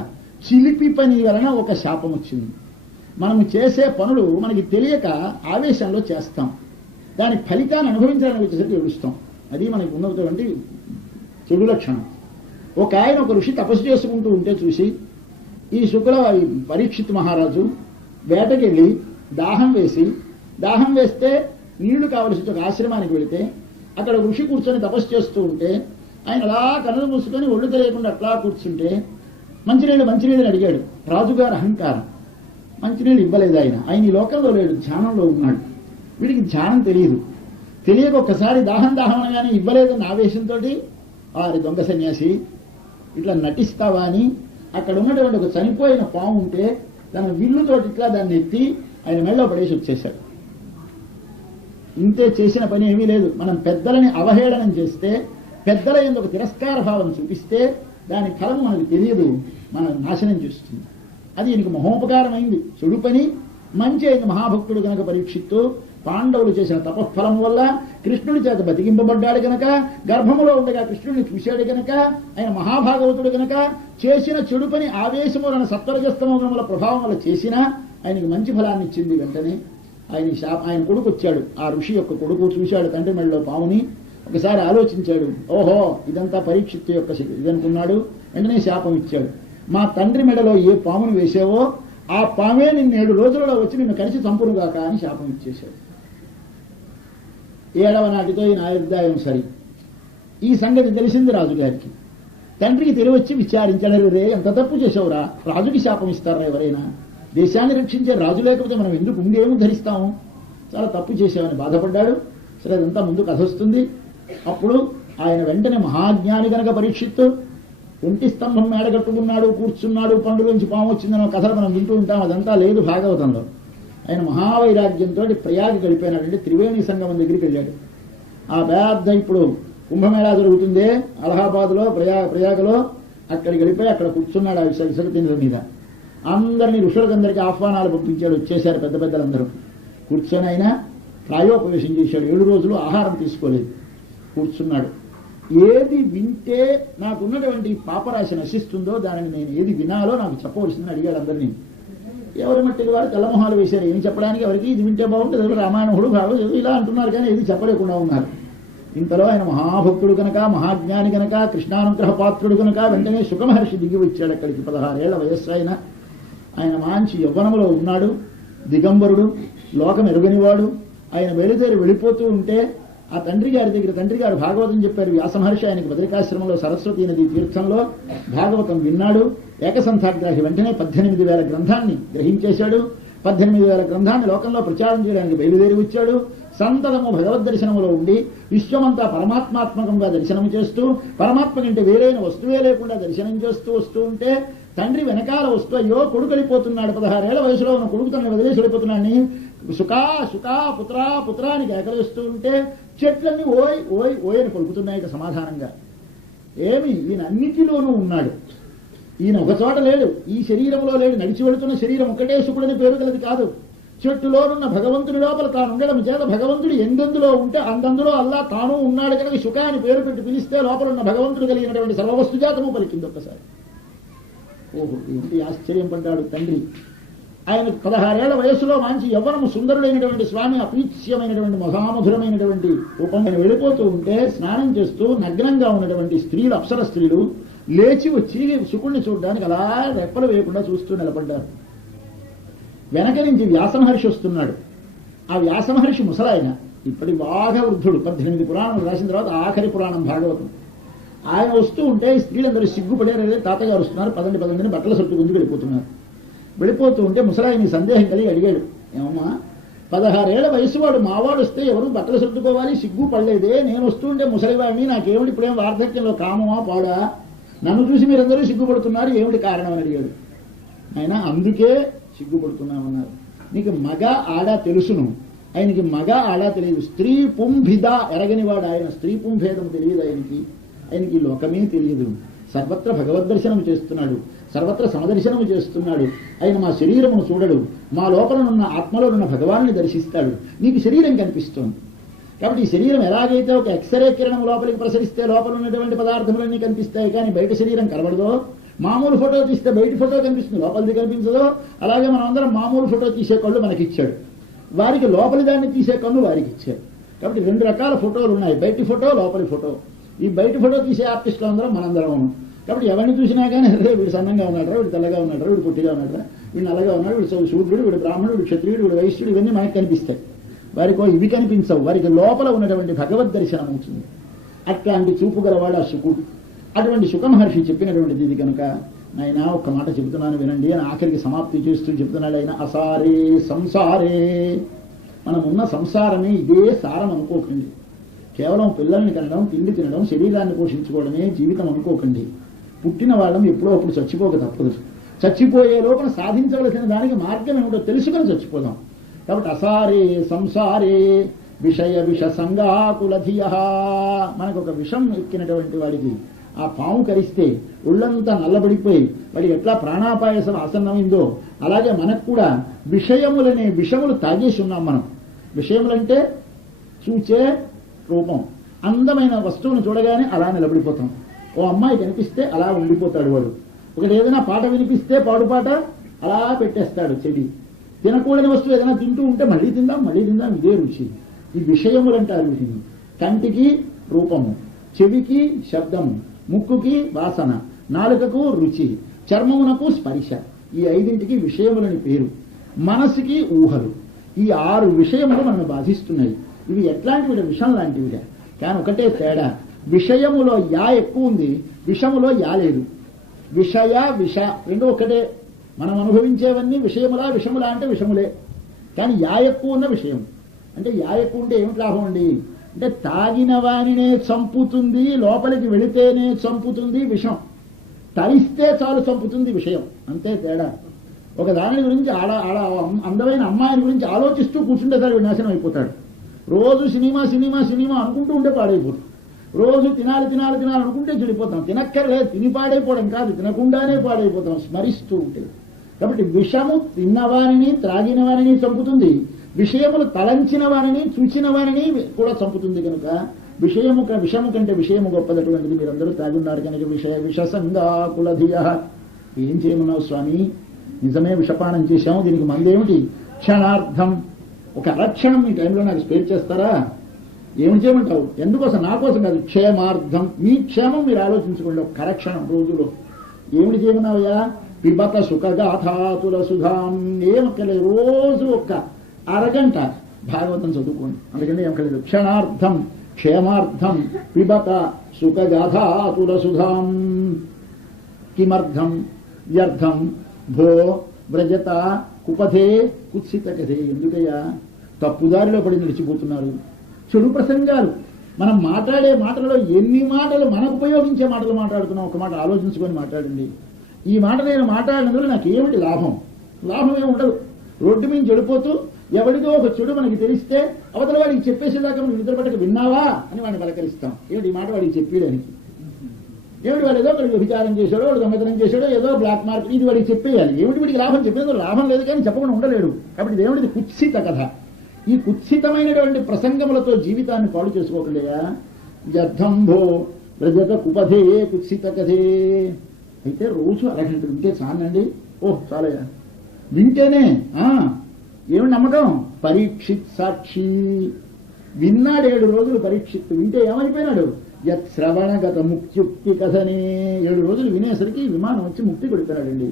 చిలిపి పని వలన ఒక శాపం వచ్చింది. మనము చేసే పనులు మనకి తెలియక ఆవేశంలో చేస్తాం, దాని ఫలితాన్ని అనుభవించాలని వచ్చేసరికి ఏడుస్తాం. అది మనకి ఉన్నటువంటి చెడు లక్షణం. ఒక ఆయన ఒక ఋషి తపస్సు చేసుకుంటూ ఉంటే చూసి ఈ పరీక్షిత్ మహారాజు వేటకెళ్ళి దాహం వేస్తే నీళ్లు కావలసి ఒక ఆశ్రమానికి వెళితే అక్కడ ఋషి కూర్చొని తపస్సు చేస్తూ ఉంటే ఆయన అలా కనులు మూసుకొని ఒళ్ళు తెలియకుండా అట్లా కూర్చుంటే మంచినీళ్ళు అడిగాడు. రాజుగారు అహంకారం, మంచినీళ్ళు ఇవ్వలేదు. ఆయన ఈ లోకంలో లేడు, ధ్యానంలో ఉన్నాడు. వీడికి ధ్యానం తెలియక ఒక్కసారి దాహం అనగానే ఇవ్వలేదన్న ఆవేశంతో వారి దొంగ సన్యాసి ఇట్లా నటిస్తావా అని అక్కడ ఉన్నటువంటి ఒక చనిపోయిన పాము ఉంటే తన విల్లుతోటి ఇట్లా దాన్ని ఎత్తి ఆయన మెళ్ళలో పడేసి వచ్చేశాడు. ఇంతే, చేసిన పని ఏమీ లేదు. మనం పెద్దలని అవహేళనం చేస్తే, పెద్దల యందు ఒక తిరస్కార భావం చూపిస్తే దాని ఫలం మనకు తెలియదు, మనం నాశనం చేస్తుంది. అది ఈయనకు మహోపకారమైంది. చెడు పని మంచి అయింది. మహాభక్తుడు గనక పరీక్షిత్తు పాండవులు చేసిన తపఫలం వల్ల కృష్ణుడి చేత బతికింపబడ్డాడు గనక, గర్భములో ఉండగా కృష్ణుడిని చూశాడు గనక, ఆయన మహాభాగవతుడు గనక, చేసిన చెడు పని ఆవేశములను సత్వరజస్తమముల ప్రభావం వల్ల చేసినా ఆయనకి మంచి ఫలాన్ని ఇచ్చింది. వెంటనే ఆయన కొడుకు వచ్చాడు, ఆ ఋషి యొక్క కొడుకు చూశాడు తండ్రి మెడలో పాముని. ఒకసారి ఆలోచించాడు, ఓహో ఇదంతా పరీక్షిత్తు యొక్క ఇదనుకున్నాడు. వెంటనే శాపం ఇచ్చాడు. మా తండ్రి మెడలో ఏ పామును వేసావో ఆ పామే నిన్ను 7 రోజులలో వచ్చి నిన్ను కలిసి చంపునుగాక అని శాపం ఇచ్చేశాడు. 7వ నాటితో ఈ ఆయుర్దాయం సరి. ఈ సంగతి తెలిసింది రాజుగారికి. తండ్రికి తెలివచ్చి విచారించాడు, రే ఎంత తప్పు చేసావురా, రాజుకి శాపం ఇస్తారా ఎవరైనా? దేశాన్ని రక్షించే రాజు లేకపోతే మనం ఎందుకు ఉండేమో ధరిస్తాము, చాలా తప్పు చేసామని బాధపడ్డాడు. సరే అదంతా ముందు కథ వస్తుంది. అప్పుడు ఆయన వెంటనే మహాజ్ఞాని గనక పరీక్షిత్తు ఒంటి స్తంభం మేడగట్టుకున్నాడు, కూర్చున్నాడు, పండులోంచి పాము వచ్చిందన్న కథలు మనం వింటూ ఉంటాం. అదంతా లేదు భాగవతంలో. ఆయన మహావైరాగ్యంతో ప్రయాగకి వెళ్ళిపోయినాడు. అంటే త్రివేణి సంగమం దగ్గరికి వెళ్ళాడు. ఆ పెద్ద ఇప్పుడు కుంభమేళా జరుగుతుందే అలహాబాద్లో, ప్రయాగలో, అక్కడికి వెళ్ళిపోయి అక్కడ కూర్చున్నాడు. ఆ విసర్జన మీద అందరినీ ఋషులకందరికీ ఆహ్వానాలు పంపించాడు. వచ్చేశారు పెద్ద పెద్దలందరూ. కూర్చొని ఆయన ప్రాయోపవేశం చేశాడు. 7 రోజులు ఆహారం తీసుకోలేదు, కూర్చున్నాడు. ఏది వింటే నాకున్నటువంటి పాపరాశి నశిస్తుందో దానిని నేను ఏది వినాలో నాకు చెప్పవలసిందని అడిగాడు అందరినీ. ఎవరి మట్టికి వారు తెల్లమొహాలు వేశారు. ఏం చెప్పడానికి ఎవరికి ఇది వింటే బాగుంటుంది, రామాయణుడు భాగవతం ఇలా అంటున్నారు, కానీ ఏది చెప్పలేకుండా ఉన్నారు. ఇంతలో ఆయన మహాభక్తుడు కనుక, మహాజ్ఞాని కనుక, కృష్ణానుగ్రహ పాత్రుడు కనుక వెంటనే సుఖమహర్షి దిగి వచ్చాడు అక్కడికి. 16 ఏళ్ల వయస్సు ఆయన మంచి యవ్వనములో ఉన్నాడు, దిగంబరుడు, లోకం ఎరుగనివాడు. ఆయన వెళ్ళిపోతూ ఉంటే ఆ తండ్రి గారు భాగవతం చెప్పారు. వ్యాసమహర్షి ఆయనకి బద్రికాశ్రమంలో సరస్వతీ నది తీర్థంలో భాగవతం విన్నాడు. ఏకసంథాగ్రాహి. వెంటనే 18,000 గ్రంథాన్ని గ్రహించేశాడు. 18,000 గ్రంథాన్ని లోకంలో ప్రచారం చేయడానికి బయలుదేరి వచ్చాడు. సంతతము భగవద్ దర్శనములో ఉండి విశ్వమంతా పరమాత్మాత్మకంగా దర్శనం చేస్తూ, పరమాత్మ కంటే వేరైన వస్తువే లేకుండా దర్శనం చేస్తూ వస్తూ ఉంటే తండ్రి వెనకాల వస్తూ, అయ్యో కొడుకు వెళ్ళిపోతున్నాడు, 16 ఏళ్ల వయసులో ఉన్న కొడుకు తనని వదిలేసి వెళ్ళిపోతున్నాడని సుఖా పుత్రా అని కేకలేస్తూ ఉంటే చెట్లన్నీ ఓయ్ ఓయ్ ఓయ్ అని పలుకుతున్నాయి సమాధానంగా. ఏమి ఈయన అన్నిటిలోనూ ఉన్నాడు. ఈయన ఒక చోట లేడు, ఈ శరీరంలో లేడు. నడిచి వెళుతున్న శరీరం ఒకటే శుకుడని పేరు కలది కాదు. చెట్టులోనున్న భగవంతుడి లోపల తాను ఉండడం చేత భగవంతుడు ఎందెందులో ఉంటే అందందులో అల్లా తాను ఉన్నాడు కనుక శుక అని పేరు పెట్టి పిలిస్తే లోపల ఉన్న భగవంతుడు కలిగినటువంటి సర్వవస్తుజాతము పలికింది ఒక్కసారి. ఓహో, ఏంటి ఆశ్చర్యం పడ్డాడు తండ్రి. ఆయన 16 ఏళ్ల వయస్సులో మంచి యవ్వనము సుందరుడైనటువంటి స్వామి, అపీచ్యమైనటువంటి మహామధురమైనటువంటి రూపం. ఆయన వెళ్ళిపోతూ ఉంటే స్నానం చేస్తూ నగ్నంగా ఉన్నటువంటి స్త్రీలు, అప్సర స్త్రీలు లేచి వచ్చి శుకుడిని చూడడానికి అలా రెప్పలు వేయకుండా చూస్తూ నిలబడ్డారు. వెనక నుంచి వ్యాసమహర్షి వస్తున్నాడు. ఆ వ్యాసమహర్షి ముసలాయన, ఇప్పటి బాగా వృద్ధుడు. 18 పురాణాలు రాసిన తర్వాత ఆఖరి పురాణం భాగవతం. ఆయన వస్తూ ఉంటే స్త్రీలందరూ సిగ్గుపడే తాతగారు వస్తున్నారు, పదండి బట్టల సొట్టు గుంజు వెళ్ళిపోతున్నారు. వెళ్ళిపోతూ ఉంటే ముసలాయన సందేహం కలిగి అడిగాడు, ఏమమ్మా 16 ఏళ్ల వయసు వాడు మావాడు వస్తే ఎవరు బట్టలు సర్దుకోవాలి, సిగ్గు పడలేదే, నేను వస్తూ ఉంటే ముసలివాడిని, నాకేమిటి ఇప్పుడేం వార్ధక్యంలో కామమా పాడా, నన్ను చూసి మీరందరూ సిగ్గుపడుతున్నారు, ఏమిటి కారణం అని అడిగాడు. ఆయన అందుకే సిగ్గుపడుతున్నామన్నారు. నీకు మగ ఆడ తెలుసును, ఆయనకి మగ ఆడ తెలియదు. స్త్రీ పుంభిద ఎరగనివాడు ఆయన. స్త్రీ పుంభేదం తెలియదు ఆయనకి లోకమే తెలియదు. సర్వత్ర భగవద్దర్శనం చేస్తున్నాడు, సర్వత్ర సమదర్శనము చేస్తున్నాడు. ఆయన మా శరీరమును చూడడు, మా లోపలనున్న ఆత్మలోనున్న భగవాన్ని దర్శిస్తాడు. నీకు శరీరం కనిపిస్తోంది కాబట్టి ఈ శరీరం ఎలాగైతే ఒక ఎక్స్రే కిరణం లోపలికి ప్రసరిస్తే లోపల ఉన్నటువంటి పదార్థములన్నీ కనిపిస్తాయి, కానీ బయట శరీరం కనబడదో. మామూలు ఫోటో తీస్తే బయట ఫోటో కనిపిస్తుంది, లోపలిది కనిపించదో. అలాగే మనం అందరం మామూలు ఫోటో తీసే కళ్ళు మనకిచ్చాడు, వారికి లోపలి దాన్ని తీసే కన్ను వారికి ఇచ్చాడు. కాబట్టి 2 రకాల ఫోటోలు ఉన్నాయి, బయటి ఫోటో, లోపలి ఫోటో. ఈ బయట ఫోటో తీసే ఆర్టిస్టులు అందరం మనందరం. కాబట్టి ఎవరిని చూసినా కానీ వీడు సన్నంగా ఉన్నాడరా, వీడు తెల్లగా ఉన్నాడరా, వీడు పొట్టిగా ఉన్నాడరా, వీడు నల్లగా ఉన్నాడు, వీడు శూద్రుడు, వీడు బ్రాహ్మణుడు, వీడు క్షత్రియుడు, వీడు వైశ్యుడు, ఇవన్నీ మనకు కనిపిస్తాయి. వారికో ఇవి కనిపించవు, వారికి లోపల ఉన్నటువంటి భగవద్ దర్శనం అవుతుంది. అట్లాంటి చూపు గలవాడు ఆ శుకుడు. అటువంటి శుక మహర్షి చెప్పినటువంటిది ఇది కనుక నాయన ఒక్క మాట చెబుతున్నాను వినండి అని ఆఖరికి సమాప్తి చేస్తూ చెబుతున్నాడు ఆయన. అసారే సంసారే, మనమున్న సంసారమే ఇదే సారం అనుకోకండి. కేవలం పిల్లల్ని కనడం, తిండి తినడం, శరీరాన్ని పోషించుకోవడమే జీవితం అనుకోకండి. పుట్టిన వాళ్ళం ఎప్పుడో అప్పుడు చచ్చిపోక తప్పదు. చచ్చిపోయే లోపల సాధించవలసిన దానికి మార్గం ఏమిటో తెలుసుకొని చచ్చిపోదాం. కాబట్టి అసారే సంసారే విషయ విష సంగాకులధియ, మనకు ఒక విషం ఎక్కినటువంటి వాడికి ఆ పాము కరిస్తే ఒళ్ళంతా నల్లబడిపోయి వాడికి ఎట్లా ప్రాణాపాయసం ఆసన్నమైందో అలాగే మనకు కూడా విషయములనే విషములు తాగేసి ఉన్నాం మనం. విషయములంటే చూచే రూపం, అందమైన వస్తువును చూడగానే అలా నిలబడిపోతాం. ఓ అమ్మాయి కనిపిస్తే అలా ఉండిపోతాడు వాడు. ఒకటి ఏదైనా పాట వినిపిస్తే పాడుపాట అలా పెట్టేస్తాడు చెడి. తినకూడని వస్తువు ఏదైనా తింటూ ఉంటే మళ్ళీ తిందాం ఇదే రుచి. ఈ విషయములంటారు వీటిని. కంటికి రూపము, చెవికి శబ్దము, ముక్కుకి వాసన, నాలుకకు రుచి, చర్మమునకు స్పర్శ. ఈ 5ంటికి విషయములని పేరు. మనసుకి ఊహలు. ఈ 6 విషయములు మనల్ని బాధిస్తున్నాయి. ఇవి ఎట్లాంటివి? విషం లాంటివిగా. కానీ ఒకటే తేడా, విషయములో యా ఎక్కువ ఉంది, విషములో యా లేదు. విషయ విష రెండు ఒకటే. మనం అనుభవించేవన్నీ విషయములా విషములా అంటే విషములే. కానీ యా ఎక్కువ ఉన్న విషయం. అంటే యా ఎక్కువ ఉంటే ఏమిటి లాభం అండి అంటే తాగిన వానినే చంపుతుంది, లోపలికి వెళితేనే చంపుతుంది విషం. తరిస్తే చాలు చంపుతుంది విషయం, అంతే తేడా. ఒక దాని గురించి అందమైన అమ్మాయిని గురించి ఆలోచిస్తూ కూర్చుంటే వినాశనం అయిపోతాడు. రోజు సినిమా సినిమా సినిమా అనుకుంటూ ఉంటే పాడైపోతాం. రోజు తినాలి తినాలి తినాలి అనుకుంటే చెడిపోతాం. తినక్కర్లేదు, తిని పాడైపోవడం కాదు, తినకుండానే పాడైపోతాం స్మరిస్తూ ఉంటే. కాబట్టి విషము తిన్నవారిని త్రాగిన వారిని చంపుతుంది, విషయములు తలంచిన వారిని చూచిన వారిని కూడా చంపుతుంది. కనుక విషము కంటే విషయము గొప్పదటువంటిది. మీరందరూ తాగున్నారు కనుక విషయ విషసంగాకులధియ. ఏం చేయమన్నావు స్వామి? నిజమే విషపానం చేశాము, దీనికి మందేమిటి? క్షణార్థం, ఒక అరక్షణం మీ టైంలో నాకు స్పేర్ చేస్తారా? ఏమి చేయమంటావు? ఎందుకోసం? నా కోసం కాదు, క్షేమార్థం. మీ క్షేమం మీరు ఆలోచించుకోండి. ఒక కరక్షణం రోజులో ఏమిటి చేయమన్నావయ్యా? పిబత సుఖగాథాతుల సుధాం. ఏమక్కర్లేదు, రోజు ఒక్క అరగంట భాగవతం చదువుకోండి. అందుకని ఏమక్కర్లేదు. క్షణార్థం క్షేమార్థం పిబత సుఖగాథాతుల సుధాం. కిమర్థం వ్యర్థం భో వ్రజత కుపథే కుత్సిత కథే. ఎందుకయ్యా తప్పుదారిలో పడి నడిచిపోతున్నారు? చెడు ప్రసంగాలు, మనం మాట్లాడే మాటలలో ఎన్ని మాటలు మనకు ఉపయోగించే మాటలు మాట్లాడుతున్నాం. ఒక మాట ఆలోచించుకొని మాట్లాడండి. ఈ మాట నేను మాట్లాడినందులో నాకు ఏమిటి లాభం? లాభం ఏమి ఉండదు. రోడ్డు మీద చెడిపోతూ ఎవరిదో ఒక చెడు మనకి తెలిస్తే అవతల వాడికి చెప్పేసేదాకా మనం నిద్రపట్టక విన్నావా అని వాడిని పలకరిస్తాం. ఏమిటి ఈ మాట వాడికి చెప్పేయడానికి? ఏమిటి వాడు ఏదో ఒకటి వ్యభిచారం చేశాడో, వాడు దొంగతనం చేశాడో, ఏదో బ్లాక్ మార్కెట్, ఇది వాడికి చెప్పేయాలి. ఏమిటి వీడికి లాభం? చెప్పేందుకు లాభం లేదు, కానీ చెప్పకుండా ఉండలేడు. కాబట్టి ఇదేమిటి? కుత్సిత కథ. ఈ కుత్సితమైనటువంటి ప్రసంగములతో జీవితాన్ని పాడు చేసుకోకలేయా. వ్యర్థంభో వ్రజత కుపథే కుత్సిత కథే. అయితే రోజు అరగంట వింటే చాలండి. ఓహ్ చాలయ్యా, వింటేనే ఏమిటి నమ్మకం? పరీక్షిత్ సాక్షి. విన్నాడు 7 రోజులు పరీక్షిత్. వింటే ఏమైపోయినాడు? యత్ శ్రవణగత ముక్త్యుక్తి కథనే. 7 రోజులు వినేసరికి విమానం వచ్చి ముక్తి కొడుతున్నాడండి.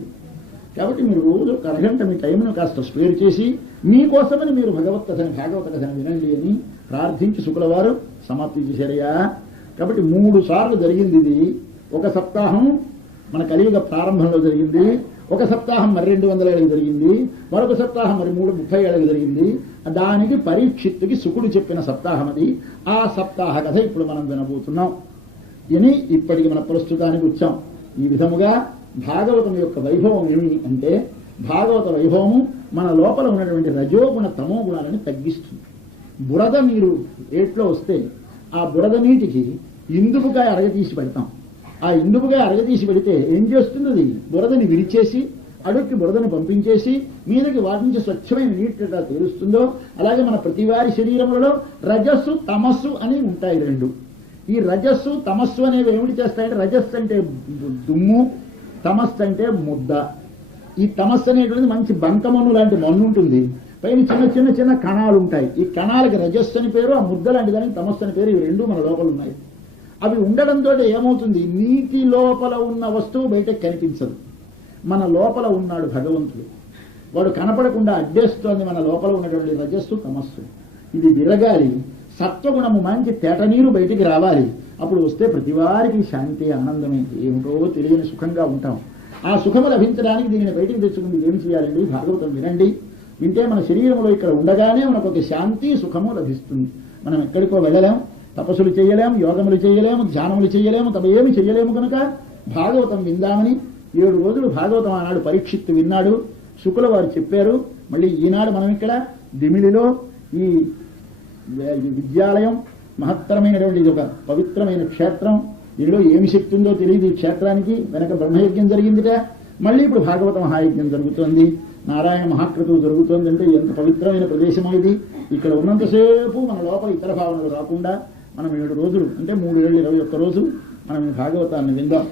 కాబట్టి మీరు రోజు ఒక అరగంట మీ టైంను కాస్త స్పేర్ చేసి మీకోసమని మీరు భాగవత కథను వినండి అని ప్రార్థించి శుక్రవారం సమాప్తి చేశారయ్యా. కాబట్టి 3 సార్లు జరిగింది ఇది. ఒక సప్తాహం మన కలియుగ ప్రారంభంలో జరిగింది, ఒక సప్తాహం మరి 200 ఏళ్ళకి జరిగింది, మరొక సప్తాహం మరి 30 ఏళ్ళకి జరిగింది. దానికి పరీక్షిత్తుకి శుకుడు చెప్పిన సప్తాహం అది. ఆ సప్తాహ కథ ఇప్పుడు మనం వినబోతున్నాం అని ఇప్పటికి మన ప్రస్తుతానికి వచ్చాం. ఈ విధముగా భాగవతం యొక్క వైభవం ఏమి అంటే, భాగవత వైభవము మన లోపల ఉన్నటువంటి రజోగుణ తమో గుణాలను తగ్గిస్తుంది. బురద నీరు ఏట్లో వస్తే ఆ బురద నీటికి ఇందుపుకాయ అరగతీసి పెడతాం. ఆ ఇందుపుకాయ అరగతీసి పెడితే ఏం చేస్తుంది? అది బురదని విరిచేసి అడుక్కి బురదను పంపించేసి మీదకి వాటి నుంచి స్వచ్ఛమైన నీటిగా తేలుస్తుందో, అలాగే మన ప్రతివారి శరీరములలో రజస్సు తమస్సు అని ఉంటాయి రెండు. ఈ రజస్సు తమస్సు అనేవి ఏమిటి చేస్తాయంటే, రజస్సు అంటే దుమ్ము, తమస్సు అంటే ముద్ద. ఈ తమస్సు అనేటువంటిది మంచి బంకమన్ను లాంటి మన్ను ఉంటుంది, పైన చిన్న చిన్న చిన్న కణాలు ఉంటాయి. ఈ కణాలకి రజస్సు అని పేరు, ఆ ముద్ద లాంటి దానికి తమస్సు అని పేరు. ఇవి రెండు మన లోపల ఉన్నాయి. అవి ఉండడంతో ఏమవుతుంది? నీటి లోపల ఉన్న వస్తువు బయటకు కనిపించదు. మన లోపల ఉన్నాడు భగవంతుడు, వాడు కనపడకుండా అడ్డేస్తోంది మన లోపల ఉన్నటువంటి రజస్సు తమస్సు. ఇది విరగాలి, సత్వగుణము మంచి తేట నీరు బయటికి రావాలి. అప్పుడు వస్తే ప్రతివారికి శాంతి ఆనందమే, ఏమిటో తెలియని సుఖంగా ఉంటాం. ఆ సుఖము లభించడానికి దీనిని బయటికి తెచ్చుకుంది ఏం చేయాలండి? భాగవతం వినండి. వింటే మన శరీరంలో ఇక్కడ ఉండగానే మనకు ఒక శాంతి సుఖము లభిస్తుంది. మనం ఎక్కడికో వెళ్ళలేం, తపస్సులు చేయలేము, యోగములు చేయలేము, ధ్యానములు చేయలేము, తమ ఏమి చేయలేము. కనుక భాగవతం విందామని 7 రోజులు భాగవతం ఆనాడు పరీక్షిత్తు విన్నాడు. శుకుల వారు చెప్పారు. మళ్ళీ ఈనాడు మనం ఇక్కడ దిమిలిలో ఈ విద్యాలయం మహత్తరమైనటువంటి ఇది ఒక పవిత్రమైన క్షేత్రం. దీనిలో ఏమి శక్తి ఉందో తెలియదు. ఈ క్షేత్రానికి వెనక బ్రహ్మయజ్ఞం జరిగిందిట, మళ్ళీ ఇప్పుడు భాగవత మహాయజ్ఞం జరుగుతోంది, నారాయణ మహాక్రతువు జరుగుతోంది. అంటే ఎంత పవిత్రమైన ప్రదేశమో ఇది. ఇక్కడ ఉన్నంతసేపు మన లోపల ఇతర భావనలు రాకుండా మనం 7 రోజులు అంటే 3 ఏళ్ళు 21 రోజు మనం ఈ భాగవతాన్ని విందాం.